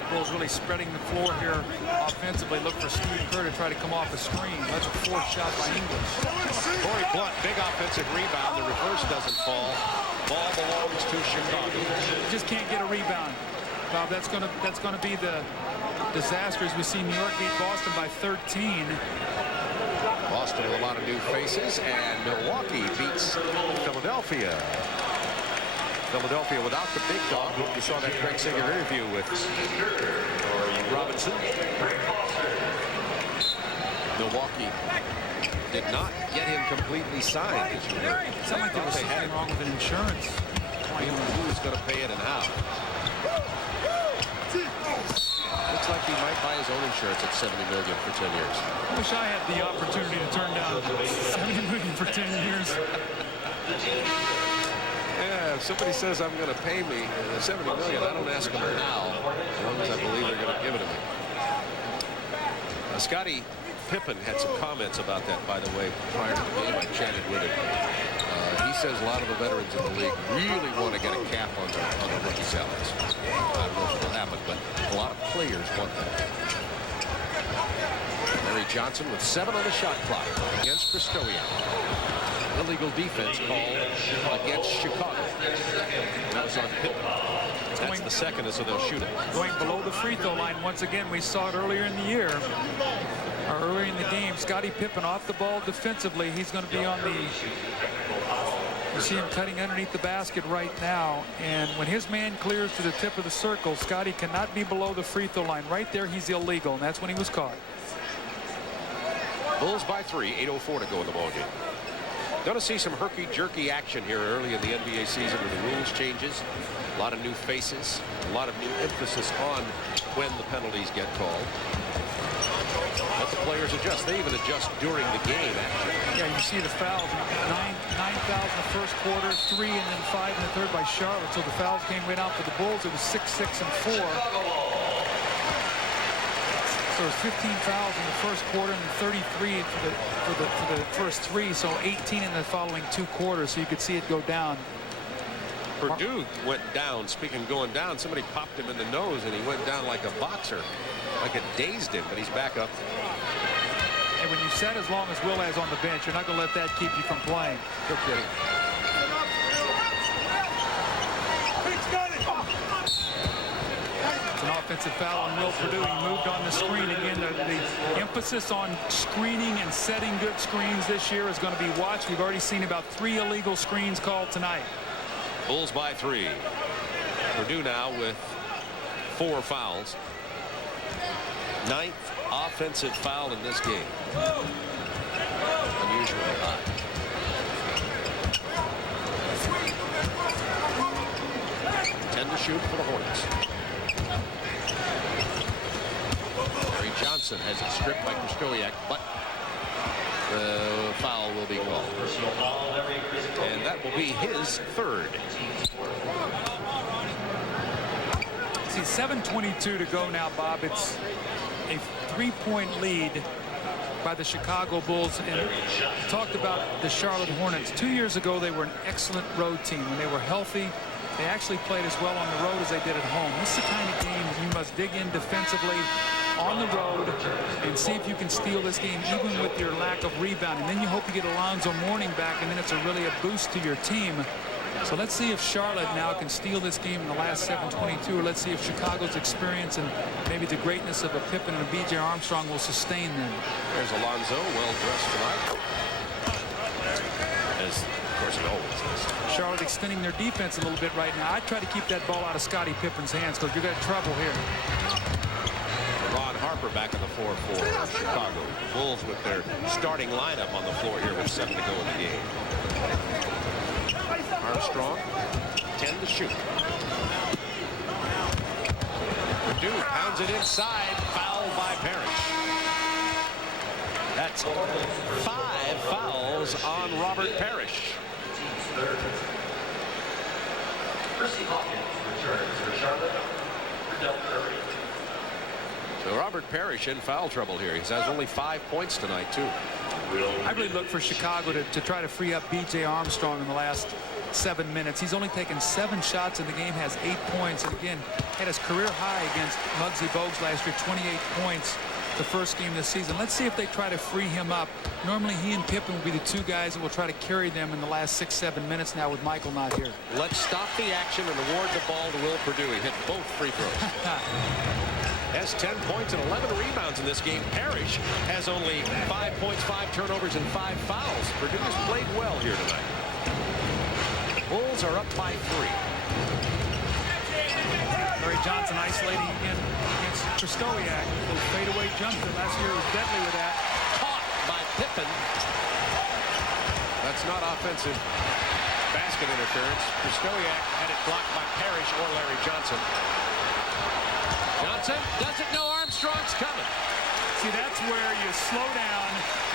Bulls really spreading the floor here offensively. Look for Steve Kerr to try to come off a screen. That's a 4th shot by English. Corey Blunt, big offensive rebound. The reverse doesn't fall. Ball belongs to Chicago. Just can't get a rebound. Bob, that's going to be the disaster as we see New York beat Boston by 13. Boston with a lot of new faces, and Milwaukee beats Philadelphia. Philadelphia without the big dog. You saw that Craig Singer interview with Robinson. Milwaukee did not get him completely signed. It sounded like there was something wrong with an insurance. Who's going to pay it and how? Looks like he might buy his own insurance at $70 million for 10 years. I wish I had the opportunity to turn down $70 million for 10 years. Yeah, if somebody says I'm going to pay me $70 million, I don't ask them now, as long as I believe they're going to give it to me. Scottie Pippen had some comments about that, by the way, prior to the game. I chatted with him. He says a lot of the veterans in the league really want to get a cap on the rookie salaries. I don't know if it'll happen, but a lot of players want that. Larry Johnson with 7 on the shot clock against Krystkowiak. Illegal defense called against Chicago. That was on Pippen. That's the second, so they'll shoot it. Going below the free throw line once again. We saw it earlier in the year. Earlier in the game, Scottie Pippen off the ball defensively. He's going to be on the... You see him cutting underneath the basket right now. And when his man clears to the tip of the circle, Scottie cannot be below the free throw line. Right there, he's illegal, and that's when he was caught. Bulls by 3, 8:04 to go in the ballgame. Going to see some herky-jerky action here early in the NBA season with the rules changes. A lot of new faces, a lot of new emphasis on when the penalties get called. Let the players adjust. They even adjust during the game, actually. Yeah, you see the fouls. 9 fouls in the first quarter, 3 and then 5 in the third by Charlotte. So the fouls came right out for the Bulls. It was 6, 6, and 4. So it was 15 fouls in the first quarter and 33 for the first 3. So 18 in the following 2 quarters. So you could see it go down. Purdue went down. Speaking of going down, somebody popped him in the nose and he went down like a boxer. Like it dazed him, but he's back up. And when you sat as long as Will has on the bench, you're not going to let that keep you from playing. No kidding. It's an offensive foul on Will Purdue. He moved on the screen. Again, the emphasis on screening and setting good screens this year is going to be watched. We've already seen about 3 illegal screens called tonight. Bulls by 3. Purdue now with 4 fouls. 9th offensive foul in this game. Unusually high. To shoot for the Hornets. Larry Johnson has it stripped by Krystkowiak, but the foul will be called. And that will be his 3rd. See, 7:22 to go now, Bob. It's a 3-point lead by the Chicago Bulls. And talked about the Charlotte Hornets. 2 years ago, they were an excellent road team. When they were healthy, they actually played as well on the road as they did at home. This is the kind of game you must dig in defensively on the road and see if you can steal this game even with your lack of rebound. And then you hope you get Alonzo Mourning back, and then it's really a boost to your team. So let's see if Charlotte now can steal this game in the last 7:22, or let's see if Chicago's experience and maybe the greatness of a Pippen and a B.J. Armstrong will sustain them. There's Alonzo, well dressed tonight. As of course it always is. Charlotte extending their defense a little bit right now. I try to keep that ball out of Scottie Pippen's hands because you got trouble here. Ron Harper back in the 4-4 Chicago. Bulls with their starting lineup on the floor here with 7 to go in the game. Armstrong, 10 to shoot. Purdue pounds it inside, fouled by Parrish. That's 5 fouls on Robert Parrish. So Robert Parrish in foul trouble here. He has only 5 points tonight, too. I really look for Chicago to try to free up B.J. Armstrong in the last 7 minutes. He's only taken 7 shots in the game, has 8 points, and again had his career high against Muggsy Bogues last year, 28 points the first game this season. Let's see if they try to free him up. Normally he and Pippen will be the 2 guys that will try to carry them in the last 6-7 minutes now with Michael not here. Let's stop the action and award the ball to Will Purdue. He hit both free throws. Has 10 points and 11 rebounds in this game. Parrish has only 5 points, 5 turnovers, and 5 fouls. Purdue has played well here tonight. Bulls are up by 3. Larry Johnson isolating again against Krystkowiak. Little fadeaway jumper. Last year was deadly with that. Caught by Pippen. That's not offensive basket interference. Krystkowiak had it blocked by Parrish or Larry Johnson. Johnson doesn't know Armstrong's coming. See, that's where you slow down.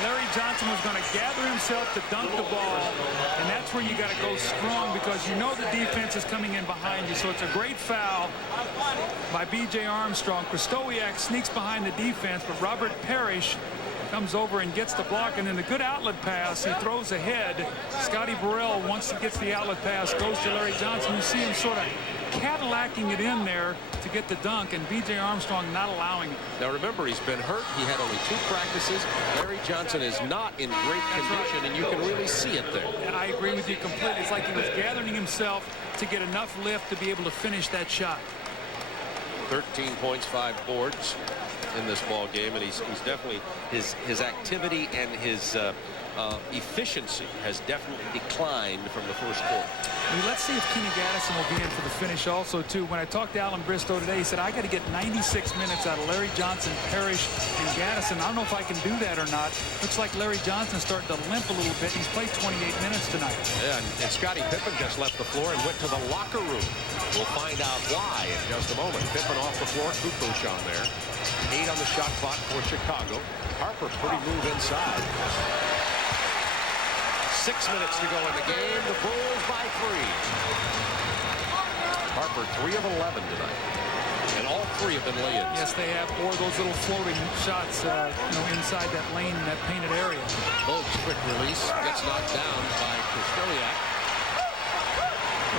Larry Johnson was going to gather himself to dunk the ball, and that's where you got to go strong because you know the defense is coming in behind you. So it's a great foul by B.J. Armstrong. Krystkowiak sneaks behind the defense, but Robert Parrish comes over and gets the block, and then the good outlet pass, he throws ahead. Scottie Burrell, once he gets the outlet pass, goes to Larry Johnson. You see him sort of Cadillacing it in there to get the dunk, and B.J. Armstrong not allowing it. Now remember, he's been hurt. He had only 2 practices. Larry Johnson is not in great condition, and you can really see it there. And I agree with you completely. It's like he was gathering himself to get enough lift to be able to finish that shot. 13 points, 5 boards in this ball game, and he's definitely his activity and his efficiency has definitely declined from the first quarter. I mean, let's see if Kenny Gaddison will be in for the finish also too. When I talked to Alan Bristow today, he said I got to get 96 minutes out of Larry Johnson, Parrish, and Gaddison. I don't know if I can do that or not. Looks like Larry Johnson's starting to limp a little bit. He's played 28 minutes tonight. Yeah, and Scottie Pippen just left the floor and went to the locker room. We'll find out why in just a moment. Pippen off the floor, Kukoc on there. 8 on the shot clock for Chicago. Harper pretty move inside. 6 minutes to go in the game. The Bulls by 3. Harper 3 of 11 tonight, and all 3 have been lay-ins. Yes, they have. Or those little floating shots, inside that lane in that painted area. Bogues quick release gets knocked down by Krystkowiak.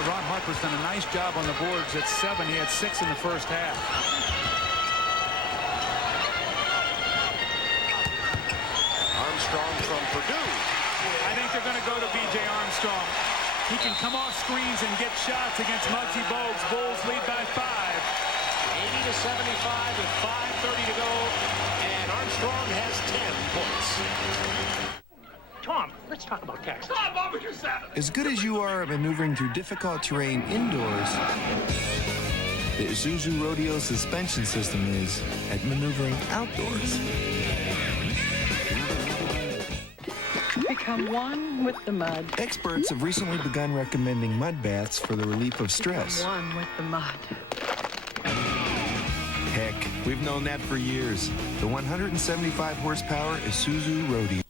Ron Harper's done a nice job on the boards at 7. He had 6 in the first half. Armstrong from Purdue. I think they're going to go to B.J. Armstrong. He can come off screens and get shots against Muggsy Bogues. Bulls lead by 5. 80-75 with 5:30 to go, and Armstrong has 10 points. Tom, let's talk about taxes. As good as you are at maneuvering through difficult terrain indoors, the Isuzu Rodeo suspension system is at maneuvering outdoors. Become one with the mud. Experts have recently begun recommending mud baths for the relief of stress. Become one with the mud. Heck, we've known that for years. The 175 horsepower Isuzu Rodeo.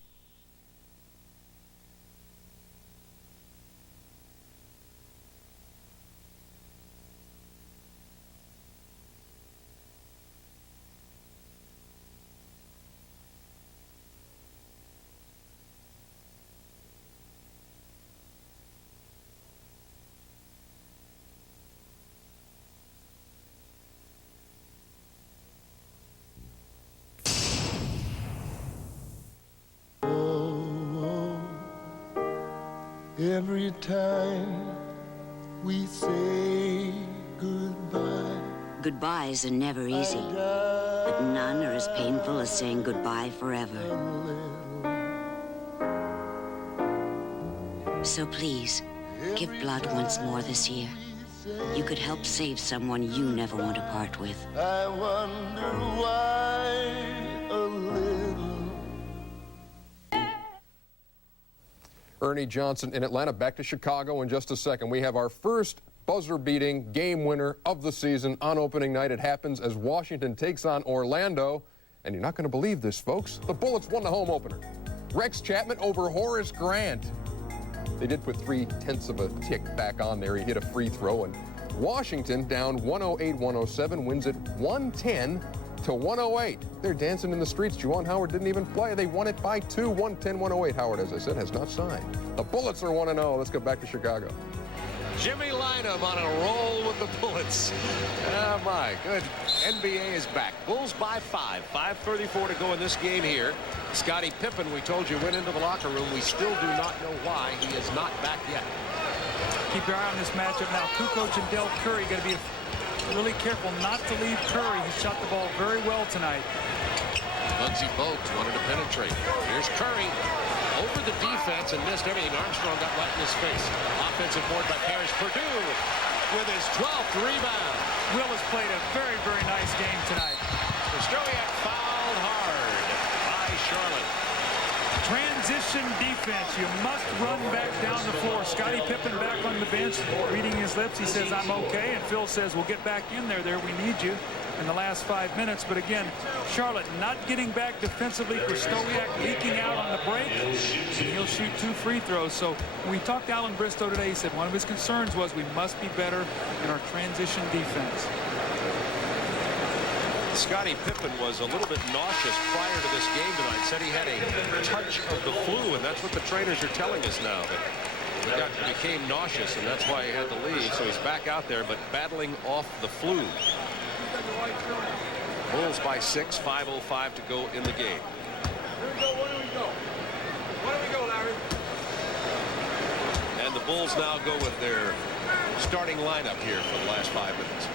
Every time we say goodbye. Goodbyes are never easy, but none are as painful as saying goodbye forever. So please, give blood once more this year. You could help save someone you never want to part with. I wonder why a little. Ernie Johnson in Atlanta. Back to Chicago in just a second. We have our first buzzer-beating game winner of the season on opening night. It happens as Washington takes on Orlando. And you're not going to believe this, folks. The Bullets won the home opener. Rex Chapman over Horace Grant. They did put 3/10 of a tick back on there. He hit a free throw. And Washington, down 108-107, wins it 110-108. They're dancing in the streets. Juwan Howard didn't even play. They won it by 2, 110-108. Howard, as I said, has not signed. The Bullets are 1-0. Let's go back to Chicago. Jimmy Lynam on a roll with the Bullets. Oh, my good. NBA is back. Bulls by 5. 5:34 to go in this game here. Scottie Pippen, we told you, went into the locker room. We still do not know why he is not back yet. Keep your eye on this matchup now. Kukoc and Del Curry got to be really careful not to leave Curry. He shot the ball very well tonight. Muggsy Bogues wanted to penetrate. Here's Curry over the defense and missed everything. Armstrong got right in his face. Offensive board by Parrish. Purdue with his 12th rebound. Will has played a very, very nice game tonight. Krystkowiak fouled hard by Charlotte. Transition defense. You must run back down the floor. Scottie Pippen back on the bench, reading his lips. He says, I'm okay. And Phil says, we'll get back in there. We need you in the last 5 minutes. But again, Charlotte not getting back defensively. Krystkowiak leaking out on the break. And he'll shoot 2 free throws. So when we talked to Alan Bristow today, he said one of his concerns was we must be better in our transition defense. Scottie Pippen was a little bit nauseous prior to this game tonight. Said he had a touch of the flu, and that's what the trainers are telling us now. That he became nauseous, and that's why he had to leave. So he's back out there, but battling off the flu. Bulls by 6, 5:05 to go in the game. Where do we go, Larry? And the Bulls now go with their starting lineup here for the last 5 minutes.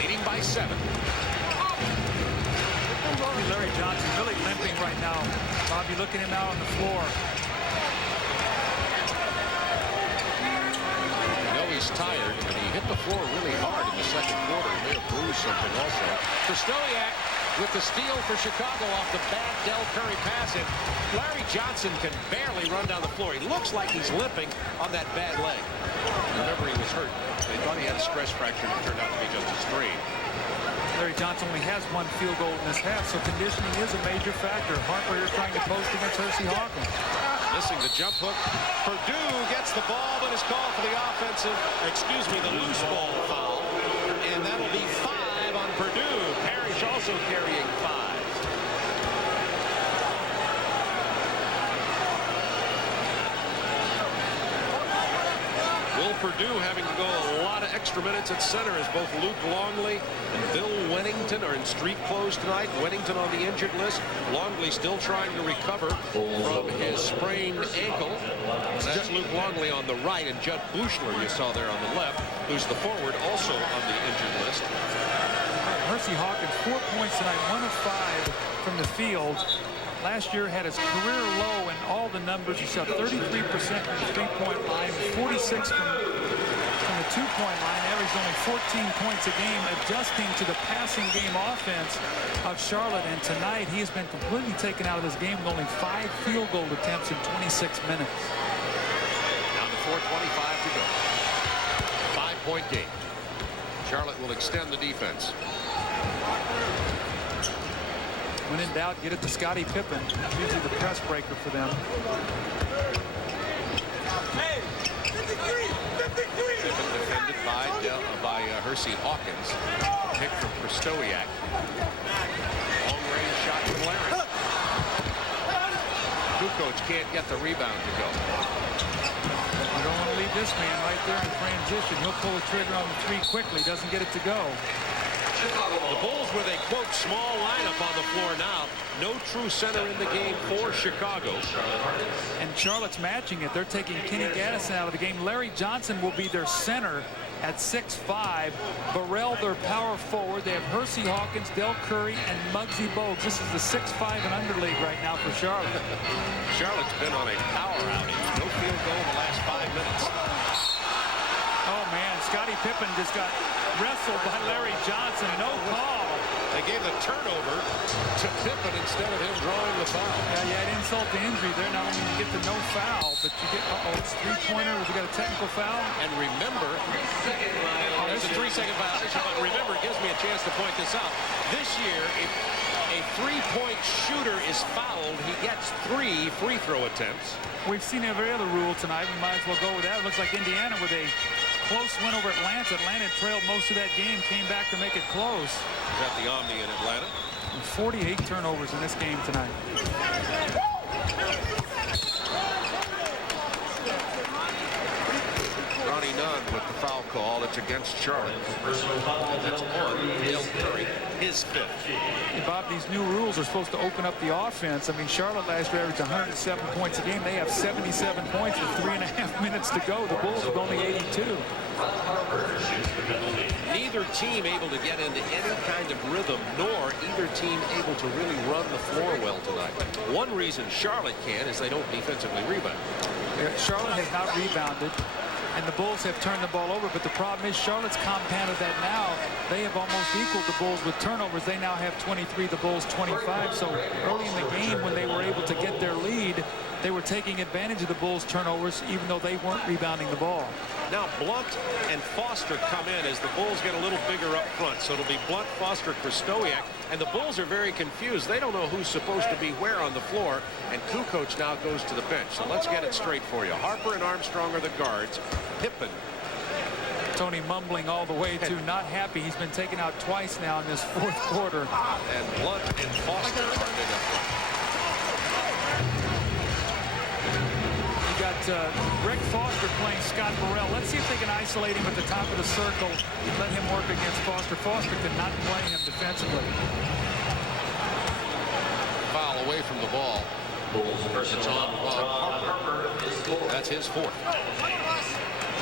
Leading by 7. Larry Johnson really limping right now. Bobby looking him out on the floor. He's tired, and he hit the floor really hard in the second quarter. He may have bruised something also. Krystkowiak with the steal for Chicago off the bad Del Curry pass. And Larry Johnson can barely run down the floor. He looks like he's limping on that bad leg. Remember, he was hurt. They thought he had a stress fracture, and it turned out to be just a strain. Larry Johnson only has 1 field goal in this half, so conditioning is a major factor. Harper here trying to post against Hersey Hawkins. Missing the jump hook. Purdue gets the ball, but is called for the the loose ball foul. And that'll be 5 on Purdue. Parrish also carrying 5. Will Purdue having to go a lot of extra minutes at center as both Luke Longley and Bill Wennington are in street clothes tonight. Wennington on the injured list. Longley still trying to recover from his sprained ankle. That's Luke Longley on the right, and Judd Buechler you saw there on the left, who's the forward, also on the injured list. Hersey Hawkins, 4 points tonight, 1 of 5 from the field. Last year had his career low in all the numbers. He shot 33% from the three-point line, 46 from the two-point line, averaged only 14 points a game, adjusting to the passing game offense of Charlotte. And tonight he has been completely taken out of this game with only 5 field goal attempts in 26 minutes. Down to 4:25 to go. 5-point game. Charlotte will extend the defense. When in doubt, get it to Scottie Pippen. Usually the press breaker for them. Hey, 53! Pippen defended by Hersey Hawkins. Pick from Krystkowiak. Long range shot from Larry. Kukoc can't get the rebound to go. You don't want to leave this man right there in transition. He'll pull the trigger on the three quickly. Doesn't get it to go. The Bulls with a, quote, small lineup on the floor now. No true center in the game for Chicago. And Charlotte's matching it. They're taking Kenny Gaddison out of the game. Larry Johnson will be their center at 6'5". Burrell, their power forward. They have Hersey Hawkins, Del Curry, and Muggsy Bogues. This is the 6'5" and under league right now for Charlotte. Charlotte's been on a power outage. No field goal in the last 5 minutes. Oh, man. Scottie Pippen just got wrestled by Larry Johnson. No call. They gave the turnover to Pippen instead of him drawing the foul. Yeah, you had insult to injury there. Not only you get the no foul, but you get, it's three-pointer. You got a technical foul. And remember, there's a 3-second violation, but remember, it gives me a chance to point this out. This year, if a three-point shooter is fouled, he gets 3 free throw attempts. We've seen every other rule tonight. We might as well go with that. It looks like Indiana with a close win over Atlanta. Atlanta trailed most of that game, came back to make it close. Got the Omni in Atlanta. And 48 turnovers in this game tonight. Ronnie Nunn with the foul call. It's against Charlotte. And that's on Del Curry, his 5th. Hey, Bob, these new rules are supposed to open up the offense. I mean, Charlotte last year averaged 107 points a game. They have 77 points with 3.5 minutes to go. The Bulls with only 82. Neither team able to get into any kind of rhythm, nor either team able to really run the floor well tonight. One reason Charlotte can is they don't defensively rebound. Charlotte has not rebounded, and the Bulls have turned the ball over, but the problem is Charlotte's compounded that now. They have almost equaled the Bulls with turnovers. They now have 23, the Bulls 25. So early in the game when they were able to get their lead, they were taking advantage of the Bulls' turnovers, even though they weren't rebounding the ball. Now Blunt and Foster come in as the Bulls get a little bigger up front. So it'll be Blunt, Foster, Krystkowiak. And the Bulls are very confused. They don't know who's supposed to be where on the floor. And Kukoc now goes to the bench. So let's get it straight for you. Harper and Armstrong are the guards. Pippen. Tony mumbling all the way to not happy. He's been taken out twice now in this 4th quarter. And Blunt and Foster are big up front. Got Rick Foster playing Scott Burrell. Let's see if they can isolate him at the top of the circle. Let him work against Foster. Foster could not play him defensively. Foul away from the ball. It's on Harper. That's his 4th.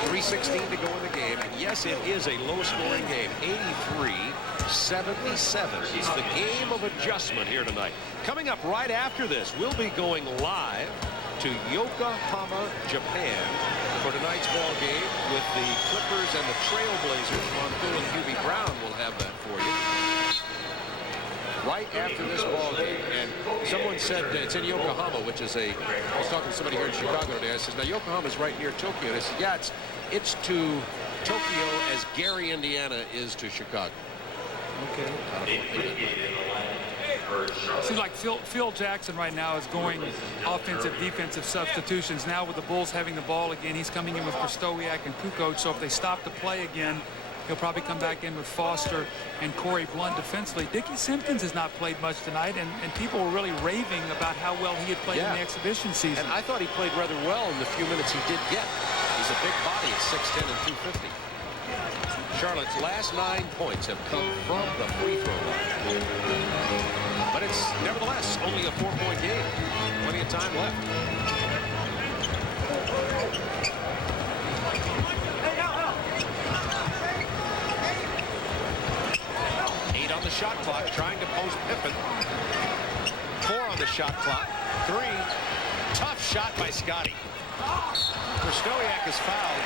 3:16 to go in the game. And yes, it is a low-scoring game. 83-77. It's the game of adjustment here tonight. Coming up right after this, we'll be going live to Yokohama, Japan for tonight's ball game with the Clippers and the Trailblazers. Ron Phil and Hubie Brown will have that for you right after this ball game. And someone said it's in Yokohama, which is I was talking to somebody here in Chicago today. I said, now Yokohama's right near Tokyo. And I said, yeah, it's to Tokyo as Gary, Indiana is to Chicago. Okay. Seems like Phil Jackson right now is going offensive, defensive substitutions. Now with the Bulls having the ball again, he's coming in with Krystkowiak and Kukoc. So if they stop the play again, he'll probably come back in with Foster and Corey Blunt defensively. Dickie Simpkins has not played much tonight, and people were really raving about how well he had played in the exhibition season. And I thought he played rather well in the few minutes he did get. He's He's a big body at 6'10" and 250. Charlotte's last 9 points have come from the free throw line. But it's nevertheless only a 4-point game. Plenty of time left. On the shot clock, trying to post Pippen. 4 on the shot clock. 3. Tough shot by Scottie. Krystkowiak is fouled.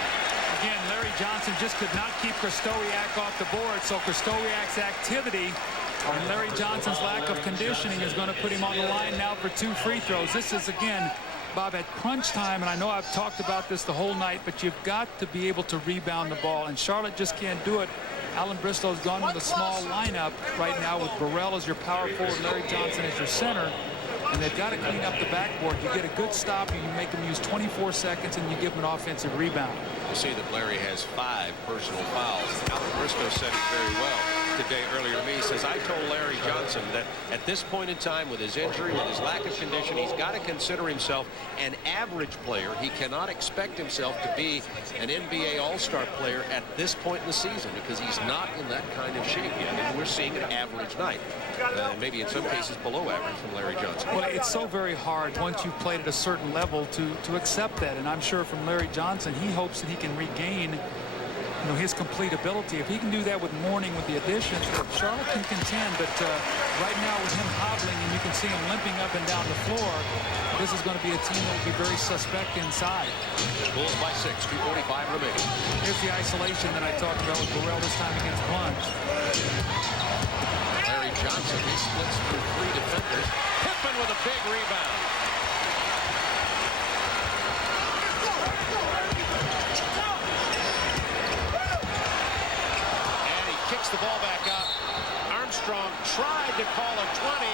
Again, Larry Johnson just could not keep Krystkowiak off the board, so Krystkowiak's activity and Larry Johnson's lack of conditioning is going to put him on the line now for 2 free throws. This is, again, Bob, at crunch time, and I know I've talked about this the whole night, but you've got to be able to rebound the ball, and Charlotte just can't do it. Alan Bristow's gone with a small lineup right now with Burrell as your power forward, Larry Johnson as your center, and they've got to clean up the backboard. You get a good stop, you make them use 24 seconds, and you give them an offensive rebound. You'll see that Larry has 5 personal fouls. Alan Bristow said it very well today earlier to me. He says, I told Larry Johnson that at this point in time, with his injury, with his lack of condition, he's got to consider himself an average player. He cannot expect himself to be an NBA All-Star player at this point in the season because he's not in that kind of shape yet. And we're seeing an average night. Maybe in some cases below average from Larry Johnson. Well, it's so very hard once you've played at a certain level to accept that. And I'm sure from Larry Johnson, he hopes that he can regain his complete ability. If he can do that with Mourning with the additions, Charlotte can contend. But right now with him hobbling and you can see him limping up and down the floor, this is going to be a team that will be very suspect inside. Bulls by 6, 2:45 remaining. Here's the isolation that I talked about with Burrell this time against Plunge. Larry Johnson, he splits through 3 defenders. Pippen with a big rebound. Kicks the ball back up. Armstrong tried to call a 20,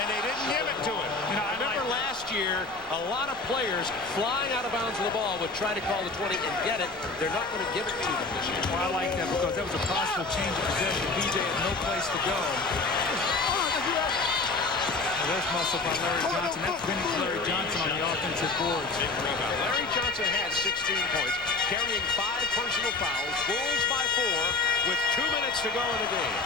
and they didn't give it to him. I remember last year, a lot of players flying out of bounds with the ball would try to call the 20 and get it. They're not going to give it to them this year. Well, I like that because that was a possible change of possession. BJ had no place to go. There's muscle by Larry Johnson. That's vintage Larry Johnson on the offensive boards. Big rebound. Larry Johnson has 16 points, carrying 5 personal fouls. Bulls by 4 with 2 minutes to go in the game.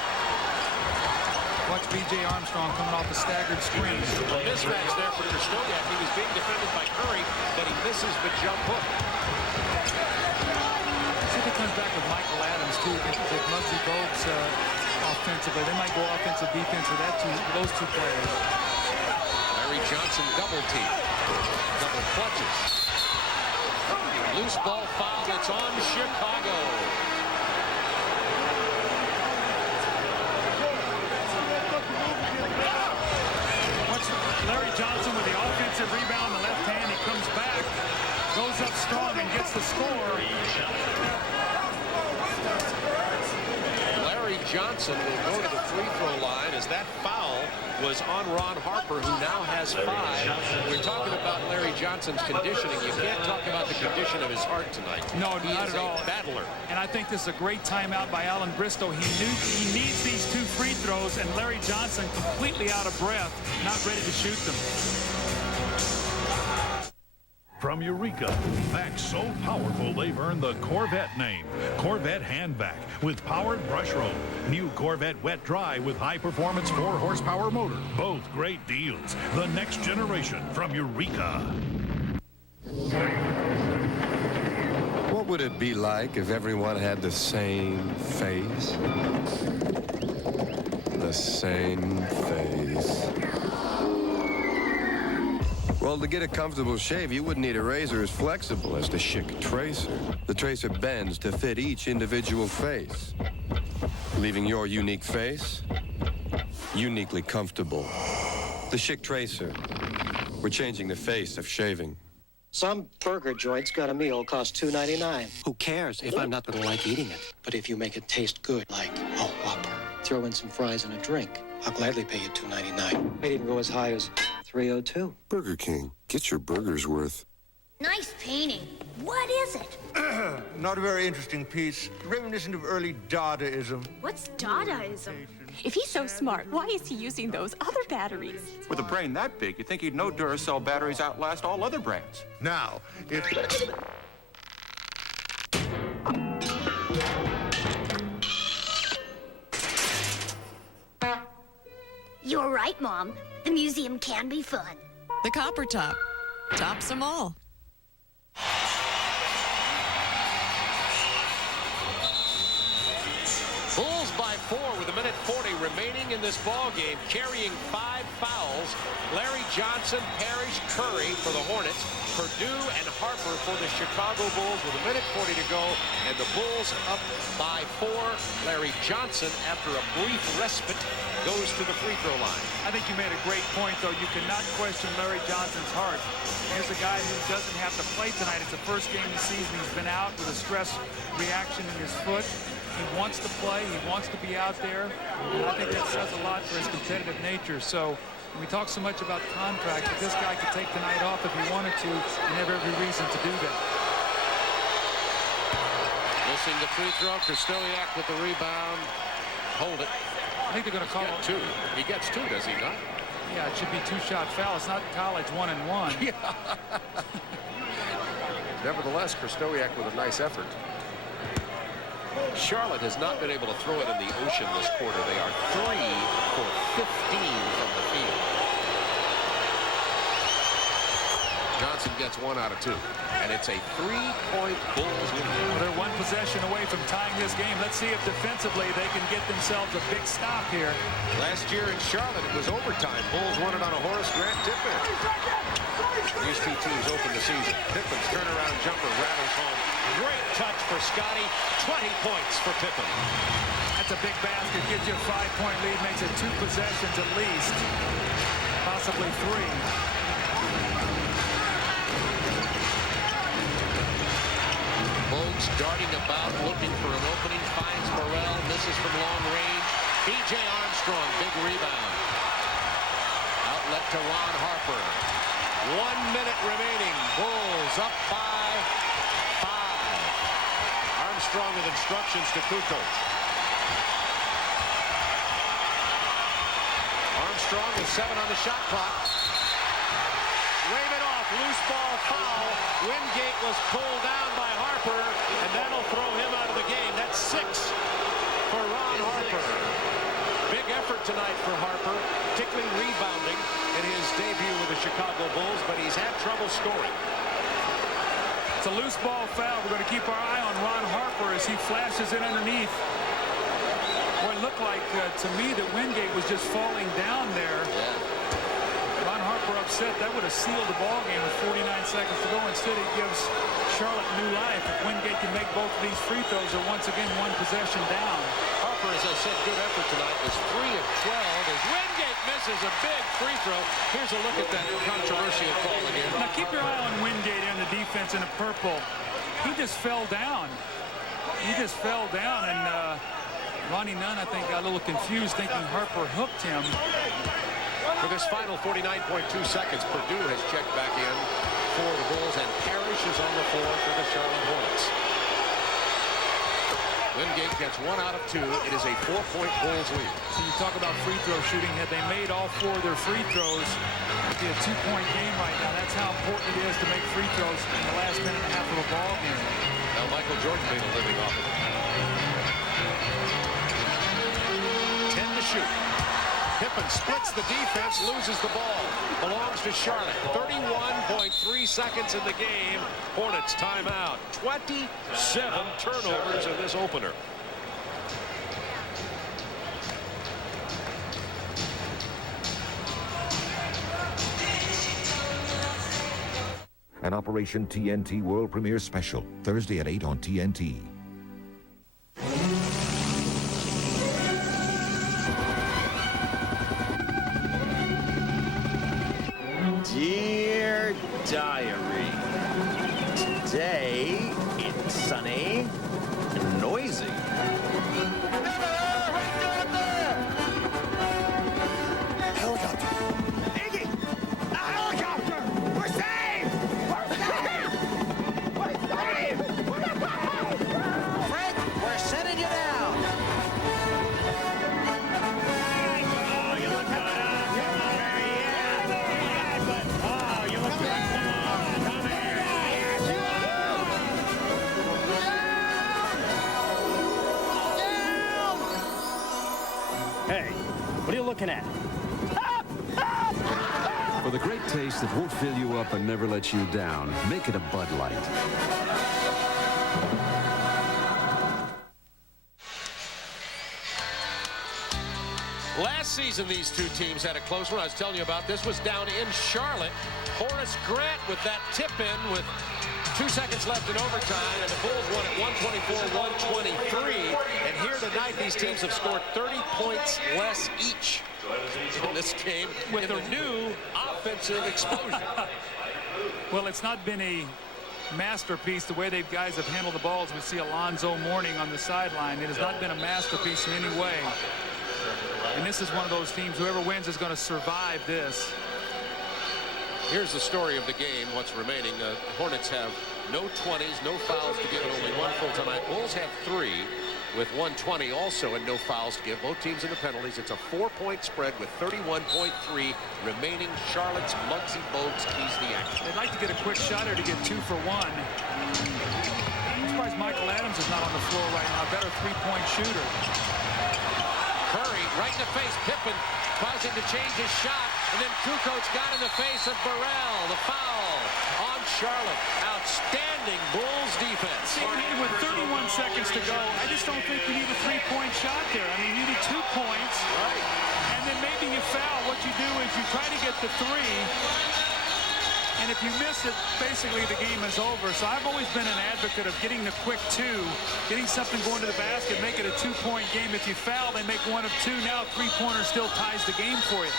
Watch B.J. Armstrong coming off a staggered screen. A mismatch there for Krystkowiak. He was being defended by Curry, but he misses the jump hook. See if it comes back with Michael Adams, too. With Muggsy Bogues offensively. They might go offensive defense with those 2 players. Larry Johnson double team. Double clutches. Loose ball foul. It's on Chicago. Larry Johnson with the offensive rebound, the left hand, he comes back, goes up strong and gets the score. Larry Johnson will go to the free throw line as that foul was on Ron Harper, who now has 5. We're talking about Larry Johnson's conditioning. You can't talk about the condition of his heart tonight. No, not at all. Battler. And I think this is a great timeout by Alan Bristow. He needs these 2 free throws, and Larry Johnson completely out of breath, not ready to shoot them. From Eureka, backs so powerful they've earned the Corvette name. Corvette Handback with powered brush robe. New Corvette Wet Dry with high-performance 4-horsepower motor. Both great deals. The next generation from Eureka. What would it be like if everyone had the same face? The same face. Well, to get a comfortable shave, you wouldn't need a razor as flexible as the Schick Tracer. The Tracer bends to fit each individual face, leaving your unique face uniquely comfortable. The Schick Tracer. We're changing the face of shaving. Some burger joints got a meal cost $2.99. Who cares if I'm not going to like eating it? But if you make it taste good, like a Whopper, throw in some fries and a drink, I'll gladly pay you $2.99. I'd even go as high as $3.02. Burger King. Get your burger's worth. Nice painting. What is it? Not a very interesting piece. Reminiscent of early Dadaism. What's Dadaism? If he's so smart, why is he using those other batteries? With a brain that big, you'd think he'd know Duracell batteries outlast all other brands. Now, if... You're right, Mom. The museum can be fun. The Copper Top. Tops them all. Bulls by 4 with 1:40 remaining in this ball game, carrying 5 fouls. Larry Johnson, Parrish, Curry for the Hornets, Purdue and Harper for the Chicago Bulls with 1:40 to go, and the Bulls up by 4. Larry Johnson, after a brief respite, goes to the free throw line. I think you made a great point, though. You cannot question Larry Johnson's heart. Here's a guy who doesn't have to play tonight. It's the first game of the season. He's been out with a stress reaction in his foot. He wants to play. He wants to be out there. And I think that says a lot for his competitive nature. So we talk so much about contract, but this guy could take tonight off if he wanted to and have every reason to do that. Missing the free throw. Krystkowiak with the rebound. Hold it. I think they're going to call it 2. He gets 2, does he not? Yeah, it should be 2-shot foul. It's not college 1-and-1. Yeah. Nevertheless, Krystkowiak with a nice effort. Charlotte has not been able to throw it in the ocean this quarter. They are 3 for 15 from the field. Johnson gets 1 out of 2. And it's a 3-point Bulls lead. Well, they're 1 possession away from tying this game. Let's see if defensively they can get themselves a big stop here. Last year in Charlotte, it was overtime. Bulls won it on a Horace Grant tip-in. These two teams open the season. Pippen's turnaround jumper rattles home. Great touch for Scottie. 20 points for Pippen. That's a big basket. Gives you a 5-point lead. Makes it 2 possessions at least. Possibly 3. Bogues darting about, looking for an opening. Finds Morrell. Misses from long range. B.J. Armstrong, big rebound. Outlet to Ron Harper. 1 minute remaining. Bulls up by 5. Armstrong with instructions to Kukoc. Armstrong with 7 on the shot clock. Wave it off. Loose ball foul. Wingate was pulled down by Harper, and that'll throw him out of the game. That's 6 for Ron Harper. Big effort tonight for Harper, particularly rebounding in his debut with the Chicago Bulls, but he's had trouble scoring. It's a loose ball foul. We're going to keep our eye on Ron Harper as he flashes in underneath. Boy, it looked like to me that Wingate was just falling down there. Ron Harper upset. That would have sealed the ball game with 49 seconds to go. Instead, it gives Charlotte new life. If Wingate can make both of these free throws, they're once again 1 possession down. Harper, as I said, good effort tonight, was 3 of 12 as Wingate misses a big free throw. Here's a look at that controversial call again. Now keep your eye on Wingate in the defense in the purple. He just fell down. He just fell down, and Ronnie Nunn, I think, got a little confused thinking Harper hooked him. For this final 49.2 seconds, Purdue has checked back in for the Bulls, and Parrish is on the floor for the Charlotte Hornets. Wingate gets 1 out of 2. It is a 4-point Bulls lead. So you talk about free throw shooting. Had they made all 4 of their free throws, it'd be a 2-point game right now. That's how important it is to make free throws in the last minute and a half of a ball game. Now Michael Jordan made a living off of it. 10 to shoot. Pippen splits the defense, loses the ball. Belongs to Charlotte. 31.3 seconds in the game. Hornets timeout. 27 turnovers in this opener. An Operation TNT World Premiere Special, Thursday at 8 on TNT. Dear Diary, today it's sunny and noisy. Helicopter! Iggy! A helicopter! We're saved! We're saved! We're saved! Frank, we're sending you down. Oh, you look good. Oh, you look good. Come here. Hey, what are you looking at? For the great taste that won't fill you up and never let you down, make it a Bud Light. Last season, these two teams had a close one. I was telling you about this. Was down in Charlotte. Horace Grant with that tip-in with 2 seconds left in overtime, and the Bulls won at 124-123. And here tonight, these teams have scored 30 points less each in this game with their new offensive explosion. Well, it's not been a masterpiece the way they guys have handled the balls. We see Alonzo Mourning on the sideline. It has not been a masterpiece in any way. And this is one of those teams, whoever wins is going to survive this. Here's the story of the game, what's remaining. The Hornets have no 20s, no fouls to give, and only one full tonight. Bulls have 3 with 120 also and no fouls to give. Both teams in the penalties. It's a 4-point spread with 31.3 remaining. Charlotte's Muggsy Bogues keys the action. They'd like to get a quick shot here to get 2 for 1. I'm surprised Michael Adams is not on the floor right now. Better 3-point shooter. Curry right in the face. Pippen pausing to change his shot, and then Kukoc got in the face of Burrell. The foul on Charlotte. Outstanding Bulls defense. With 31 seconds to go, I just don't think you need a 3-point shot there. I mean, you need 2 points, right? And then maybe you foul. What you do is you try to get the 3. And if you miss it, basically the game is over. So I've always been an advocate of getting the quick 2, getting something going to the basket, make it a 2-point game. If you foul, they make 1 of 2. Now 3-pointer still ties the game for you.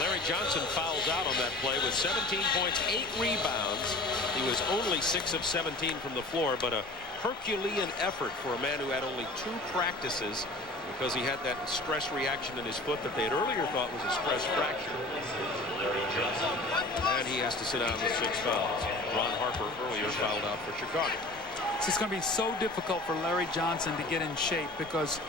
Larry Johnson fouls out on that play with 17 points, 8 rebounds. He was only 6 of 17 from the floor, but a Herculean effort for a man who had only 2 practices because he had that stress reaction in his foot that they had earlier thought was a stress fracture. And he has to sit out with 6 fouls. Ron Harper earlier fouled out for Chicago. It's going to be so difficult for Larry Johnson to get in shape because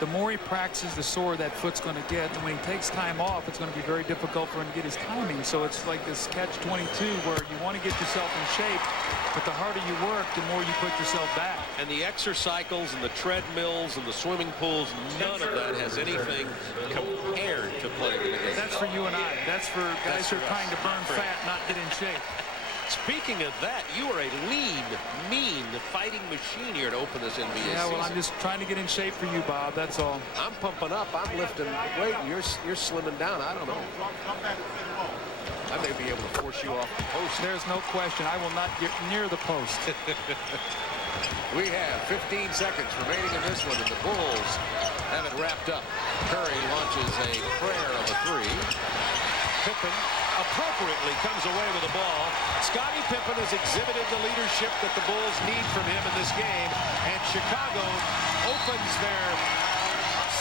the more he practices, the sore that foot's going to get. And when he takes time off, it's going to be very difficult for him to get his timing. So it's like this catch-22 where you want to get yourself in shape, but the harder you work, the more you put yourself back. And the exercycles and the treadmills and the swimming pools, none of that has anything compared to playing in the game. That's for you and I. That's for guys who are trying to burn fat, not get in shape. Speaking of that, you are a lean, mean fighting machine here to open this NBA Yeah, well, season. I'm just trying to get in shape for you, Bob. That's all. I'm pumping up. I'm lifting weight. You're slimming down. I don't know. I may be able to force you off the post. There's no question. I will not get near the post. We have 15 seconds remaining in this one, and the Bulls have it wrapped up. Curry launches a prayer of a 3. Pippen appropriately comes away with the ball. Scottie Pippen has exhibited the leadership that the Bulls need from him in this game, and Chicago opens their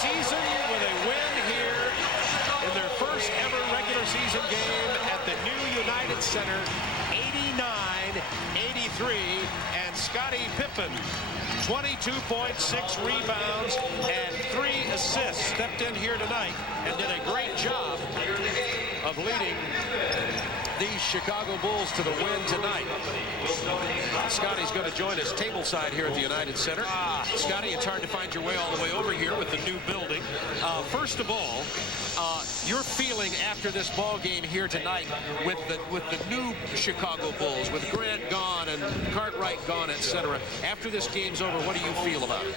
season with a win here in their first ever regular season game at the new United Center, 89-83, and Scottie Pippen 22.6 rebounds and 3 assists, stepped in here tonight and did a great job of leading these Chicago Bulls to the win tonight. Scotty's going to join us tableside here at the United Center. Scotty, it's hard to find your way all the way over here with the new building. First of all, your feeling after this ball game here tonight with the new Chicago Bulls, with Grant gone and Cartwright gone, etc. After this game's over, what do you feel about it?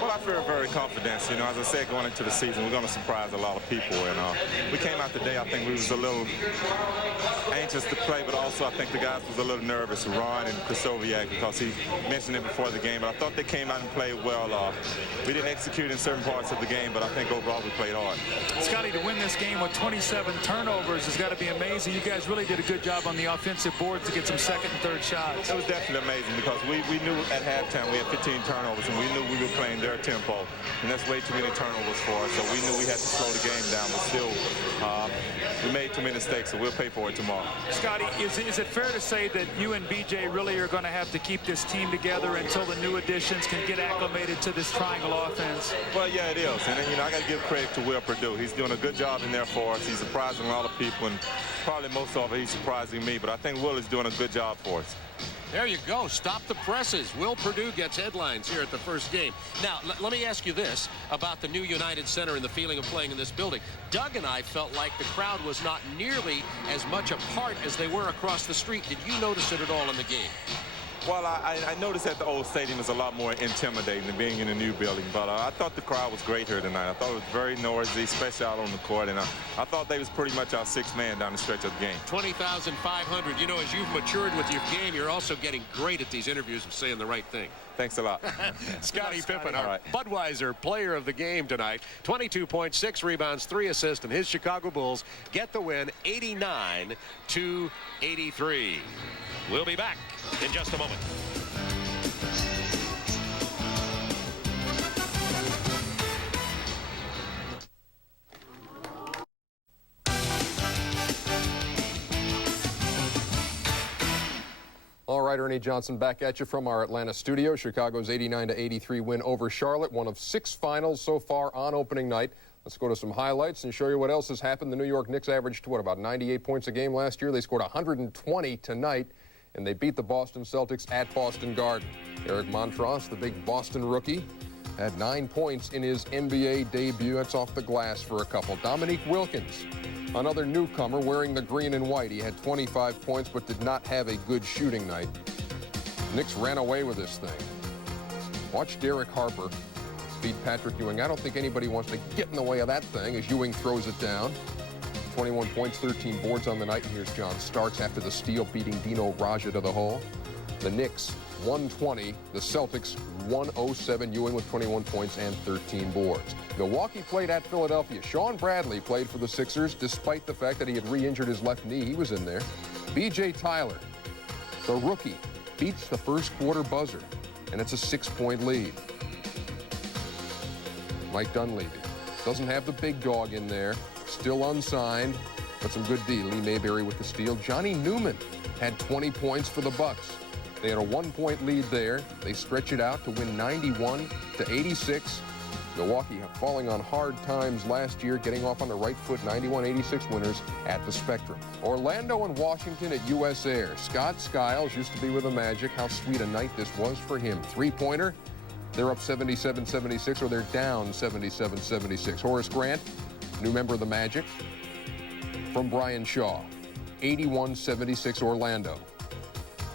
Well, I feel very confident. You know, as I said, going into the season, we're going to surprise a lot of people. And we came out today, I think we was a little anxious to play, but also I think the guys was a little nervous, Ron and Krystkowiak, because he mentioned it before the game. But I thought they came out and played well. We didn't execute in certain parts of the game, but I think overall we played hard. Scotty, to win this game with 27 turnovers has got to be amazing. You guys really did a good job on the offensive boards to get some second and third shots. It was definitely amazing because we knew at halftime we had 15 turnovers, and we knew we were playing their tempo, and that's way too many turnovers for us. So we knew we had to slow the game down, but still we made too many mistakes, so we'll pay for it tomorrow. Scotty, is it fair to say that you and BJ really are going to have to keep this team together until the new additions can get acclimated to this triangle offense? Well, yeah, it is. And then, you know, I got to give credit to Will Perdue. He's doing a good job in there for us. He's surprising a lot of people, and probably most of it he's surprising me, but I think Will is doing a good job for us. There you go. Stop the presses. Will Perdue gets headlines here at the first game. Now, let me ask you this about the new United Center and the feeling of playing in this building. Doug and I felt like the crowd was not nearly as much apart as they were across the street. Did you notice it at all in the game? Well, I noticed that the old stadium is a lot more intimidating than being in a new building, but I thought the crowd was great here tonight. I thought it was very noisy, especially out on the court, and I thought they was pretty much our sixth man down the stretch of the game. 20,500. You know, as you've matured with your game, you're also getting great at these interviews of saying the right thing. Thanks a lot. Scottie Pippen, our Budweiser player of the game tonight. 22 points, 6 rebounds, 3 assists, and his Chicago Bulls get the win 89-83. We'll be back in just a moment. All right, Ernie Johnson back at you from our Atlanta studio. Chicago's 89-83 win over Charlotte, one of 6 finals so far on opening night. Let's go to some highlights and show you what else has happened. The New York Knicks averaged, what, about 98 points a game last year. They scored 120 tonight, and they beat the Boston Celtics at Boston Garden. Eric Montross, the big Boston rookie, had 9 points in his NBA debut. That's off the glass for a couple. Dominique Wilkins, another newcomer wearing the green and white. He had 25 points but did not have a good shooting night. Knicks ran away with this thing. Watch Derek Harper beat Patrick Ewing. I don't think anybody wants to get in the way of that thing as Ewing throws it down. 21 points, 13 boards on the night. And here's John Starks after the steal, beating Dino Raja to the hole. The Knicks 120, the Celtics 107. Ewing with 21 points and 13 boards. Milwaukee played at Philadelphia. Sean Bradley played for the Sixers despite the fact that he had re-injured his left knee. He was in there. B.J. Tyler, the rookie, beats the first quarter buzzer, and it's a 6-point lead. Mike Dunleavy doesn't have the big dog in there, still unsigned, but some good D. Lee Mayberry with the steal. Johnny Newman had 20 points for the Bucks. They had a 1-point lead there. They stretch it out to win 91-86. Milwaukee falling on hard times last year, getting off on the right foot, 91-86 winners at the Spectrum. Orlando and Washington at US Air. Scott Skiles used to be with the Magic. How sweet a night this was for him. 3-pointer. They're up 77-76, or they're down 77-76. Horace Grant, new member of the Magic, from Brian Shaw. 81-76 Orlando.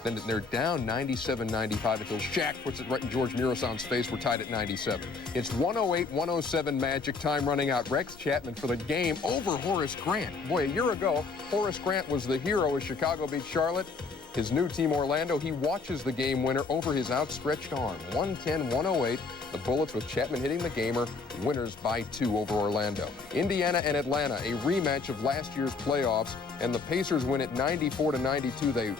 Then they're down 97-95 until Shaq puts it right in George Murason's face. We're tied at 97. It's 108-107 Magic, time running out. Rex Chapman for the game over Horace Grant. Boy, a year ago, Horace Grant was the hero as Chicago beat Charlotte. His new team, Orlando, he watches the game winner over his outstretched arm. 110-108. The Bullets with Chapman hitting the gamer. Winners by 2 over Orlando. Indiana and Atlanta, a rematch of last year's playoffs, and the Pacers win it 94-92.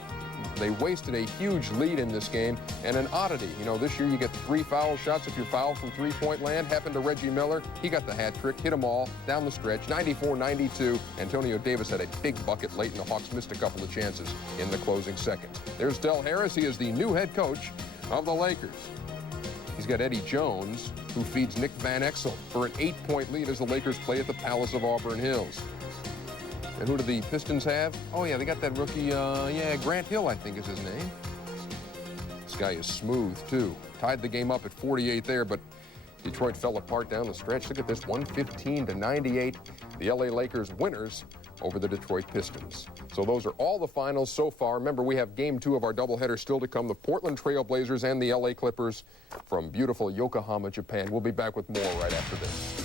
They wasted a huge lead in this game, and an oddity. You know, this year you get 3 foul shots if you're fouled from three-point land. Happened to Reggie Miller. He got the hat trick, hit them all down the stretch. 94-92. Antonio Davis had a big bucket late, and the Hawks missed a couple of chances in the closing seconds. There's Del Harris. He is the new head coach of the Lakers. He's got Eddie Jones, who feeds Nick Van Exel for an 8-point lead as the Lakers play at the Palace of Auburn Hills. And who do the Pistons have? Oh, yeah, they got that rookie, Grant Hill, I think is his name. This guy is smooth, too. Tied the game up at 48 there, but Detroit fell apart down the stretch. Look at this, 115-98. The L.A. Lakers winners over the Detroit Pistons. So those are all the finals so far. Remember, we have Game 2 of our doubleheader still to come. The Portland Trail Blazers and the L.A. Clippers from beautiful Yokohama, Japan. We'll be back with more right after this.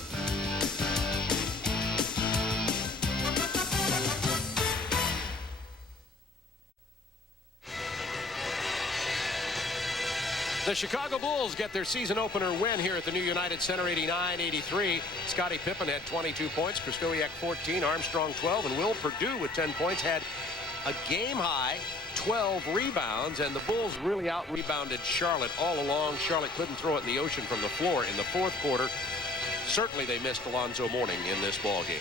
The Chicago Bulls get their season opener win here at the new United Center, 89-83. Scottie Pippen had 22 points, Krystkowiak 14, Armstrong 12, and Will Perdue with 10 points had a game-high 12 rebounds, and the Bulls really out-rebounded Charlotte all along. Charlotte couldn't throw it in the ocean from the floor in the fourth quarter. Certainly they missed Alonzo Mourning in this ball game.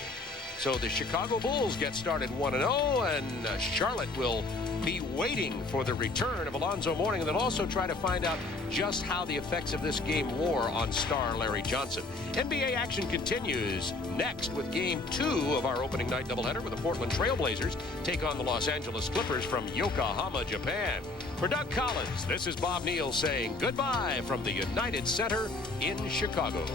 So the Chicago Bulls get started 1-0, and Charlotte will be waiting for the return of Alonzo Mourning, and they'll also try to find out just how the effects of this game wore on star Larry Johnson. NBA action continues next with Game 2 of our opening night doubleheader, where the Portland Trailblazers take on the Los Angeles Clippers from Yokohama, Japan. For Doug Collins, this is Bob Neal saying goodbye from the United Center in Chicago.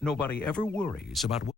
Nobody ever worries about what